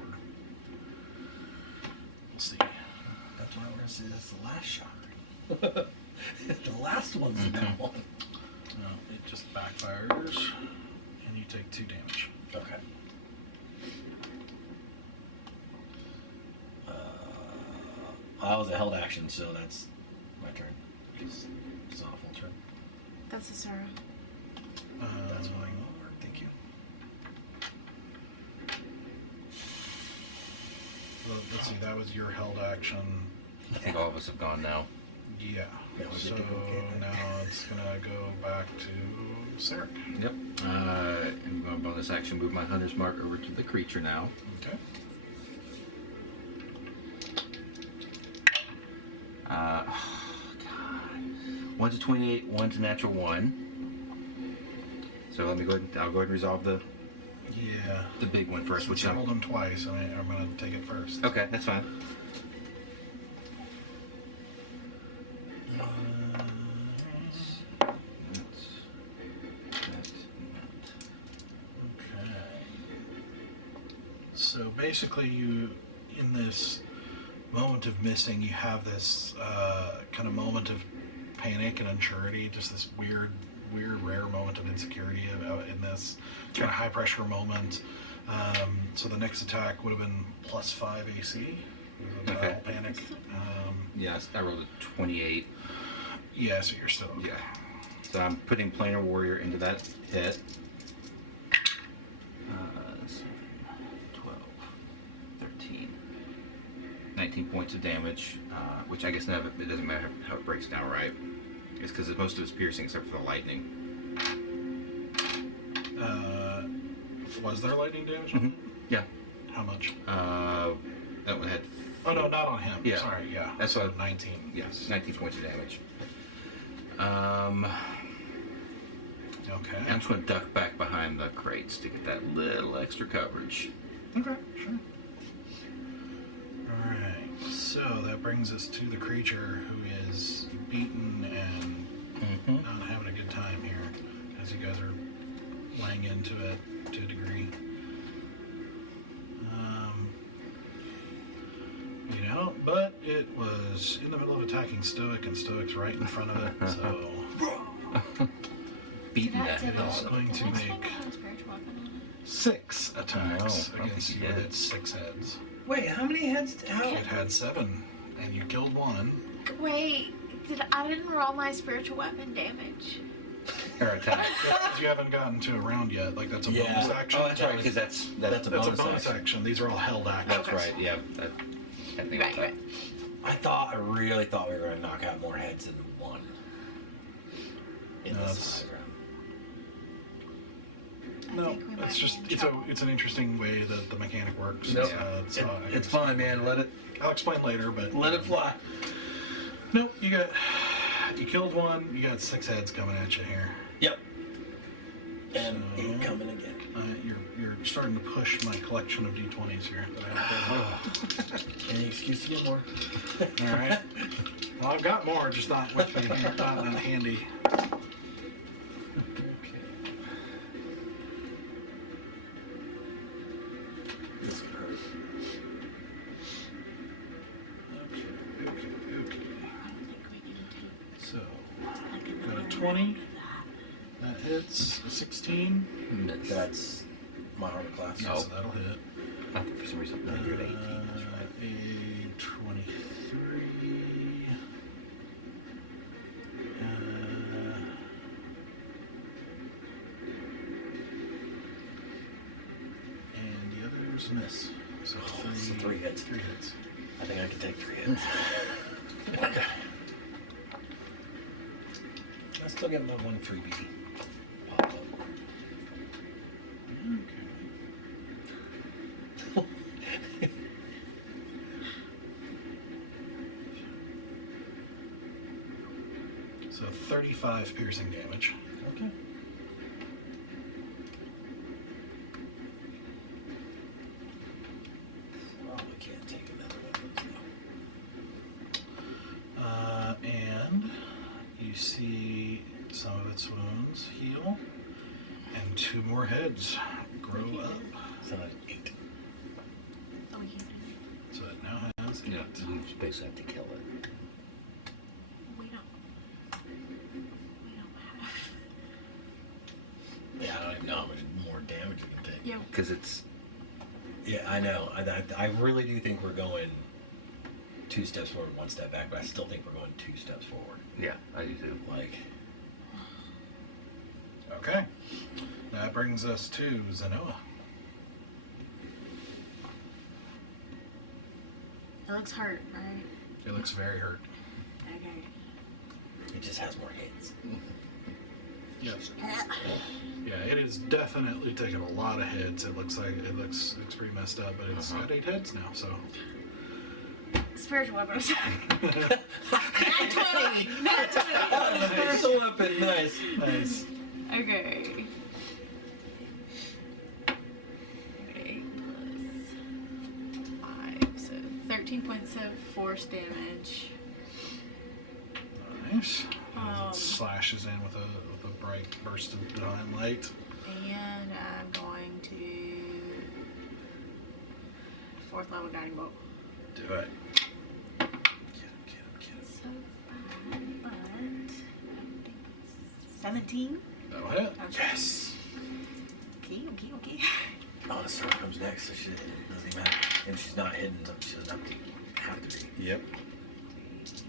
We'll see. That's why I want to say that's the last shot. The last one's a nat 1. No, it just backfires, and you take 2 damage. Okay. That was a held action, so that's my turn. It's not a full turn. That's a Sarah. That's fine. That'll work. Thank you. Well, let's see, that was your held action. I think all of us have gone now. Yeah. That was a So duplicate. now it's gonna go back to Sarek. Yep. I'm going to bonus action move my hunter's mark over to the creature now. Okay. God. 1 to 28, 1 to natural 1. So let me go ahead. I'll go ahead and resolve the Yeah. big one first, which I I'm. rolled them twice. I'm gonna take it first. Okay, that's fine. Okay. So basically, you, in this moment of missing, you have this kind of moment of panic and unsurety, just this weird, rare moment of insecurity in this kind of high pressure moment. So the next attack would have been +5 AC. The Okay. battle panic. Yes, I rolled a 28. Yeah, so you're still okay. Yeah. So I'm putting Planar Warrior into that hit. 7, 12, 13, 19 points of damage, which I guess none of it doesn't matter how it breaks down, right? It's because most of it's piercing except for the lightning. Was there lightning damage? Mhm. Yeah. How much? That one had. Oh no, not on him. Yeah. Sorry, yeah. That's so what- 19. Yes, 19 points of damage. Okay. I'm just going to duck back behind the crates to get that little extra coverage. Okay, sure. Alright, so that brings us to the creature who is beaten and not having a good time here, as you guys are laying into it to a degree. But it was in the middle of attacking Stoic, and Stoic's right in front of it, so Beating that Did hell. It's I going to spend make a spiritual weapon on it? 6 attacks No, I don't against think you you with did. its 6 heads. Wait, how many heads? How? It had 7 and you killed one. Wait, I didn't roll my spiritual weapon damage? Or attack. Because you haven't gotten to a round yet. Like, that's a Yeah. bonus action. Oh, that's right, because that's That's a That's a bonus bonus action. action. These are all held actions. That's right. Yeah. That, I think Right, right. I really thought we were going to knock out more heads than one in No, this that's- round. I No, think we might it's be just in it's trouble. an interesting way that the mechanic works. Nope. So I It's can- fine, man. I'll explain later, but Let it fly. Nope, you killed one. You got 6 heads coming at you here. Yep. And So- incoming again. You're starting to push my collection of d20s here. That I have there. Any excuse to get more? All right. Well, I've got more, just not with me here, not handy. This could hurt. Okay. I don't think we can take So like got another a 20. round of that. that hits a 16. Miss. That's my armor class. No. So that'll hit. I think for some reason I thought you were at 18. That's right. A 23. And the others miss. So So 3 hits. 3 hits. I think I can take 3 hits. Okay. I still get my 1 freebie. Pop up. So 35 piercing damage. Okay. Probably can't take another one of those And you see some of its wounds heal, and 2 more heads grow up. though. So that's 8. Oh, you did. So it now has 8. Yeah, we just basically have to kill it. We don't have. Yeah, I don't even know how much more damage we can take. Yeah. Because it's. Yeah, I know. I really do think we're going 2 steps forward, 1 step back, but I still think we're going 2 steps forward. Yeah, I do too. Like, Okay. That brings us to Zenoa. It looks hurt, right? It looks very hurt. Okay. it just has more hits. Yes. Yeah, it is definitely taking a lot of hits. It looks pretty messed up, but it's got 8 heads now, so. Spiritual weapon attack. Nat 20! Nat 20! Oh, spiritual weapon, nice. Nice. Okay. 8 plus 5, so 13 points of force damage. Nice. Um, It slashes in with a bright burst of divine light. And I'm going to 4th level guiding bolt. Do it. Get him. So bad, but I think it's 17. That'll hit. Okay. Yes. Okay. Oh, the sword comes next, so shit, it doesn't even matter. And she's not hidden, so she doesn't have to be. Yep.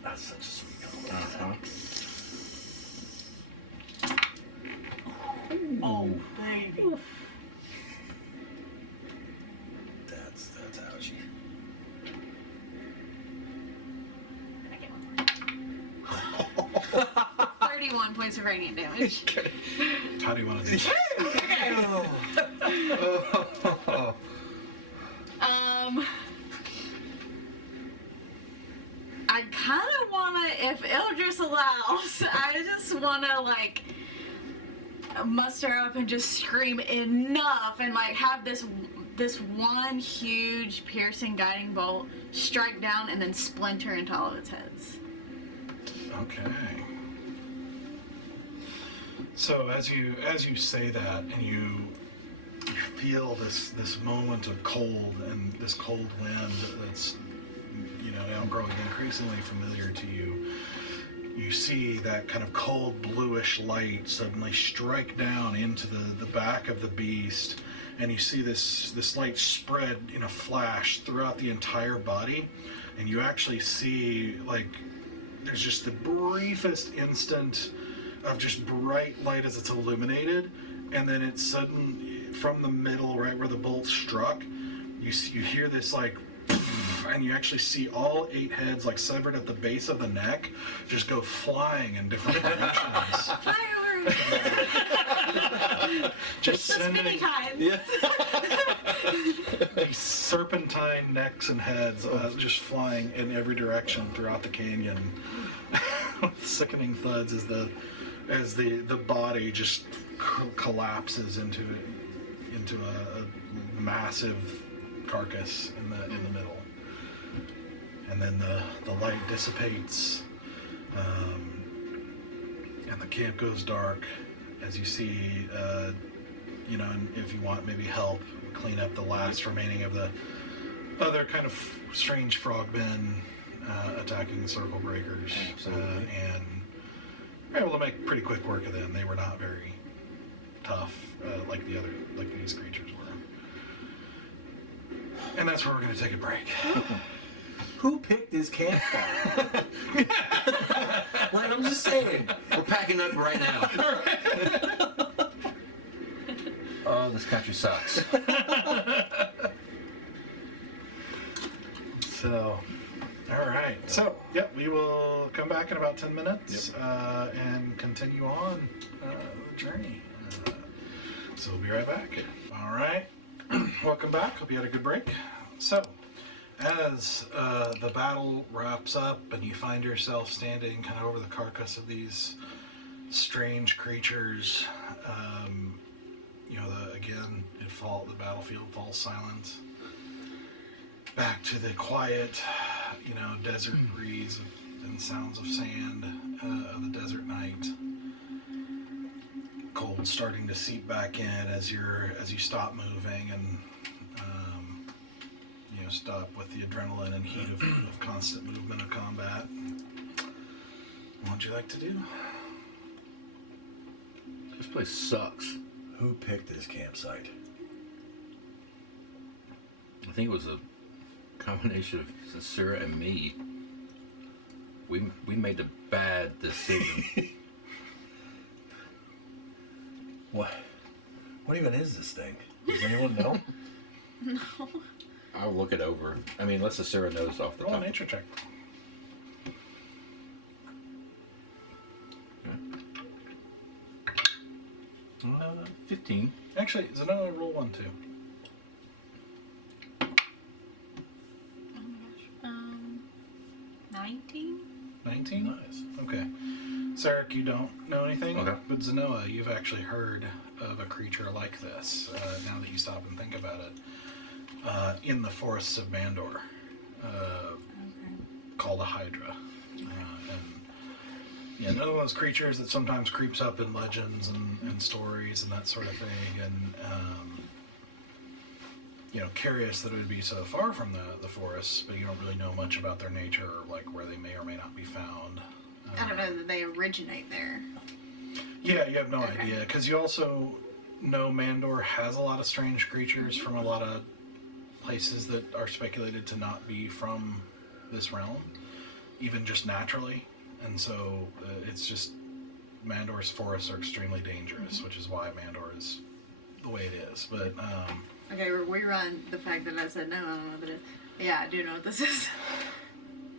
That's such a sweet color. Uh-huh. Oh, baby. That's ouchie. Can I get one more? 31 points of radiant damage. How do you want to do this? I kind of want to, if Eldris allows, I just want to, like, muster up and just scream enough and, like, have this one huge piercing guiding bolt strike down and then splinter into all of its heads. Okay. So as you say that, and you feel this moment of cold and this cold wind that's now growing increasingly familiar to you, you see that kind of cold bluish light suddenly strike down into the back of the beast, and you see this light spread in a flash throughout the entire body, and you actually see, like, there's just the briefest instant of just bright light as it's illuminated, and then it's sudden from the middle, right where the bolt struck, you hear this, like, and you actually see all 8 heads, like, severed at the base of the neck, just go flying in different directions. Fireworks! Just The spinny sending kind. Yeah. these serpentine necks and heads just flying in every direction throughout the canyon. With sickening thuds as the body just collapses into a massive carcass in the middle, and then the light dissipates, and the camp goes dark as you see, and if you want maybe help clean up the last remaining of the other kind of strange frogmen attacking the circle breakers. And you're able to make pretty quick work of them. They were not very tough like these creatures were. And that's where we're going to take a break. Who picked this campfire? Like, I'm just saying. We're packing up right now. Oh, this country sucks. So, all right. So, yep, we will come back in about 10 minutes and continue on the journey. So we'll be right back. All right. Welcome back. Hope you had a good break. So, as the battle wraps up and you find yourself standing kind of over the carcass of these strange creatures, again, the battlefield falls silent. Back to the quiet, desert breeze and sounds of sand of the desert night. Cold starting to seep back in as you stop moving and stop with the adrenaline and heat of constant movement of combat. What would you like to do? This place sucks. Who picked this campsite? I think it was a combination of Cyn and me. We made a bad decision. What even is this thing? Does anyone know? No. I'll look it over. I mean, unless Cyn knows off the Roll a top. nature check. 15. Actually, Zenoa, roll 1 too. Oh my gosh. 19? 19? Nice. Okay. Sarek, you don't know anything, Okay. but Zenoa, you've actually heard of a creature like this, now that you stop and think about it, in the forests of Mandor, Okay. called a Hydra. Another one of those creatures that sometimes creeps up in legends and stories and that sort of thing, and curious that it would be so far from the forests, but you don't really know much about their nature or like where they may or may not be found. I don't know that they originate there. Yeah, you have no Okay. idea, because you also know Mandor has a lot of strange creatures from a lot of places that are speculated to not be from this realm, even just naturally. And so it's just Mandor's forests are extremely dangerous, which is why Mandor is the way it is. But Okay, we run the fact that I said no, I don't know what it is. Yeah, I do know what this is.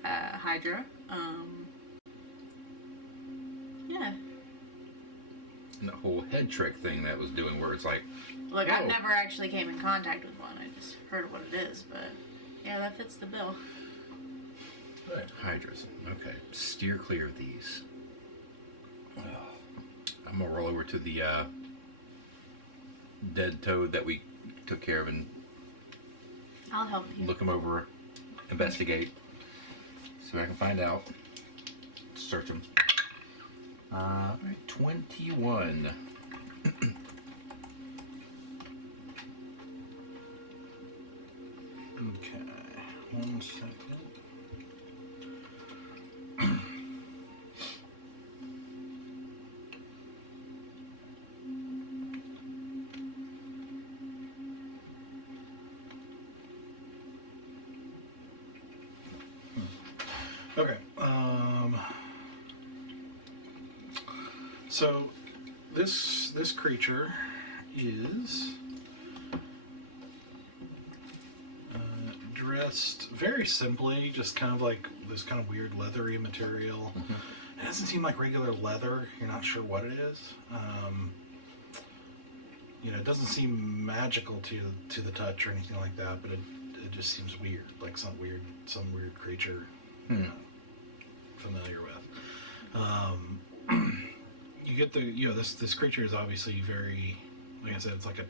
Hydra. Yeah. And the whole head trick thing that was doing where it's like, Look, Oh. I've never actually came in contact with one. I just heard what it is, but yeah, that fits the bill. Right. Hydras. Okay. Steer clear of these. I'm going to roll over to the dead toad that we took care of and I'll help you. look him over, investigate, see what I can find out. Search him. 21. okay, 1 second. Okay. So this creature is dressed very simply, just kind of like this kind of weird leathery material. It doesn't seem like regular leather. You're not sure what it is. It doesn't seem magical to the touch or anything like that, but it just seems weird, like some weird creature you're not familiar with. You get this creature is obviously very, like I said, it's like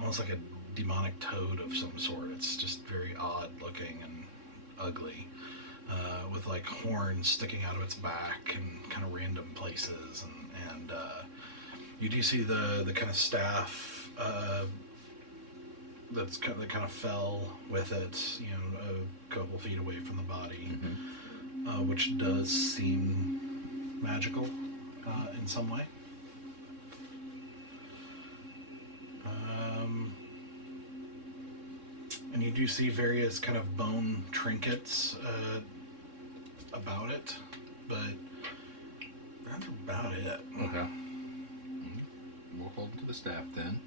almost like a demonic toad of some sort. It's just very odd looking and ugly, with like horns sticking out of its back and kind of random places, and you do see the kind of staff that kind of fell with it, a couple feet away from the body, which does seem magical in some way. And you do see various kind of bone trinkets about it, but that's about it. Okay. We'll hold to the staff then.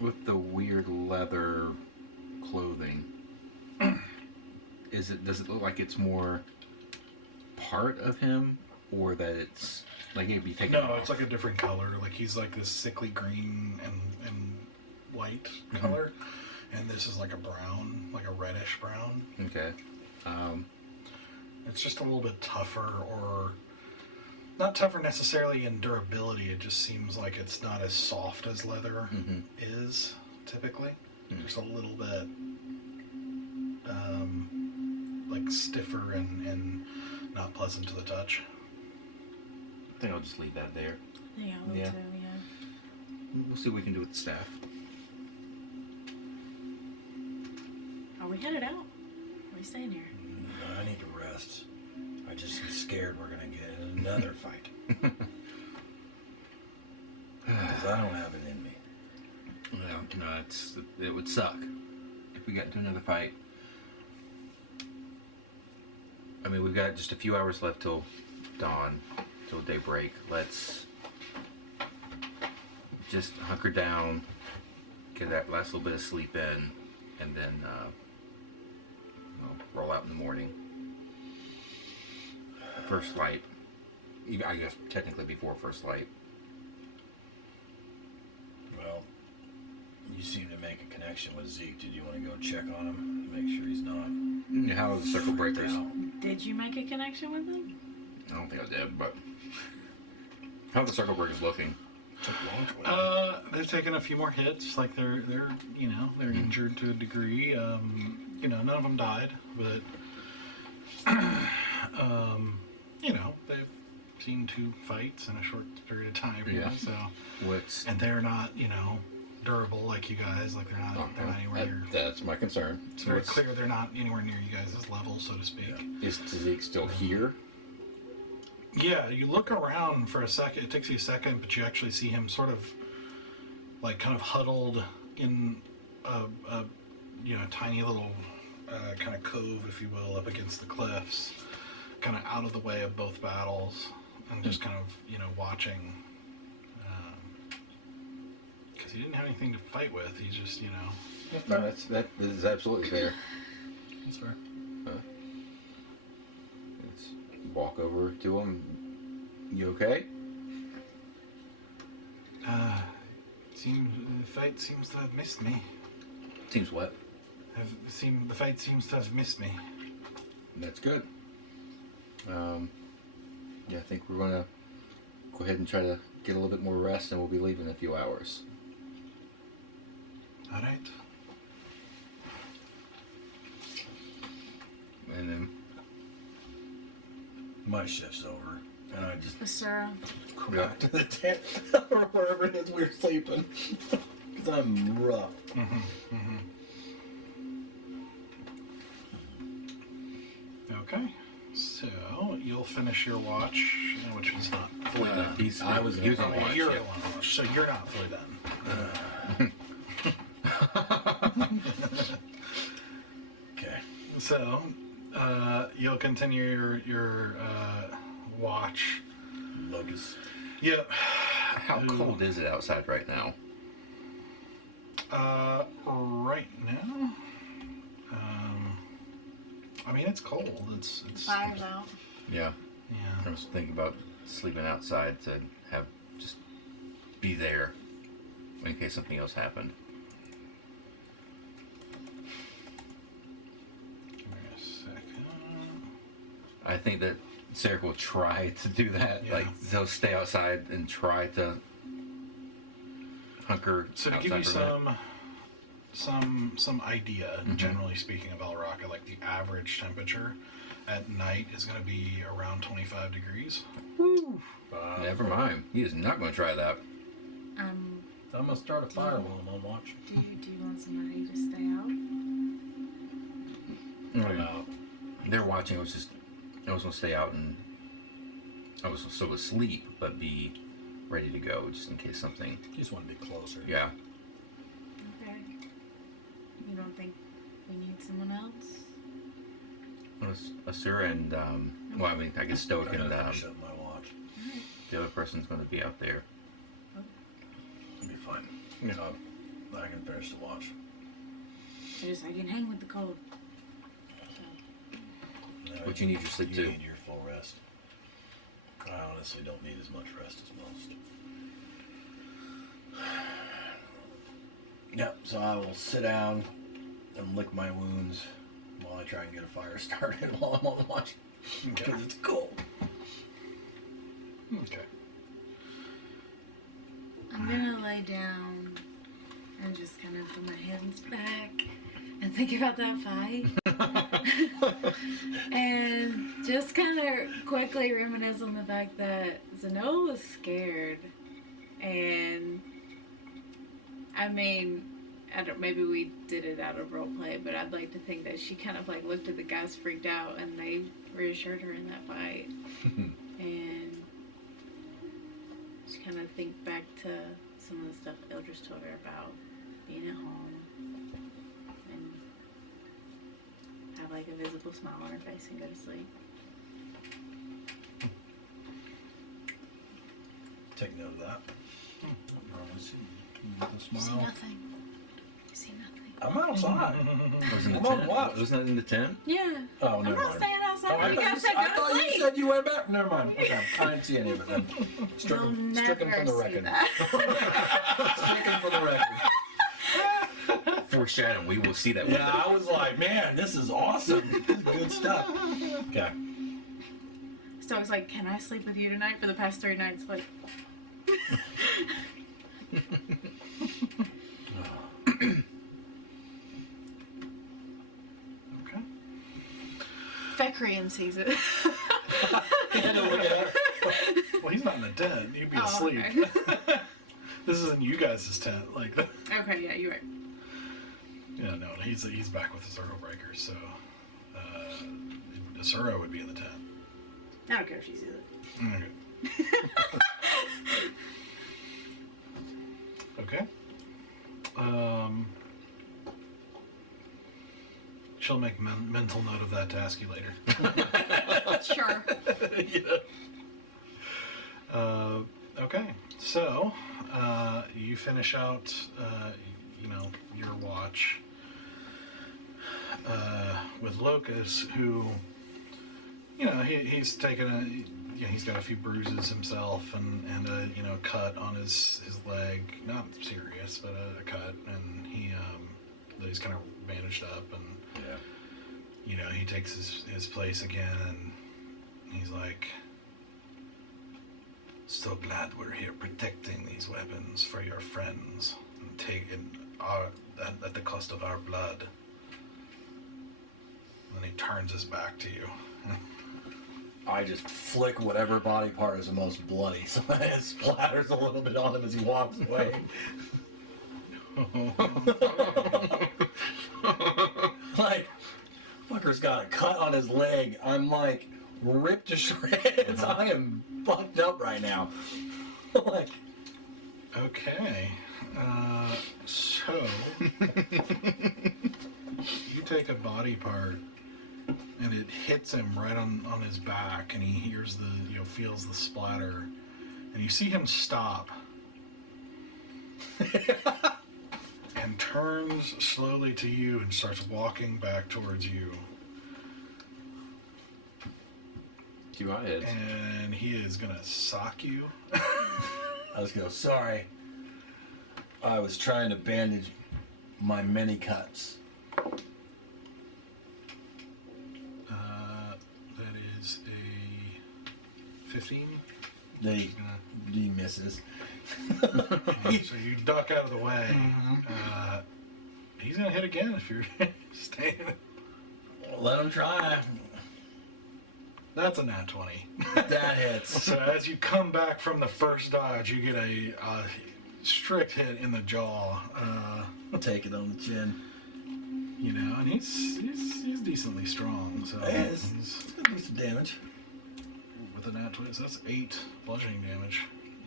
With the weird leather clothing, does it look like it's more part of him, or that it's like it'd be taken off? No, it's like a different color. Like he's like this sickly green and white color, and this is like a brown, like a reddish brown. Okay. It's just a little bit tougher, or not tougher necessarily in durability. It just seems like it's not as soft as leather is typically. Just a little bit like stiffer and not pleasant to the touch. I think I'll just leave that there. Yeah, Yeah. too, yeah. We'll see what we can do with the staff. Are we headed out? Are we staying here? I need to rest. I just am scared we're gonna get in another fight. Because I don't have it in me. Well, it would suck if we got into another fight. I mean, we've got just a few hours left till dawn, till daybreak. Let's just hunker down, get that last little bit of sleep in, and then roll out in the morning. First light. I guess technically before first light. Well, you seem to make a connection with Zeke. Did you want to go check on him? Make sure he's not. How are the circle breakers? out? Did you make a connection with them? I don't think I did, but how are the circle breakers looking? Took a long way. They've taken a few more hits. Like they're injured to a degree. None of them died, but they've seen 2 fights in a short period of time. Yeah. So What's and they're not durable like you guys. Like they're not anywhere near. that's my concern. It's very clear they're not anywhere near you guys' level, so to speak. Is Zeke still here? Yeah, you look around for a second. It takes you a second, but you actually see him sort of, like, kind of huddled in a tiny little kind of cove, if you will, up against the cliffs, kind of out of the way of both battles, and just kind of watching. Because he didn't have anything to fight with. He just No, that is absolutely fair. That's fair. Let's walk over to him. You okay? The fight seems to have missed me. Seems what? The fight seems to have missed me. That's good. I think we're gonna go ahead and try to get a little bit more rest, and we'll be leaving in a few hours. All right. And then My shift's over, and I just Sarah. go back to the tent or wherever it is we're sleeping. Because I'm rough. Okay. So you'll finish your watch, which is not fully done. I was on watch. You're on watch, so you're not fully done. So, you'll continue your watch. Locust. Yep. How cold is it outside right now? Right now, I mean it's cold. It's Fire's out. Yeah. yeah. I was thinking about sleeping outside to have just be there in case something else happened. Give me a second. I think that Sarah will try to do that. Yeah. Like he'll stay outside and try to hunker So to outside give you for a minute. some idea, generally speaking, of El Raka, like the average temperature at night is going to be around 25 degrees. Never mind. He is not going to try that. Um, I'm gonna start a fire while I'm on watch. do you want somebody to stay out? I'm out. They're watching. I was going to stay out and I was still asleep, but be ready to go just in case something. Just want to be closer. Yeah. Okay. You don't think we need someone else? Well, it's Asura and well, I mean, I guess Stoic I and gotta finish up my watch. the other person's going to be out there. It'll be fine. I can finish the watch. I can hang with the cold. No, But you need your sleep you too. need your full rest. I honestly don't need as much rest as most. Yep, so I will sit down and lick my wounds while I try and get a fire started while I'm on the watch. Because it's cold. Okay. I'm gonna lay down and just kind of put my hands back and think about that fight. And just kind of quickly reminisce on the fact that Zanoa was scared. And I mean, maybe we did it out of roleplay, but I'd like to think that she kind of like looked at the guys freaked out and they reassured her in that fight. And just kind of think back to some of the stuff Eldridge told her about being at home and have like a visible smile on her face and go to sleep. Take note of that. You see nothing. You see nothing. I'm outside. Was in the I'm on tent? watch. Wasn't that in the tent? Yeah. Oh, I'm never not mind. staying outside. Oh, you guys said I go thought to you sleep. said you went back. Never mind. Okay. I didn't see any of it then. You'll Stricken never from the see record. that. Stricken from the record. Foreshadowing. We will see that one Yeah, day. I was like, man, this is awesome. This is good stuff. Okay. So I was like, can I sleep with you tonight for the past 3 nights? Like, Okay. Fekrian sees it. He had to look it up. Well, he's not in the tent. You'd be Oh, asleep. okay. This isn't you guys' tent. Like, Okay, yeah, you're right. yeah, no, he's back with the Zero Breaker, so Asura would be in the tent. I don't care if she sees it. Okay. Okay. She'll make mental note of that to ask you later. Sure. Yeah. Okay. So, you finish out, your watch with Locust, who, he's taken he's got a few bruises himself and a cut on his leg, not serious, but a cut, and he's kind of bandaged up, and he takes his place again, and he's like, so glad we're here protecting these weapons for your friends and taking at the cost of our blood. And then he turns his back to you. I just flick whatever body part is the most bloody, so it splatters a little bit on him as he walks away. Like, fucker's got a cut on his leg. I'm like ripped to shreds. I am fucked up right now. Like, Okay. So you take a body part and it hits him right on his back, and he hears feels the splatter, and you see him stop and turns slowly to you and starts walking back towards you. Two eyes. And he is gonna sock you. I was going, sorry. I was trying to bandage my many cuts. That is a 15. He misses. So you duck out of the way. He's gonna hit again if you're staying. Let him try. That's a nat 20. That hits. So as you come back from the first dodge, you get a strict hit in the jaw. Take it on the chin. And he's decently strong. So Yeah, it's he's gonna do some damage. with a nat 20. So that's 8 bludgeoning damage.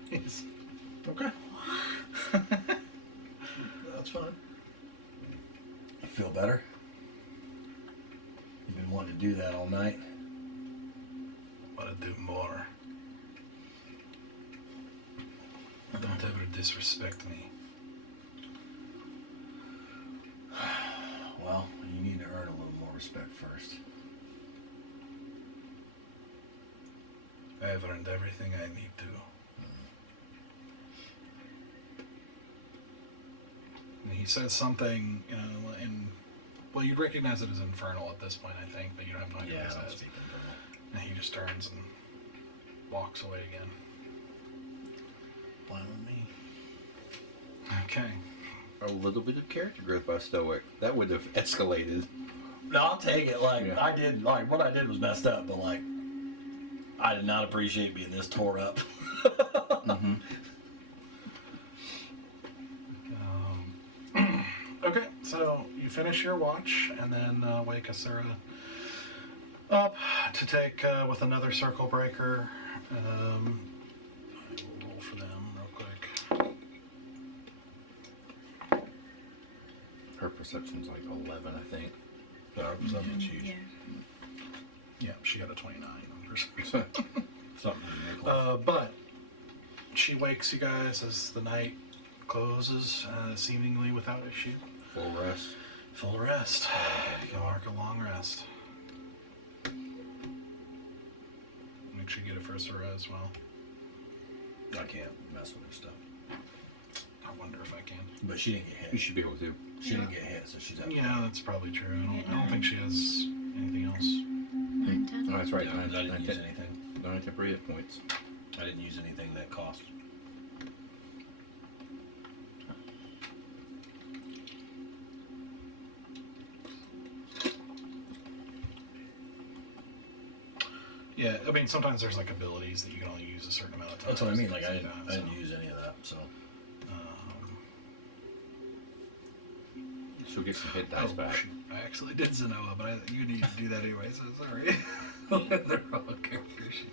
He's- Okay. That's fine. You feel better? You've been wanting to do that all night. Want to do more. Don't ever disrespect me. Well, you need to earn a little more respect first. I've earned everything I need to. And he says something, well, you'd recognize it as infernal at this point, I think, but you don't have no idea Yeah, what I it don't says. speak infernal. And he just turns and walks away again. Fine with me. Okay. A little bit of character growth by Stoic. That would have escalated. No, I'll take it. Like, Yeah. I did, like, what I did was messed up, but, like, I did not appreciate being this tore up. Mm-hmm. Okay, so you finish your watch and then wake Asura up to take with another circle breaker. I will roll for them real quick. Her perception's like 11, I think. Our perception's huge. Yeah. Yeah, she got a 29 on her. Something ridiculous. But she wakes you guys as the night closes, seemingly without issue. Full rest. Full rest. You mark a long rest. Make sure you get it for Asura as well. I can't mess with her stuff. I wonder if I can. But she didn't get You hit. should be able to. She didn't get hit, so she's out. Yeah, that's probably true. I don't think she has anything else. 9, 10. Oh, that's right. I didn't use anything. 9 temporary hit points. I didn't use anything that cost. Yeah, I mean, sometimes there's like abilities that you can only use a certain amount of time. That's what I mean. Like, I Things didn't, that, I didn't use any of that, so. She'll get some hit dice back. Shoot. I actually did Zenoa, but you need to do that anyway, so sorry. They're all character sheet.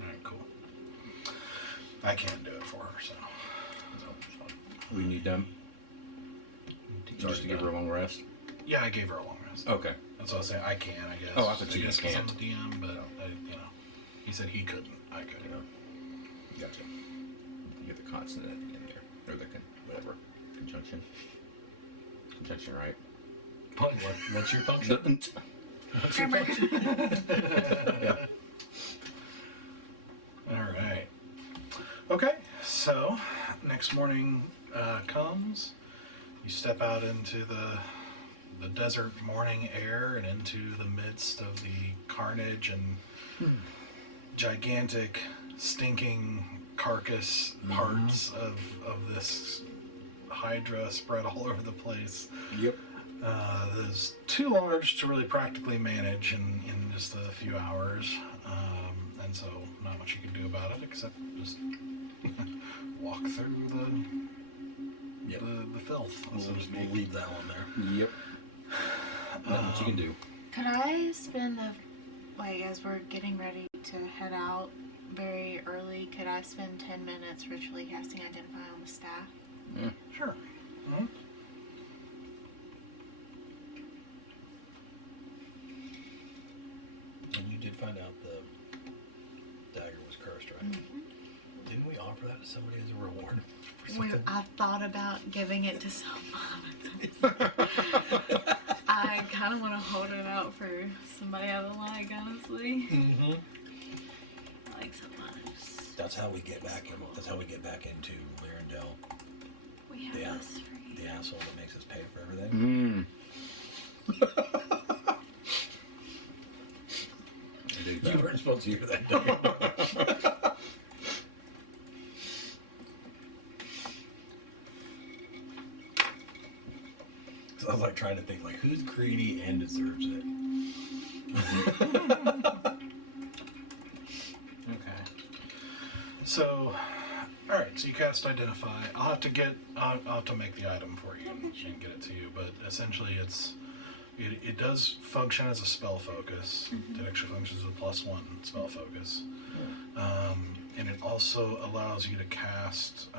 Alright, cool. I can't do it for her, so. We need them. Sorry, Just to give her a long rest. Yeah, I gave her a long rest. Okay. That's what I was saying. I can, I guess. Oh, I thought you guess just 'cause I'm can't. the DM, but he said he couldn't. I could. Gotcha. You get the consonant in there. Or the whatever. Conjunction. Conjunction, right? What's your function? What's your Grammar. function? Yeah. All right. Okay, so next morning comes. You step out into the desert morning air and into the midst of the carnage and gigantic, stinking carcass parts of this hydra spread all over the place. Yep. There's too large to really practically manage in just a few hours, and so not much you can do about it except just walk through the filth, so to speak. We'll leave that one there. Yep. Not much you can do. Could I spend the like, as we're getting ready to head out very early, could I spend 10 minutes ritually casting Identify on the staff? Sure. Mm-hmm. And you did find out the dagger was cursed, right? Mm-hmm. Didn't we offer that to somebody as a reward for When something? I thought about giving it to someone, I kind of want to hold it out for somebody I would like, honestly. Mm-hmm. Like someone who's... That's how we get back in. That's how we get back into Lyrandel, We have Yeah. this for you. the asshole that makes us pay for everything. I dig You that. weren't supposed to hear that. Did you? So I was like trying to think, like, who's greedy and deserves it. Okay. So, all right. So you cast Identify. I'll have to make the item for you and get it to you. But essentially, it does function as a spell focus. It actually functions with +1 spell focus, and it also allows you to cast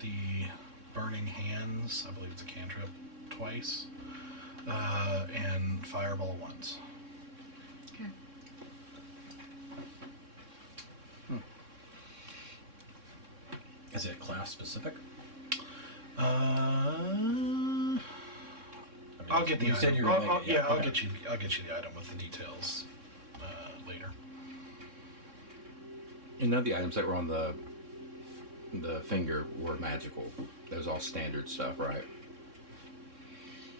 the Burning Hands. I believe it's a cantrip twice, and Fireball once. Okay. Is it class specific? I'll get the you item. said you were gonna make it, I'll okay. get you the item with the details later. And none of the items that were on the finger were magical. That was all standard stuff, right?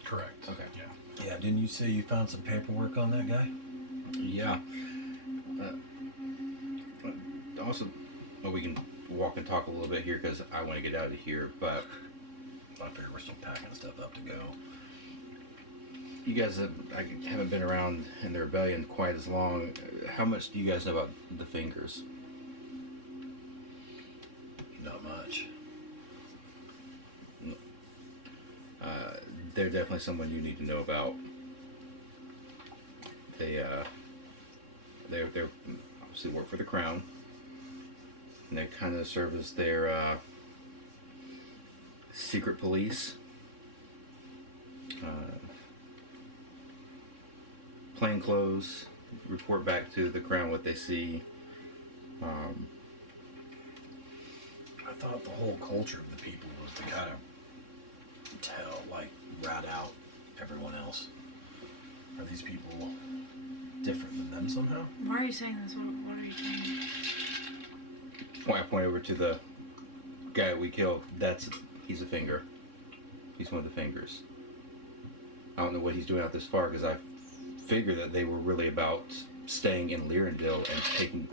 Correct. Okay. Yeah. Yeah, didn't you say you found some paperwork on that guy? Yeah. Also, well, we can walk and talk a little bit here because I want to get out of here. But I figure we're still packing stuff up to go. you guys haven't been around in the rebellion quite as long. How much do you guys know about the fingers? Not much. They're definitely someone you need to know about. They're obviously work for the crown, and they kind of serve as their secret police. Plain clothes, report back to the crown what they see. I thought the whole culture of the people was to kind of rat out everyone else. Are these people different than them somehow? Why are you saying this? What are you saying? When I point over to the guy that we killed, he's a finger. He's one of the fingers. I don't know what he's doing out this far because I figure that they were really about staying in Lyrandil and taking,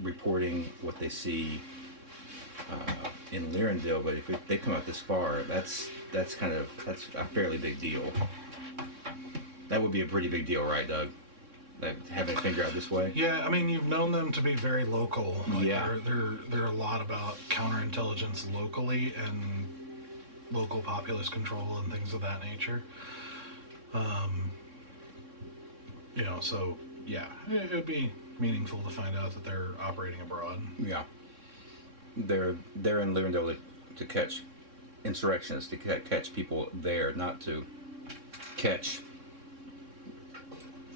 reporting what they see in Lyrandil. But if they come out this far, that's a fairly big deal. That would be a pretty big deal, right, Doug? That having a finger out this way. Yeah, I mean, you've known them to be very local. Yeah. They're a lot about counterintelligence locally and local populace control and things of that nature. So yeah, it would be meaningful to find out that they're operating abroad. Yeah. They're in Lyrandil to catch insurrectionists, to catch people there, not to catch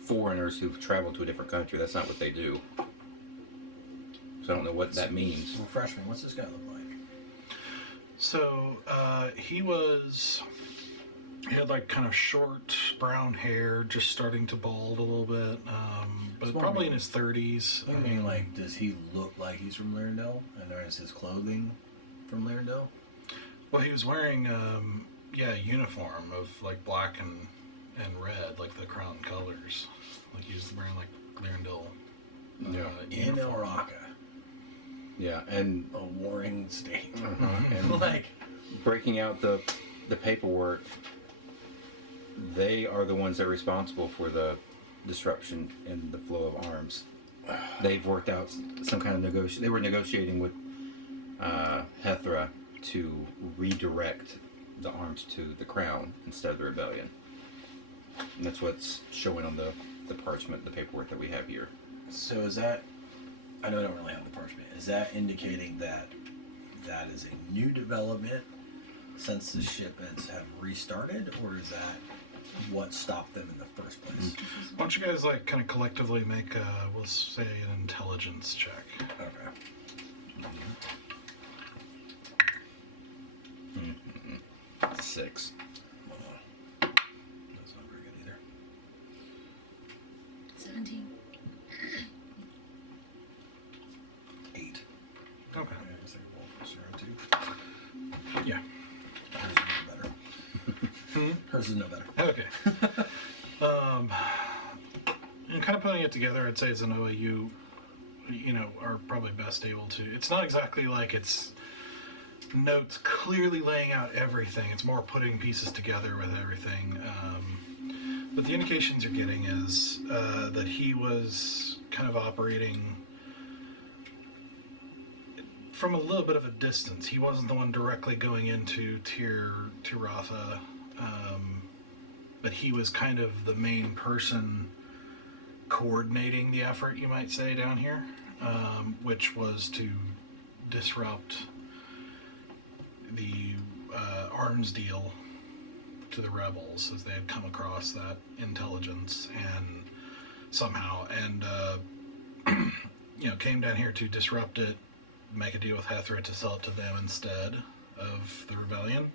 foreigners who've traveled to a different country. That's not what they do. So I don't know what that means. Refresh me. What's this guy look like? So he had kind of short brown hair, just starting to bald a little bit, but So probably I in mean- his 30s. I mean, does he look like he's from Lyrandil? And is his clothing from Lyrandil? Well, he was wearing a uniform of black and red, like the crown colors. Like he was wearing Lyrandil In uniform. Raka, Yeah, and a warring state. and breaking out the paperwork, they are the ones that are responsible for the disruption in the flow of arms. They've worked out some kind of negotiation. They were negotiating with Hethra to redirect the arms to the crown instead of the rebellion. And that's what's showing on the the parchment, the paperwork that we have here. So is that? I know I don't really have the parchment. Is that indicating that that is a new development since the shipments have restarted, or is that what stopped them in the first place? Why don't you guys like kind of collectively make we'll say an intelligence check. Okay. 6. That's not very good either. 17. 8. Okay. I guess I can roll for 0 too. Yeah. Hers is no better. Okay. And kind of putting it together, I'd say Zenoa, you know, are probably best able to. It's not exactly like it's notes clearly laying out everything. It's more putting pieces together with everything. But the indications you're getting is that he was kind of operating from a little bit of a distance. He wasn't the one directly going into Tiratha, but he was kind of the main person coordinating the effort, you might say, down here, which was to disrupt the arms deal to the rebels as they had come across that intelligence and somehow you know, came down here to disrupt it, make a deal with Hethra to sell it to them instead of the rebellion.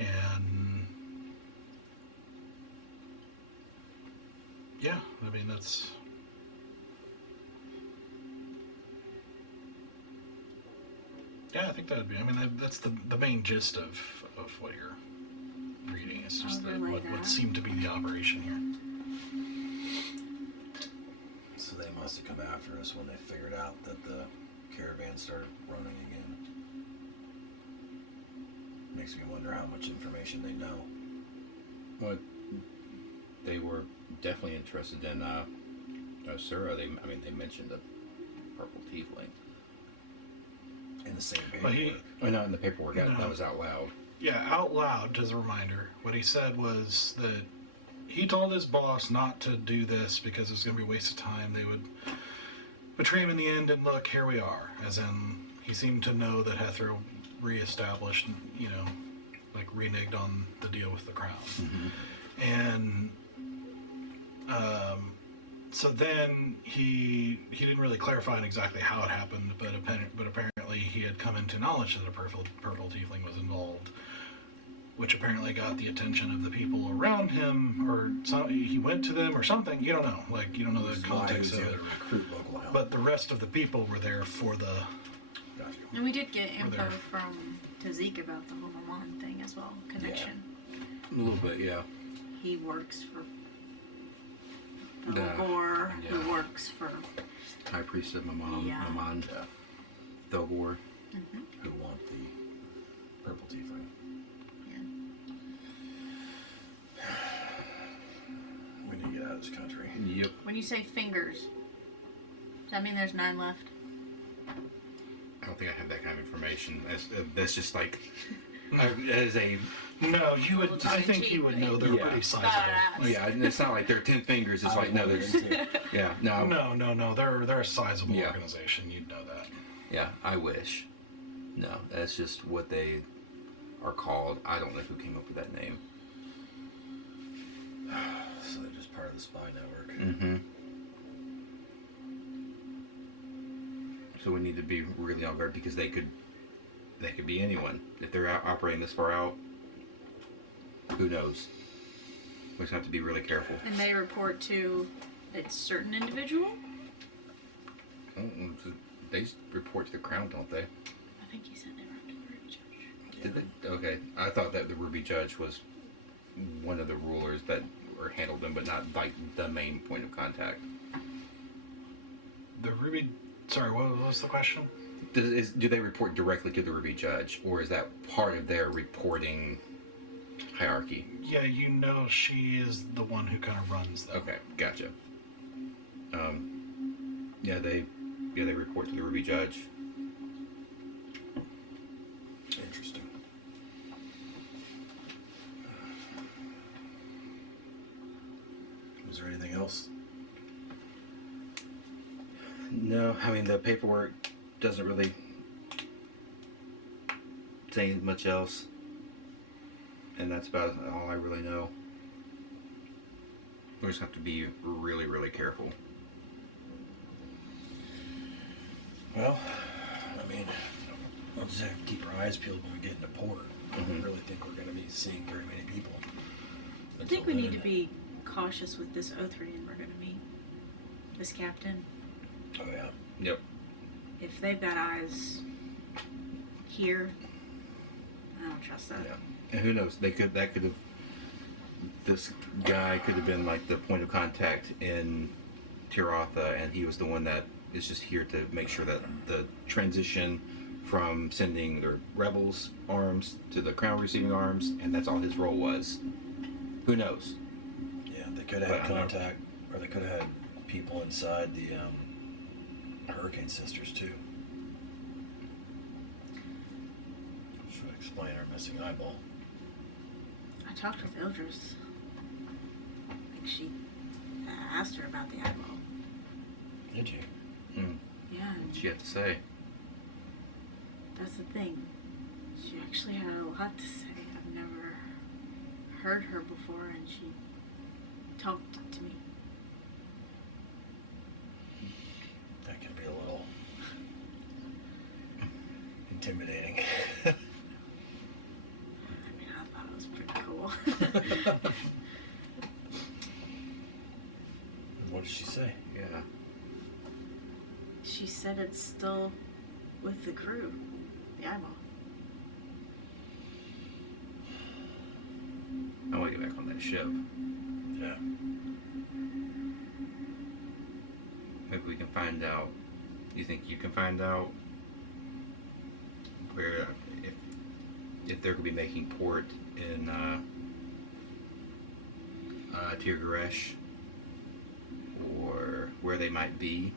And yeah, I mean, that's I think that'd be, I mean, that's the main gist of what you're reading. It's just I'll relay what that. seemed to be the operation here. So they must have come after us when they figured out that the caravan started running again. Makes me wonder how much information they know. Well, they were definitely interested in Osura. They mentioned a purple tiefling. In the same But paperwork. Oh, not in the paperwork. No. That was out loud. Yeah, out loud, as a reminder, what he said was that he told his boss not to do this because it was going to be a waste of time. They would betray him in the end, and look, here we are. As in, he seemed to know that Hethra reestablished, you know, like reneged on the deal with the crown. And so then he didn't really clarify exactly how it happened, but apparently he had come into knowledge that a purple tiefling was involved, which apparently got the attention of the people around him, or he went to them or something. You don't know, like you don't know the context of it. Recruit local help. But the rest of the people were there for the. Gotcha. And we did get info there. from Tazik about the whole Maman thing as well. Connection. A little bit, yeah. He works for The- Thogor, yeah. who works for. High Priest of Maman, Yeah. Maman Yeah. Thogor. Who want the purple tiefling? Yeah. We need to get out of this country. Yep. When you say fingers, does that mean there's 9 left? I don't think I have that kind of information. That's just like as a No, you would. Little I think cheap, you would right? know they were Yeah. pretty sizable. Badass. yeah. and It's not like there are 10 fingers. It's I like no, wonder there's too. yeah, no, No. They're a sizable Yeah. organization. You'd know that. yeah. I wish. No, that's just what they are called. I don't know who came up with that name. So they're just part of the spy network. Mm-hmm. So we need to be really on guard because they could be anyone if they're operating this far out. Who knows? We just have to be really careful. And they report to a certain individual? They just report to the crown, don't they? I think you said they were up to the Ruby Judge. Did they? Okay, I thought that the Ruby Judge was one of the rulers that or handled them, but not like the main point of contact. The Ruby. Sorry, what was the question? Do they report directly to the Ruby Judge, or is that part of their reporting hierarchy? Yeah, you know she is the one who kind of runs them. Okay, gotcha. Yeah, they report to the Ruby Judge. Interesting. No, I mean, the paperwork doesn't really say much else. And that's about all I really know. We just have to be really, really careful. Well, I mean, we'll just have to keep our eyes peeled when we get into port. I don't really think we're going to be seeing very many people. I think we need to be cautious with this Othrian we're going to meet. This captain. Oh, yeah. Yep. If they've got eyes here, I don't trust that. Yeah. And who knows? That could have. This guy could have been like the point of contact in Tirotha, and he was the one that is just here to make sure that the transition from sending the rebels arms to the crown receiving arms, and that's all his role was. Who knows? Yeah, they could have had contact, or they could have had people inside the Hurricane Sisters, too. Which would explain our missing eyeball. I talked with Eldris. I think she asked her about the eyeball. Did you? Yeah, and What'd she have to say? that's the thing. She actually had a lot to say. I've never heard her before, and she talked to me. That can be a little intimidating. I mean, I thought it was pretty cool. What did she say? Yeah. She said it's still with the crew, the eyeball. I want to get back on that ship. Yeah. Maybe we can find out. You think you can find out where, if they're going to be making port in Tirgaresh, or where they might be?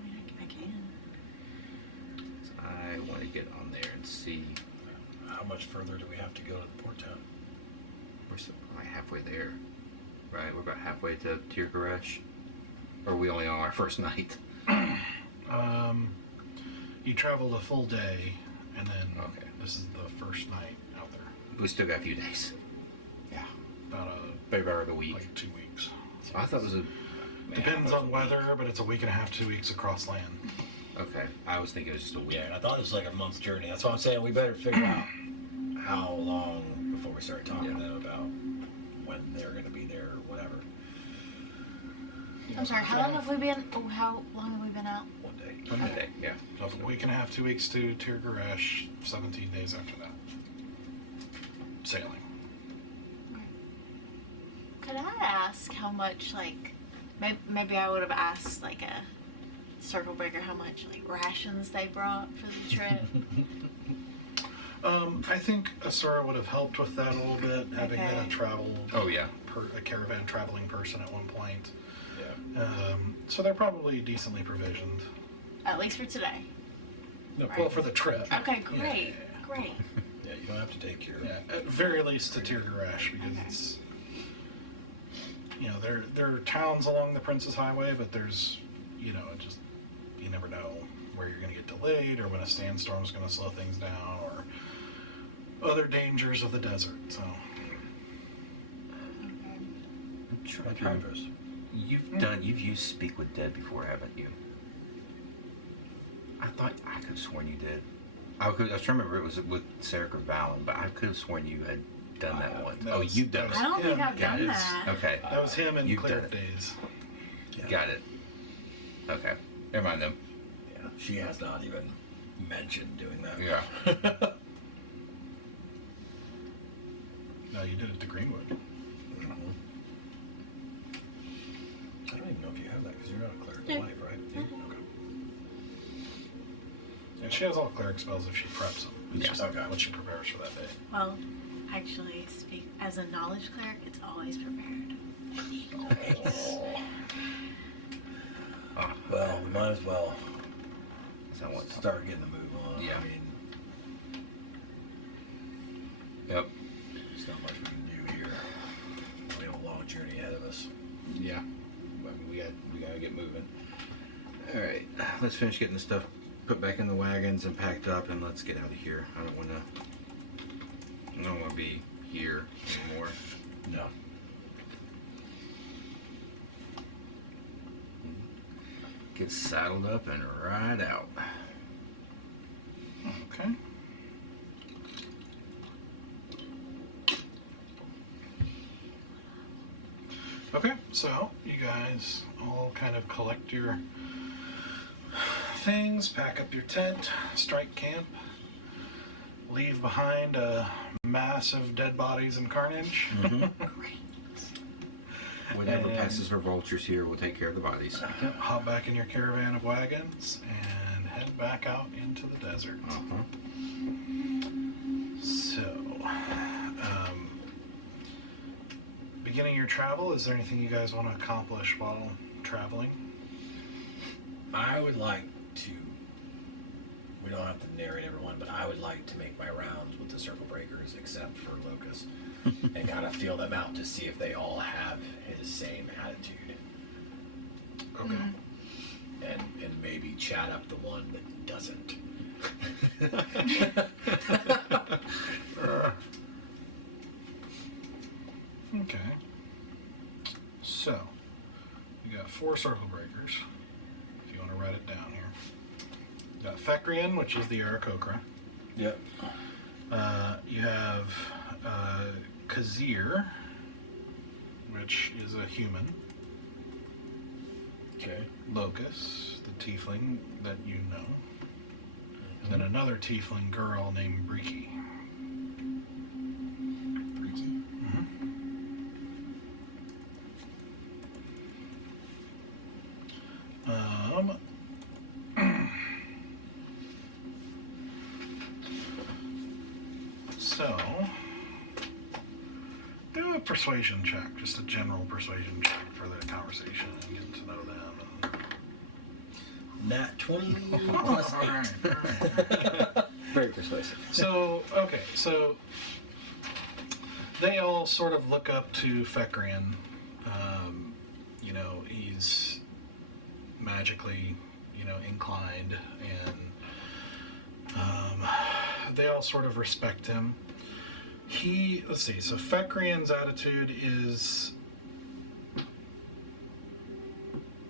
I mean, I can. So I want to get on there and see. How much further do we have to go to the port town? We're probably halfway there, right? We're about halfway to Tirgaresh, or are we only on our first night? You traveled a full day, and then Okay. this is the first night out there. We still got a few days. Yeah, About favorite of the week. like 2 weeks. I thought it was a. Depends on weather, but it's a week and a half, 2 weeks across land. Okay, I was thinking it was just a week. Yeah, and I thought it was like a month's journey. That's why I'm saying we better figure out how long before we start talking to them about when they're going to be there or whatever. I'm sorry, how long have we been out? 1 day. Monday, yeah. So it's a week and a half, 2 weeks to Tirgaresh, 17 days after that. Sailing. Could I ask how much, like, maybe I would have asked, like, a circle breaker, how much, like, rations they brought for the trip? I think Asura would have helped with that a little bit, having been a Oh yeah. a caravan traveling person at one point. Yeah. So they're probably decently provisioned. At least for today. No, Right. Well, for the trip. Okay, great, great. Yeah, you don't have to take your... Yeah, at very least to Tirgaresh, because it's, you know, there are towns along the Prince's Highway, but there's, you know, just, you never know where you're going to get delayed, or when a sandstorm's going to slow things down, or other dangers of the desert, so. You've used Speak with Dead before, haven't you? I thought I could have sworn you did. I was trying to remember it was with Sarah Valen, but I could have sworn you had done that one. that Oh, was- you've done that it. I don't think Yeah, I've Got done it. that. Okay. That was him in You've Cleric done it. days. Yeah. Got it. Okay. Never mind then. Yeah, she has not even mentioned doing that. Yeah. No, you did it to Greenwood. I don't even know if you have that because you're not a cleric Yeah. of life, right? Yeah. Okay. Yeah, she has all cleric spells if she preps them. It's Yeah. just Okay. what she prepares for that day. Well, actually, as a knowledge cleric, it's always prepared. Oh, Well, we might as well is that what? start getting the move on. Yeah. I mean, Yep. there's not much we can do here. We have a long journey ahead of us. Yeah. gotta get moving. All right, let's finish getting the stuff put back in the wagons and packed up, and let's get out of here. I don't want to be here anymore. No. Get saddled up and ride out. Okay. Okay, so you guys all kind of collect your things, pack up your tent, strike camp, leave behind a mass of dead bodies and carnage. Whatever And- passes for vultures here, we'll take care of the bodies. Hop back in your caravan of wagons and head back out into the desert. So, beginning your travel, is there anything you guys want to accomplish while traveling? I would like to, we don't have to narrate everyone, but I would like to make my rounds with the circle breakers except for Locust and kind of feel them out to see if they all have his same attitude. Okay. And maybe chat up the one that doesn't. Okay. So, you got 4 circle breakers, if you want to write it down here. You got Fekrian, which is the Aarakocra. Yep. You have Kazir, which is a human. Okay. Locus, the tiefling that you know. And then another tiefling girl named Briki. Freaky. So, do a persuasion check, just a general persuasion check for the conversation and get to know them. Nat 20 And... plus 8. all right. Very persuasive. So, okay, so they all sort of look up to Fekrian. You know, he's magically, inclined, and they all sort of respect him. Let's see, so Fekrian's attitude is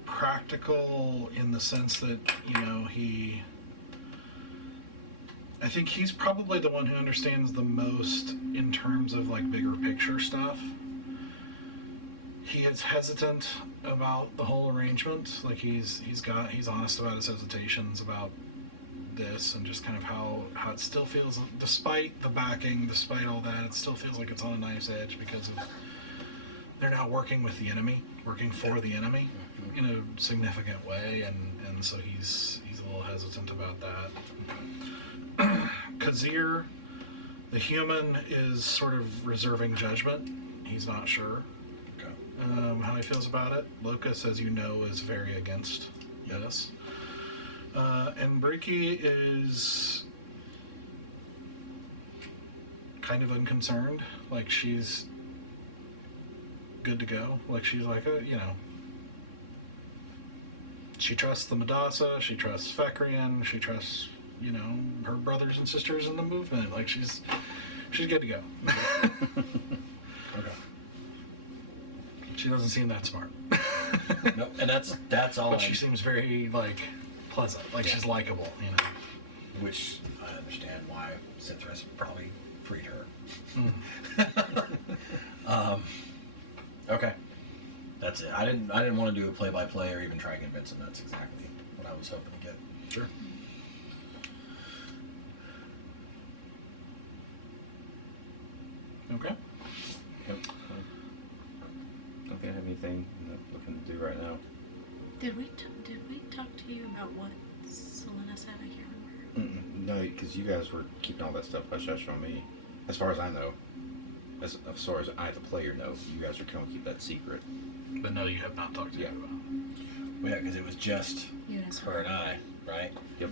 practical in the sense that, I think he's probably the one who understands the most in terms of like bigger picture stuff. He is hesitant about the whole arrangement. Like he's honest about his hesitations about this and just kind of how it still feels, despite the backing, despite all that, it still feels like it's on a knife's edge because of they're now working with the enemy, working for the enemy in a significant way, and so he's a little hesitant about that. Kazir, the human, is sort of reserving judgment. He's not sure how he feels about it. Locus, as you know, is very against this. And Briki is kind of unconcerned. Like, she's good to go. Like, she's like, she trusts the Madassa, she trusts Fekrian, she trusts, her brothers and sisters in the movement. Like, she's good to go. Okay. She doesn't seem that smart. Nope, and that's all. But she seems very, pleasant. Like, she's likable, Which I understand why Cithras probably freed her. Okay, that's it. I didn't want to do a play-by-play or even try and convince him. That's exactly what I was hoping to get. Sure. Okay. Yep. Don't think I have anything I'm looking to do right now. Did we talk to you about what Selena said? I can't remember. No, because you guys were keeping all that stuff hush hush on me. As far as I know, as far as I, the player, know, you guys are going to keep that secret. But no, you have not talked to me about it. Well, yeah, because it was just Eunice. her and I, right? Yep.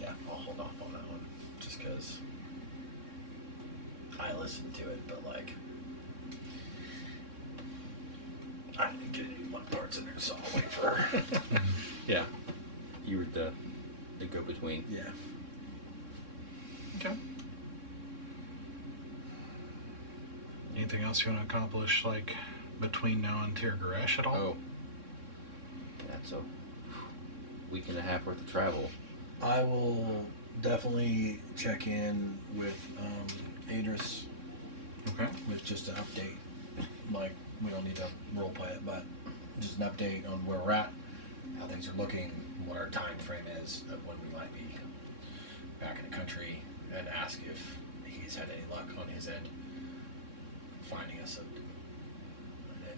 Yeah, I'll hold off on that one just because I listened to it, but I didn't get any blood parts in there, so I'll wait for her. Yeah. You were the go-between. Yeah. Okay. Anything else you want to accomplish, like, between now and Tir Garesh at all? Oh. That's a week and a half worth of travel. I will definitely check in with Adris Okay. with just an update. Like, we don't need to role play it, but just an update on where we're at, how things are looking, what our time frame is of when we might be back in the country, and ask if he's had any luck on his end finding us an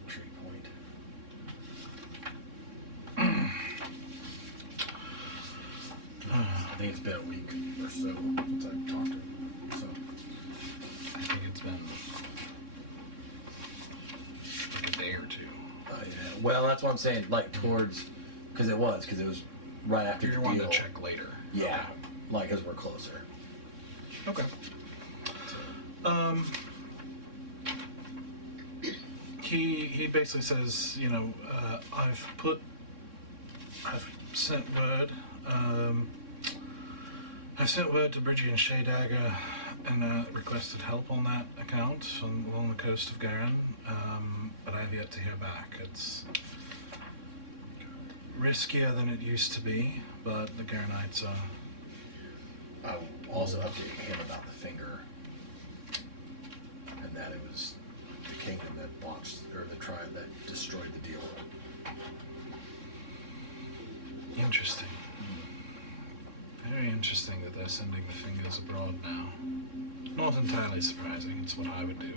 entry point. I think it's been a week or so since I've talked to him. So I think it's been like a day or two. yeah. Well, that's what I'm saying. Like towards, because it was right after You're the wanting deal. to check later. Yeah, like as we're closer. Okay. He basically says, you know, I've sent word. I've sent word to Bridgie and Shaydagger and requested help on that account along the coast of Garen, but I have yet to hear back. It's riskier than it used to be, but the Garenites are... I will also update him about the finger, and that it was the kingdom that launched, or the tribe that destroyed the deal. Interesting. Very interesting that they're sending the fingers abroad now. Not entirely surprising, it's what I would do.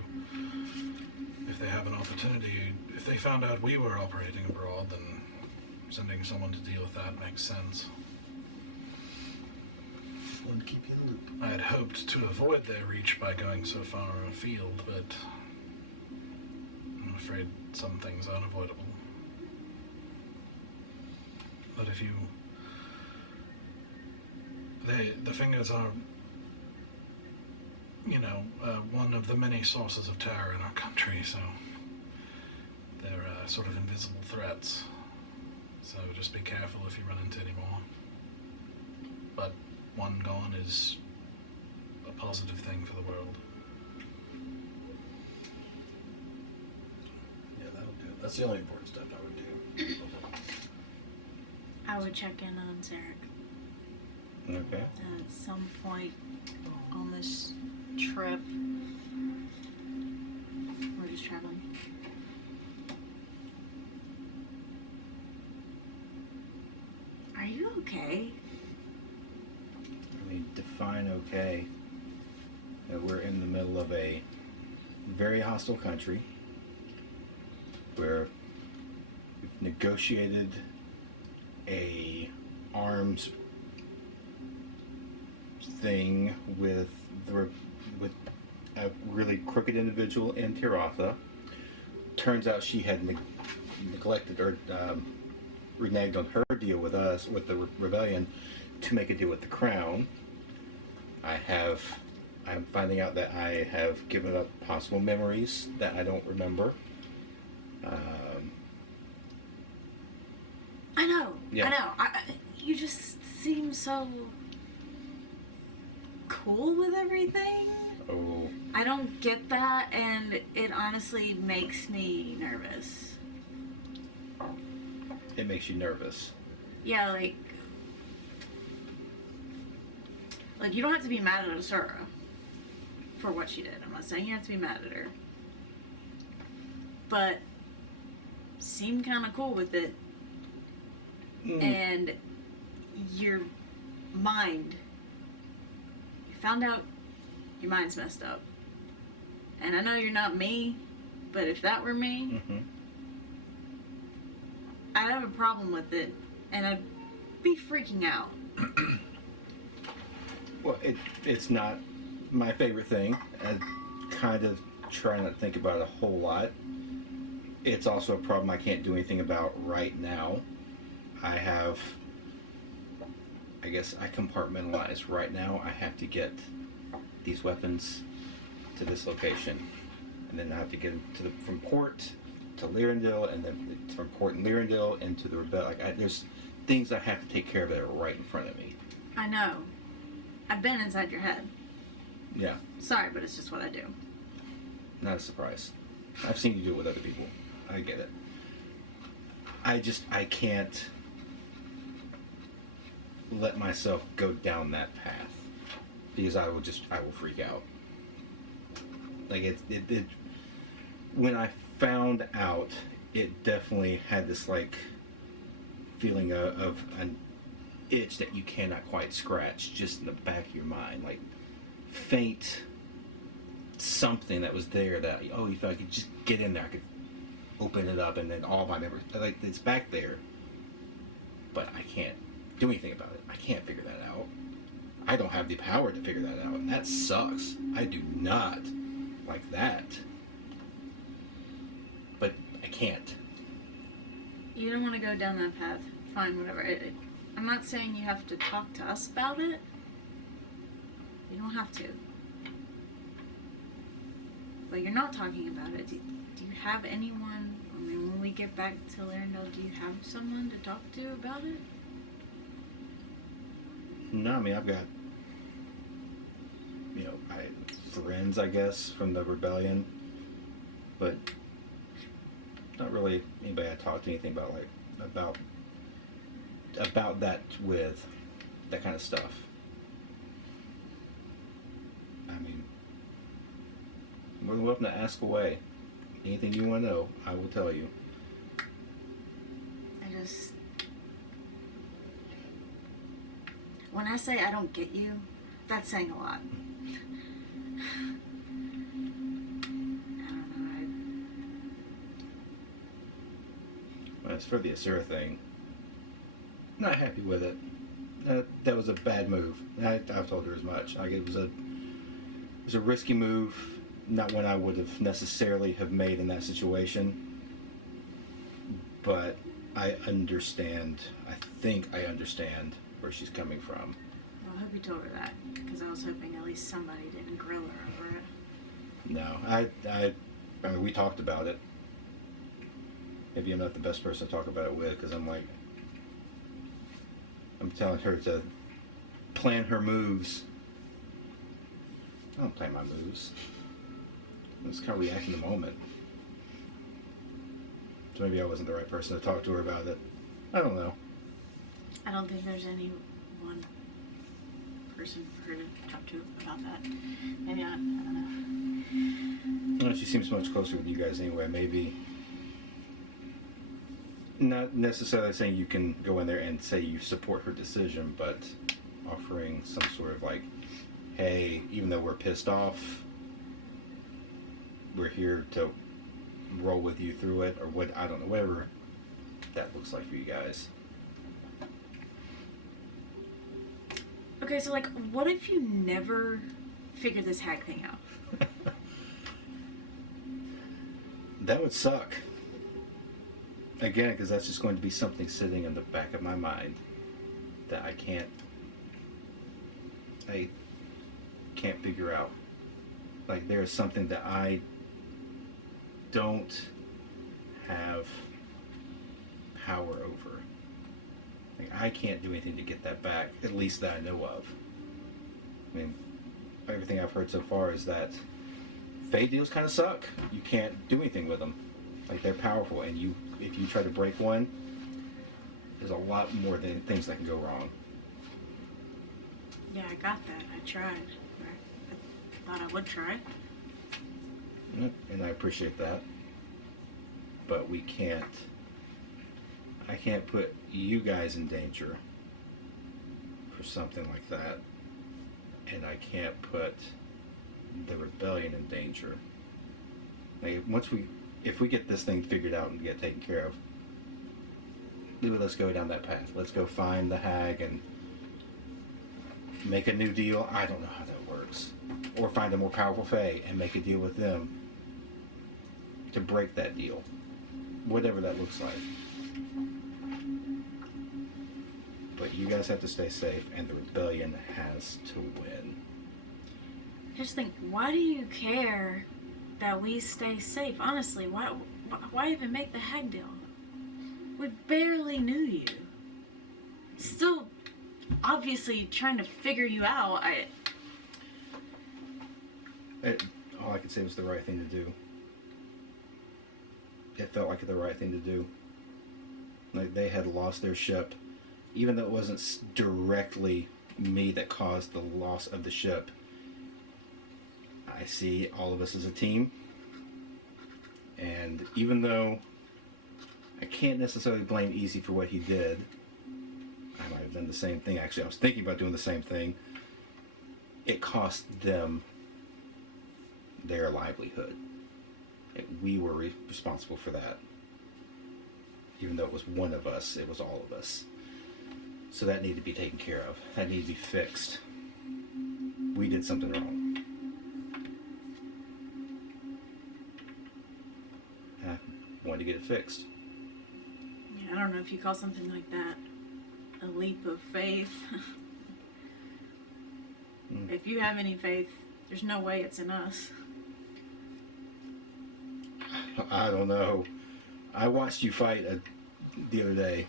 If they have an opportunity, if they found out we were operating abroad, then sending someone to deal with that makes sense. Just wanted to keep you in the loop. I had hoped to avoid their reach by going so far afield, but I'm afraid some things are unavoidable. But if you... The fingers are, you know, one of the many sources of terror in our country, so they're sort of invisible threats. So just be careful if you run into any more. But one gone is a positive thing for the world. Yeah, that'll do it. That's the only important stuff I would do. I would check in on Zarek. Okay. At some point on this trip, we're just traveling. Are you okay? I mean, define okay. We're in the middle of a very hostile country where we've negotiated a arms thing with a really crooked individual in Tiratha. Turns out she had neglected or reneged on her deal with us, with the rebellion, to make a deal with the crown. I'm finding out that I have given up possible memories that I don't remember. I know. Yeah. I know. You just seem so cool with everything. Oh, I don't get that, and it honestly makes me nervous. it makes you nervous. Yeah, like you don't have to be mad at Asura for what she did. I'm not saying you have to be mad at her. But seem kind of cool with it. And your mind, you found out your mind's messed up. And I know you're not me, but if that were me, I'd have a problem with it, and I'd be freaking out. Well, it's not my favorite thing. I kind of try not to think about it a whole lot. It's also a problem I can't do anything about right now. I guess I compartmentalize right now. I have to get these weapons to this location, and then I have to get them from port to Lyrandil, and then from Port and Lyrandil into the rebellion. Like, there's things I have to take care of that are right in front of me. I know. I've been inside your head. Yeah, Sorry, but it's just what I do. not a surprise. I've seen you do it with other people. I get it. I can't let myself go down that path because I will freak out. Like it when I found out, it definitely had this like feeling of an itch that you cannot quite scratch, just in the back of your mind, like faint something that was there that, oh, if I could just get in there, I could open it up, and then all my memories, like, it's back there, but I can't do anything about it. I can't figure that out. I don't have the power to figure that out, and that sucks. I do not like that, but I can't. You don't want to go down that path. Fine, whatever. I'm not saying you have to talk to us about it. You don't have to. But you're not talking about it. Do you have anyone? I mean, when we get back to Lyrandil, do you have someone to talk to about it? No, I mean, I've got, friends, I guess, from the rebellion, but not really anybody I talk to anything about, about that with, that kind of stuff. I mean, more than welcome to ask away. Anything you want to know, I will tell you. When I say I don't get you, that's saying a lot. I don't know. As for the Asura thing, not happy with it. That was a bad move. I've told her as much. Like, it was a risky move, not one I would have necessarily have made in that situation. But I understand. I think I understand where she's coming from. Well, I hope you told her that, because I was hoping at least somebody didn't grill her over it. No, I mean, we talked about it. Maybe I'm not the best person to talk about it with, because I'm telling her to plan her moves. I don't plan my moves. I just kind of react in the moment. So maybe I wasn't the right person to talk to her about it. I don't know. I don't think there's any one person for her to talk to about that. Maybe not. I don't know. Well, she seems much closer with you guys anyway. Maybe not necessarily saying you can go in there and say you support her decision, but offering some sort of like, hey, even though we're pissed off, we're here to roll with you through it, or what, I don't know, whatever that looks like for you guys. Okay, so like, what if you never figure this hag thing out? That would suck. Again, because that's just going to be something sitting in the back of my mind that I can't figure out. Like, there's something that I don't have power over. Like, I can't do anything to get that back, at least that I know of. I mean, everything I've heard so far is that fate deals kind of suck. You can't do anything with them. Like, they're powerful, and if you try to break one, there's a lot more than things that can go wrong. Yeah, I got that. I tried. I thought I would try. And I appreciate that. But I can't put you guys in danger for something like that. And I can't put the rebellion in danger. Like, if we get this thing figured out and get taken care of, let's go down that path. Let's go find the hag and make a new deal. I don't know how that works. Or find a more powerful fae and make a deal with them to break that deal. Whatever that looks like. But you guys have to stay safe, and the rebellion has to win. I just think, why do you care that we stay safe? Honestly, Why even make the hag deal? We barely knew you. Still, obviously trying to figure you out. All I could say was the right thing to do. It felt like the right thing to do. Like, they had lost their ship. Even though it wasn't directly me that caused the loss of the ship, I see all of us as a team. And even though I can't necessarily blame Easy for what he did, I might have done the same thing. Actually, I was thinking about doing the same thing. It cost them their livelihood. We were responsible for that. Even though it was one of us, it was all of us. So that needed to be taken care of. That needed to be fixed. We did something wrong. I wanted to get it fixed. I don't know if you call something like that a leap of faith. If you have any faith, there's no way it's in us. I don't know. I watched you fight the other day.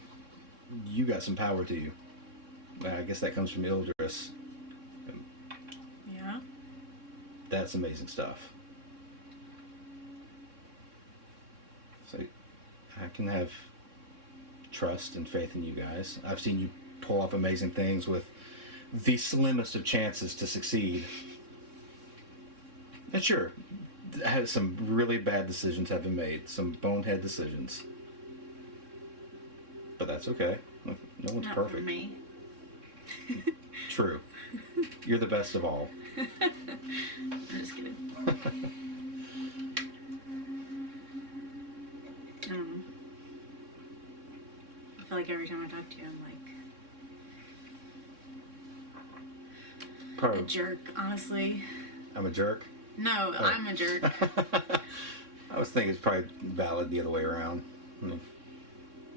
You got some power to you. I guess that comes from Ildris. Yeah? That's amazing stuff. So I can have trust and faith in you guys. I've seen you pull off amazing things with the slimmest of chances to succeed. And sure, some really bad decisions have been made. Some bonehead decisions. But that's okay. No one's Not perfect. for me. True. You're the best of all. I'm just kidding. I don't know. I feel like every time I talk to you, I'm like Probably. a jerk, honestly. I'm a jerk? No, Oh. I'm a jerk. I was thinking it's probably valid the other way around. I mean,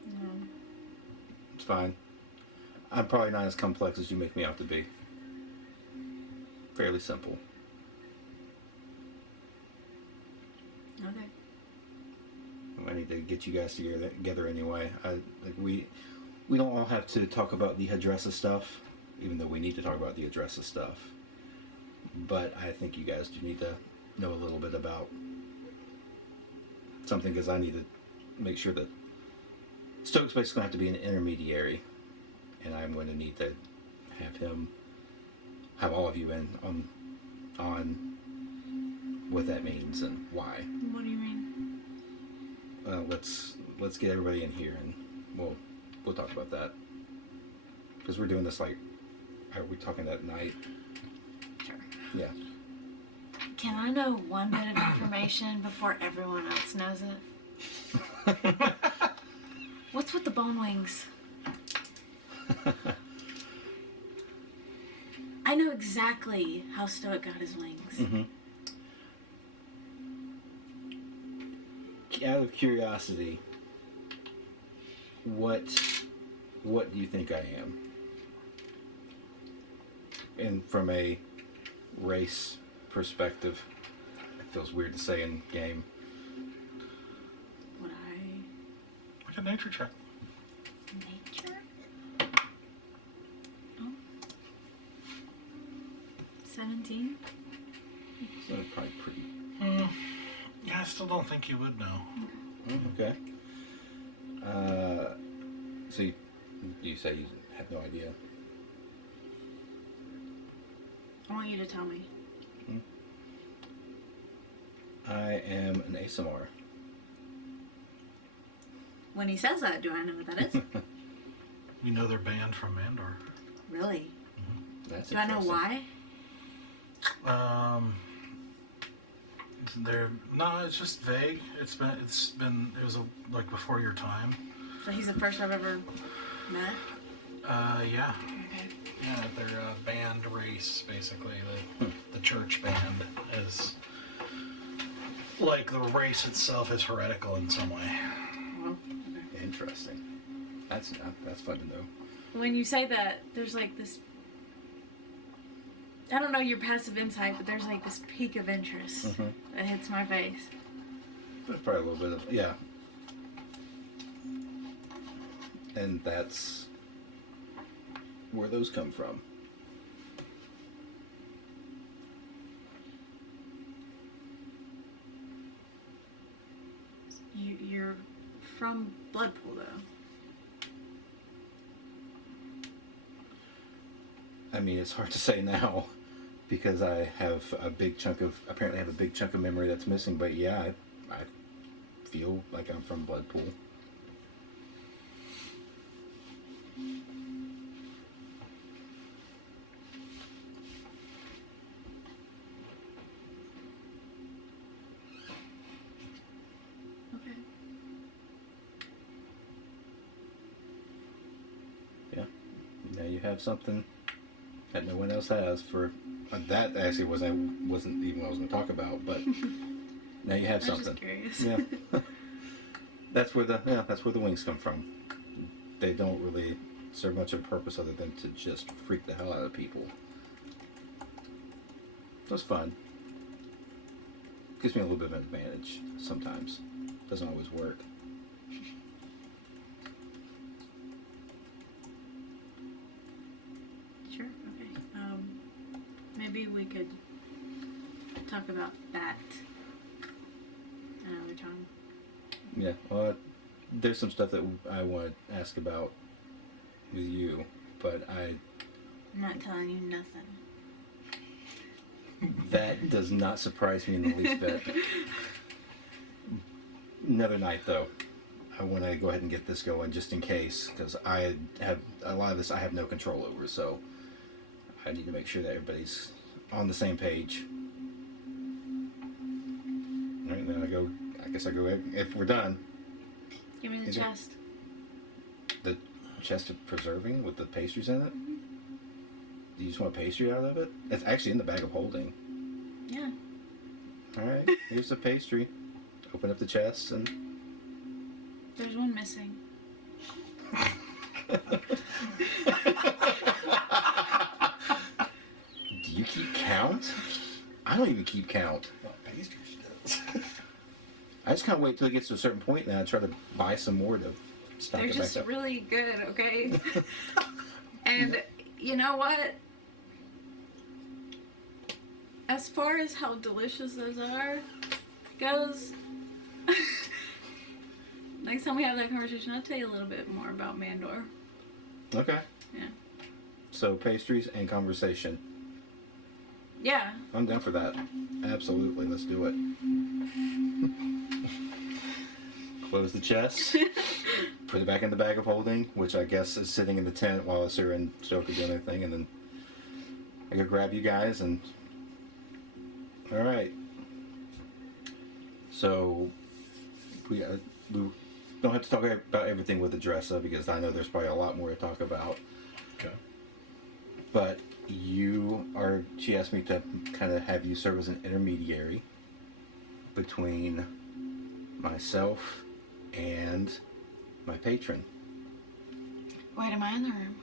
No. it's fine. I'm probably not as complex as you make me out to be. Fairly simple. Okay. I need to get you guys together anyway. We don't all have to talk about the Hadressa stuff, even though we need to talk about the Hadressa stuff. But I think you guys do need to know a little bit about something, because I need to make sure that Stokes basically going to have to be an intermediary, and I'm going to need to have all of you in on what that means and why. What do you mean? Let's get everybody in here, and we'll talk about that, because we're doing this like, are we talking at night? Sure. Yeah. Can I know one bit of information before everyone else knows it? What's with the bone wings? I know exactly how Stoic got his wings. Mm-hmm. Out of curiosity, what do you think I am? And from a race perspective, it feels weird to say in game. Would I... Like a nature check. Nature? Oh. 17? So probably pretty. Yeah, I still don't think you would know. Okay. So you say you have no idea? I want you to tell me. I am an ASMR. When he says that, do I know what that is? You know they're banned from Mandor. Really? That's Do I know why? It's just vague. It was like before your time. So he's the first I've ever met? Yeah. Okay. Yeah, they're a banned race, basically. The church band is, like, the race itself is heretical in some way. Well, okay. Interesting. That's fun to know. When you say that, there's like this... I don't know your passive insight, but there's like this peak of interest that hits my face. There's probably a little bit of, yeah. And that's where those come from. You're from Bloodpool, though. I mean, it's hard to say now because I have apparently have a big chunk of memory that's missing, but yeah, I feel like I'm from Bloodpool. Okay. Yeah. Now you have something that no one else has for that actually wasn't even what I was going to talk about, but now you have I was something. just curious. Yeah. That's where the wings come from. They don't really serve much of a purpose other than to just freak the hell out of people. So it's fun. Gives me a little bit of an advantage sometimes. Doesn't always work. Sure. Okay. Maybe we could talk about that another time. Yeah. Well, there's some stuff that I want to ask about with you, but I'm not telling you nothing. that does not surprise me in the least bit. Another night, though. I want to go ahead and get this going just in case, because I have a lot of this I have no control over, so I need to make sure that everybody's on the same page. All right, then I guess I go, if we're done, Give me the Is it- chest. the chest of preserving with the pastries in it. Do you just want pastry out of it? It's actually in the bag of holding. Yeah. All right, here's the pastry. Open up the chest and... There's one missing. Do you keep count? I don't even keep count. Well, pastry does. I just kind of wait till it gets to a certain point, and then I try to buy some more to stock They're it back just up. really good, okay? And you know what? As far as how delicious those are goes, next time we have that conversation, I'll tell you a little bit more about Mandor. Okay. Yeah. So pastries and conversation. Yeah. I'm down for that. Absolutely. Let's do it. Close the chest. Put it back in the bag of holding, which I guess is sitting in the tent while Asura and Stoke are doing their thing, and then I go grab you guys and... Alright. So, we don't have to talk about everything with Adressa, because I know there's probably a lot more to talk about. Okay. But she asked me to kind of have you serve as an intermediary between myself and my patron. Wait, am I in the room?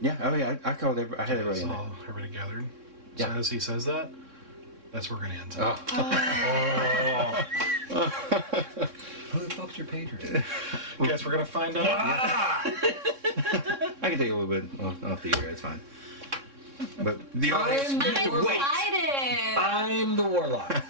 Yeah, oh yeah, I called I had everybody in there. All everybody gathered. Yeah. So as he says that, that's where we're gonna end. Oh. Who the fuck's your patron? Guess we're gonna find out. I can take a little bit off the air, it's fine. But the I'm excited! I'm the warlock.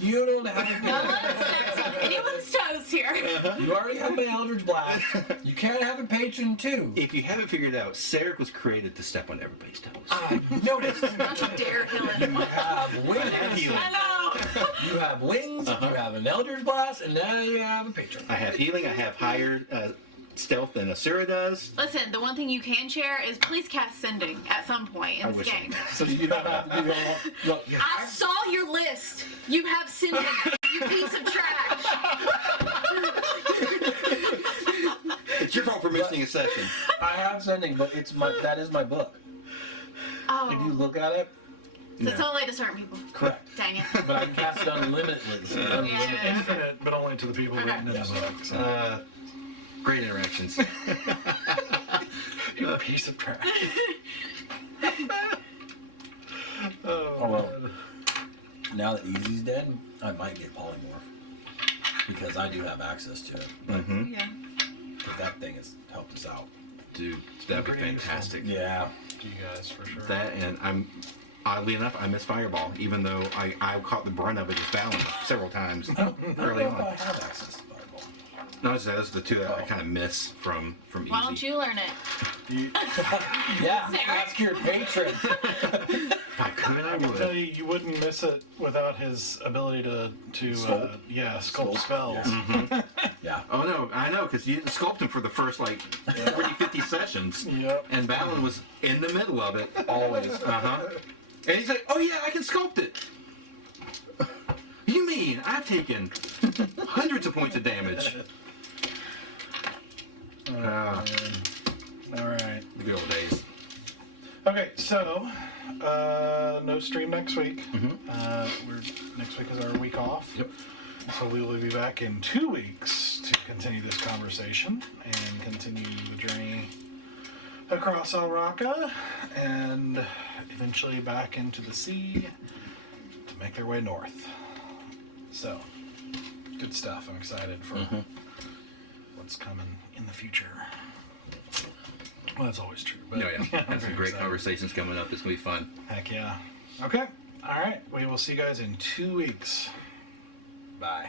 You don't have No a one steps on anyone's toes here. You already have my Eldritch Blast. You can't have a patron too. If you haven't figured it out, Sarek was created to step on everybody's toes. I noticed. Don't you dare kill anyone. You have wings. I know. You have wings. Uh-huh. You have an Eldritch Blast, and now you have a patron. I have healing, I have higher stealth than Asura does. Listen, the one thing you can share is please cast Sending at some point in I this wish I game. So you don't have to do all. Look, yeah. I saw your list. You have Sending, you piece of trash. It's your fault for missing a session. I have sending, but that is my book. Oh, If you look at it, so it's only to certain people. correct. Dang it. But I can cast it unlimitedly. Yeah. Infinite, but only to the people Okay. written in the book. So. Great interactions. You piece of trash. Oh well. Now that Easy's dead, I might get polymorph. because I do have access to it. Mm-hmm. Yeah. Because that thing has helped us out. Dude, that'd be Pretty useful. fantastic. Yeah. To you guys for sure. That, and oddly enough, I miss Fireball, even though I caught the brunt of it as Valen several times I don't early know if on. I have access to Fireball. No, those are the two that I kind of miss from Easy. Why don't you learn it? Yeah, Sarah? ask your patron. If I could, I I can tell would. you wouldn't miss it without his ability to Sculpt? sculpt Sculpt, spells. yeah. Mhm. Yeah. Oh no, I know, because you didn't sculpt him for the first 40, 50 sessions. Yep. And Valen was in the middle of it. Always. Uh-huh. And he's like, oh yeah, I can sculpt it. You mean I've taken hundreds of points of damage? All right. The good old days. Okay, so no stream next week. Mm-hmm. Next week is our week off. Yep. So we will be back in 2 weeks to continue this conversation and continue the journey across Raka and eventually back into the sea to make their way north. So, good stuff. I'm excited for what's coming in the future. Well, that's always true. But Oh yeah, I'm have some very great excited. conversations coming up. It's gonna be fun. Heck yeah. Okay. All right. We will see you guys in 2 weeks. Bye.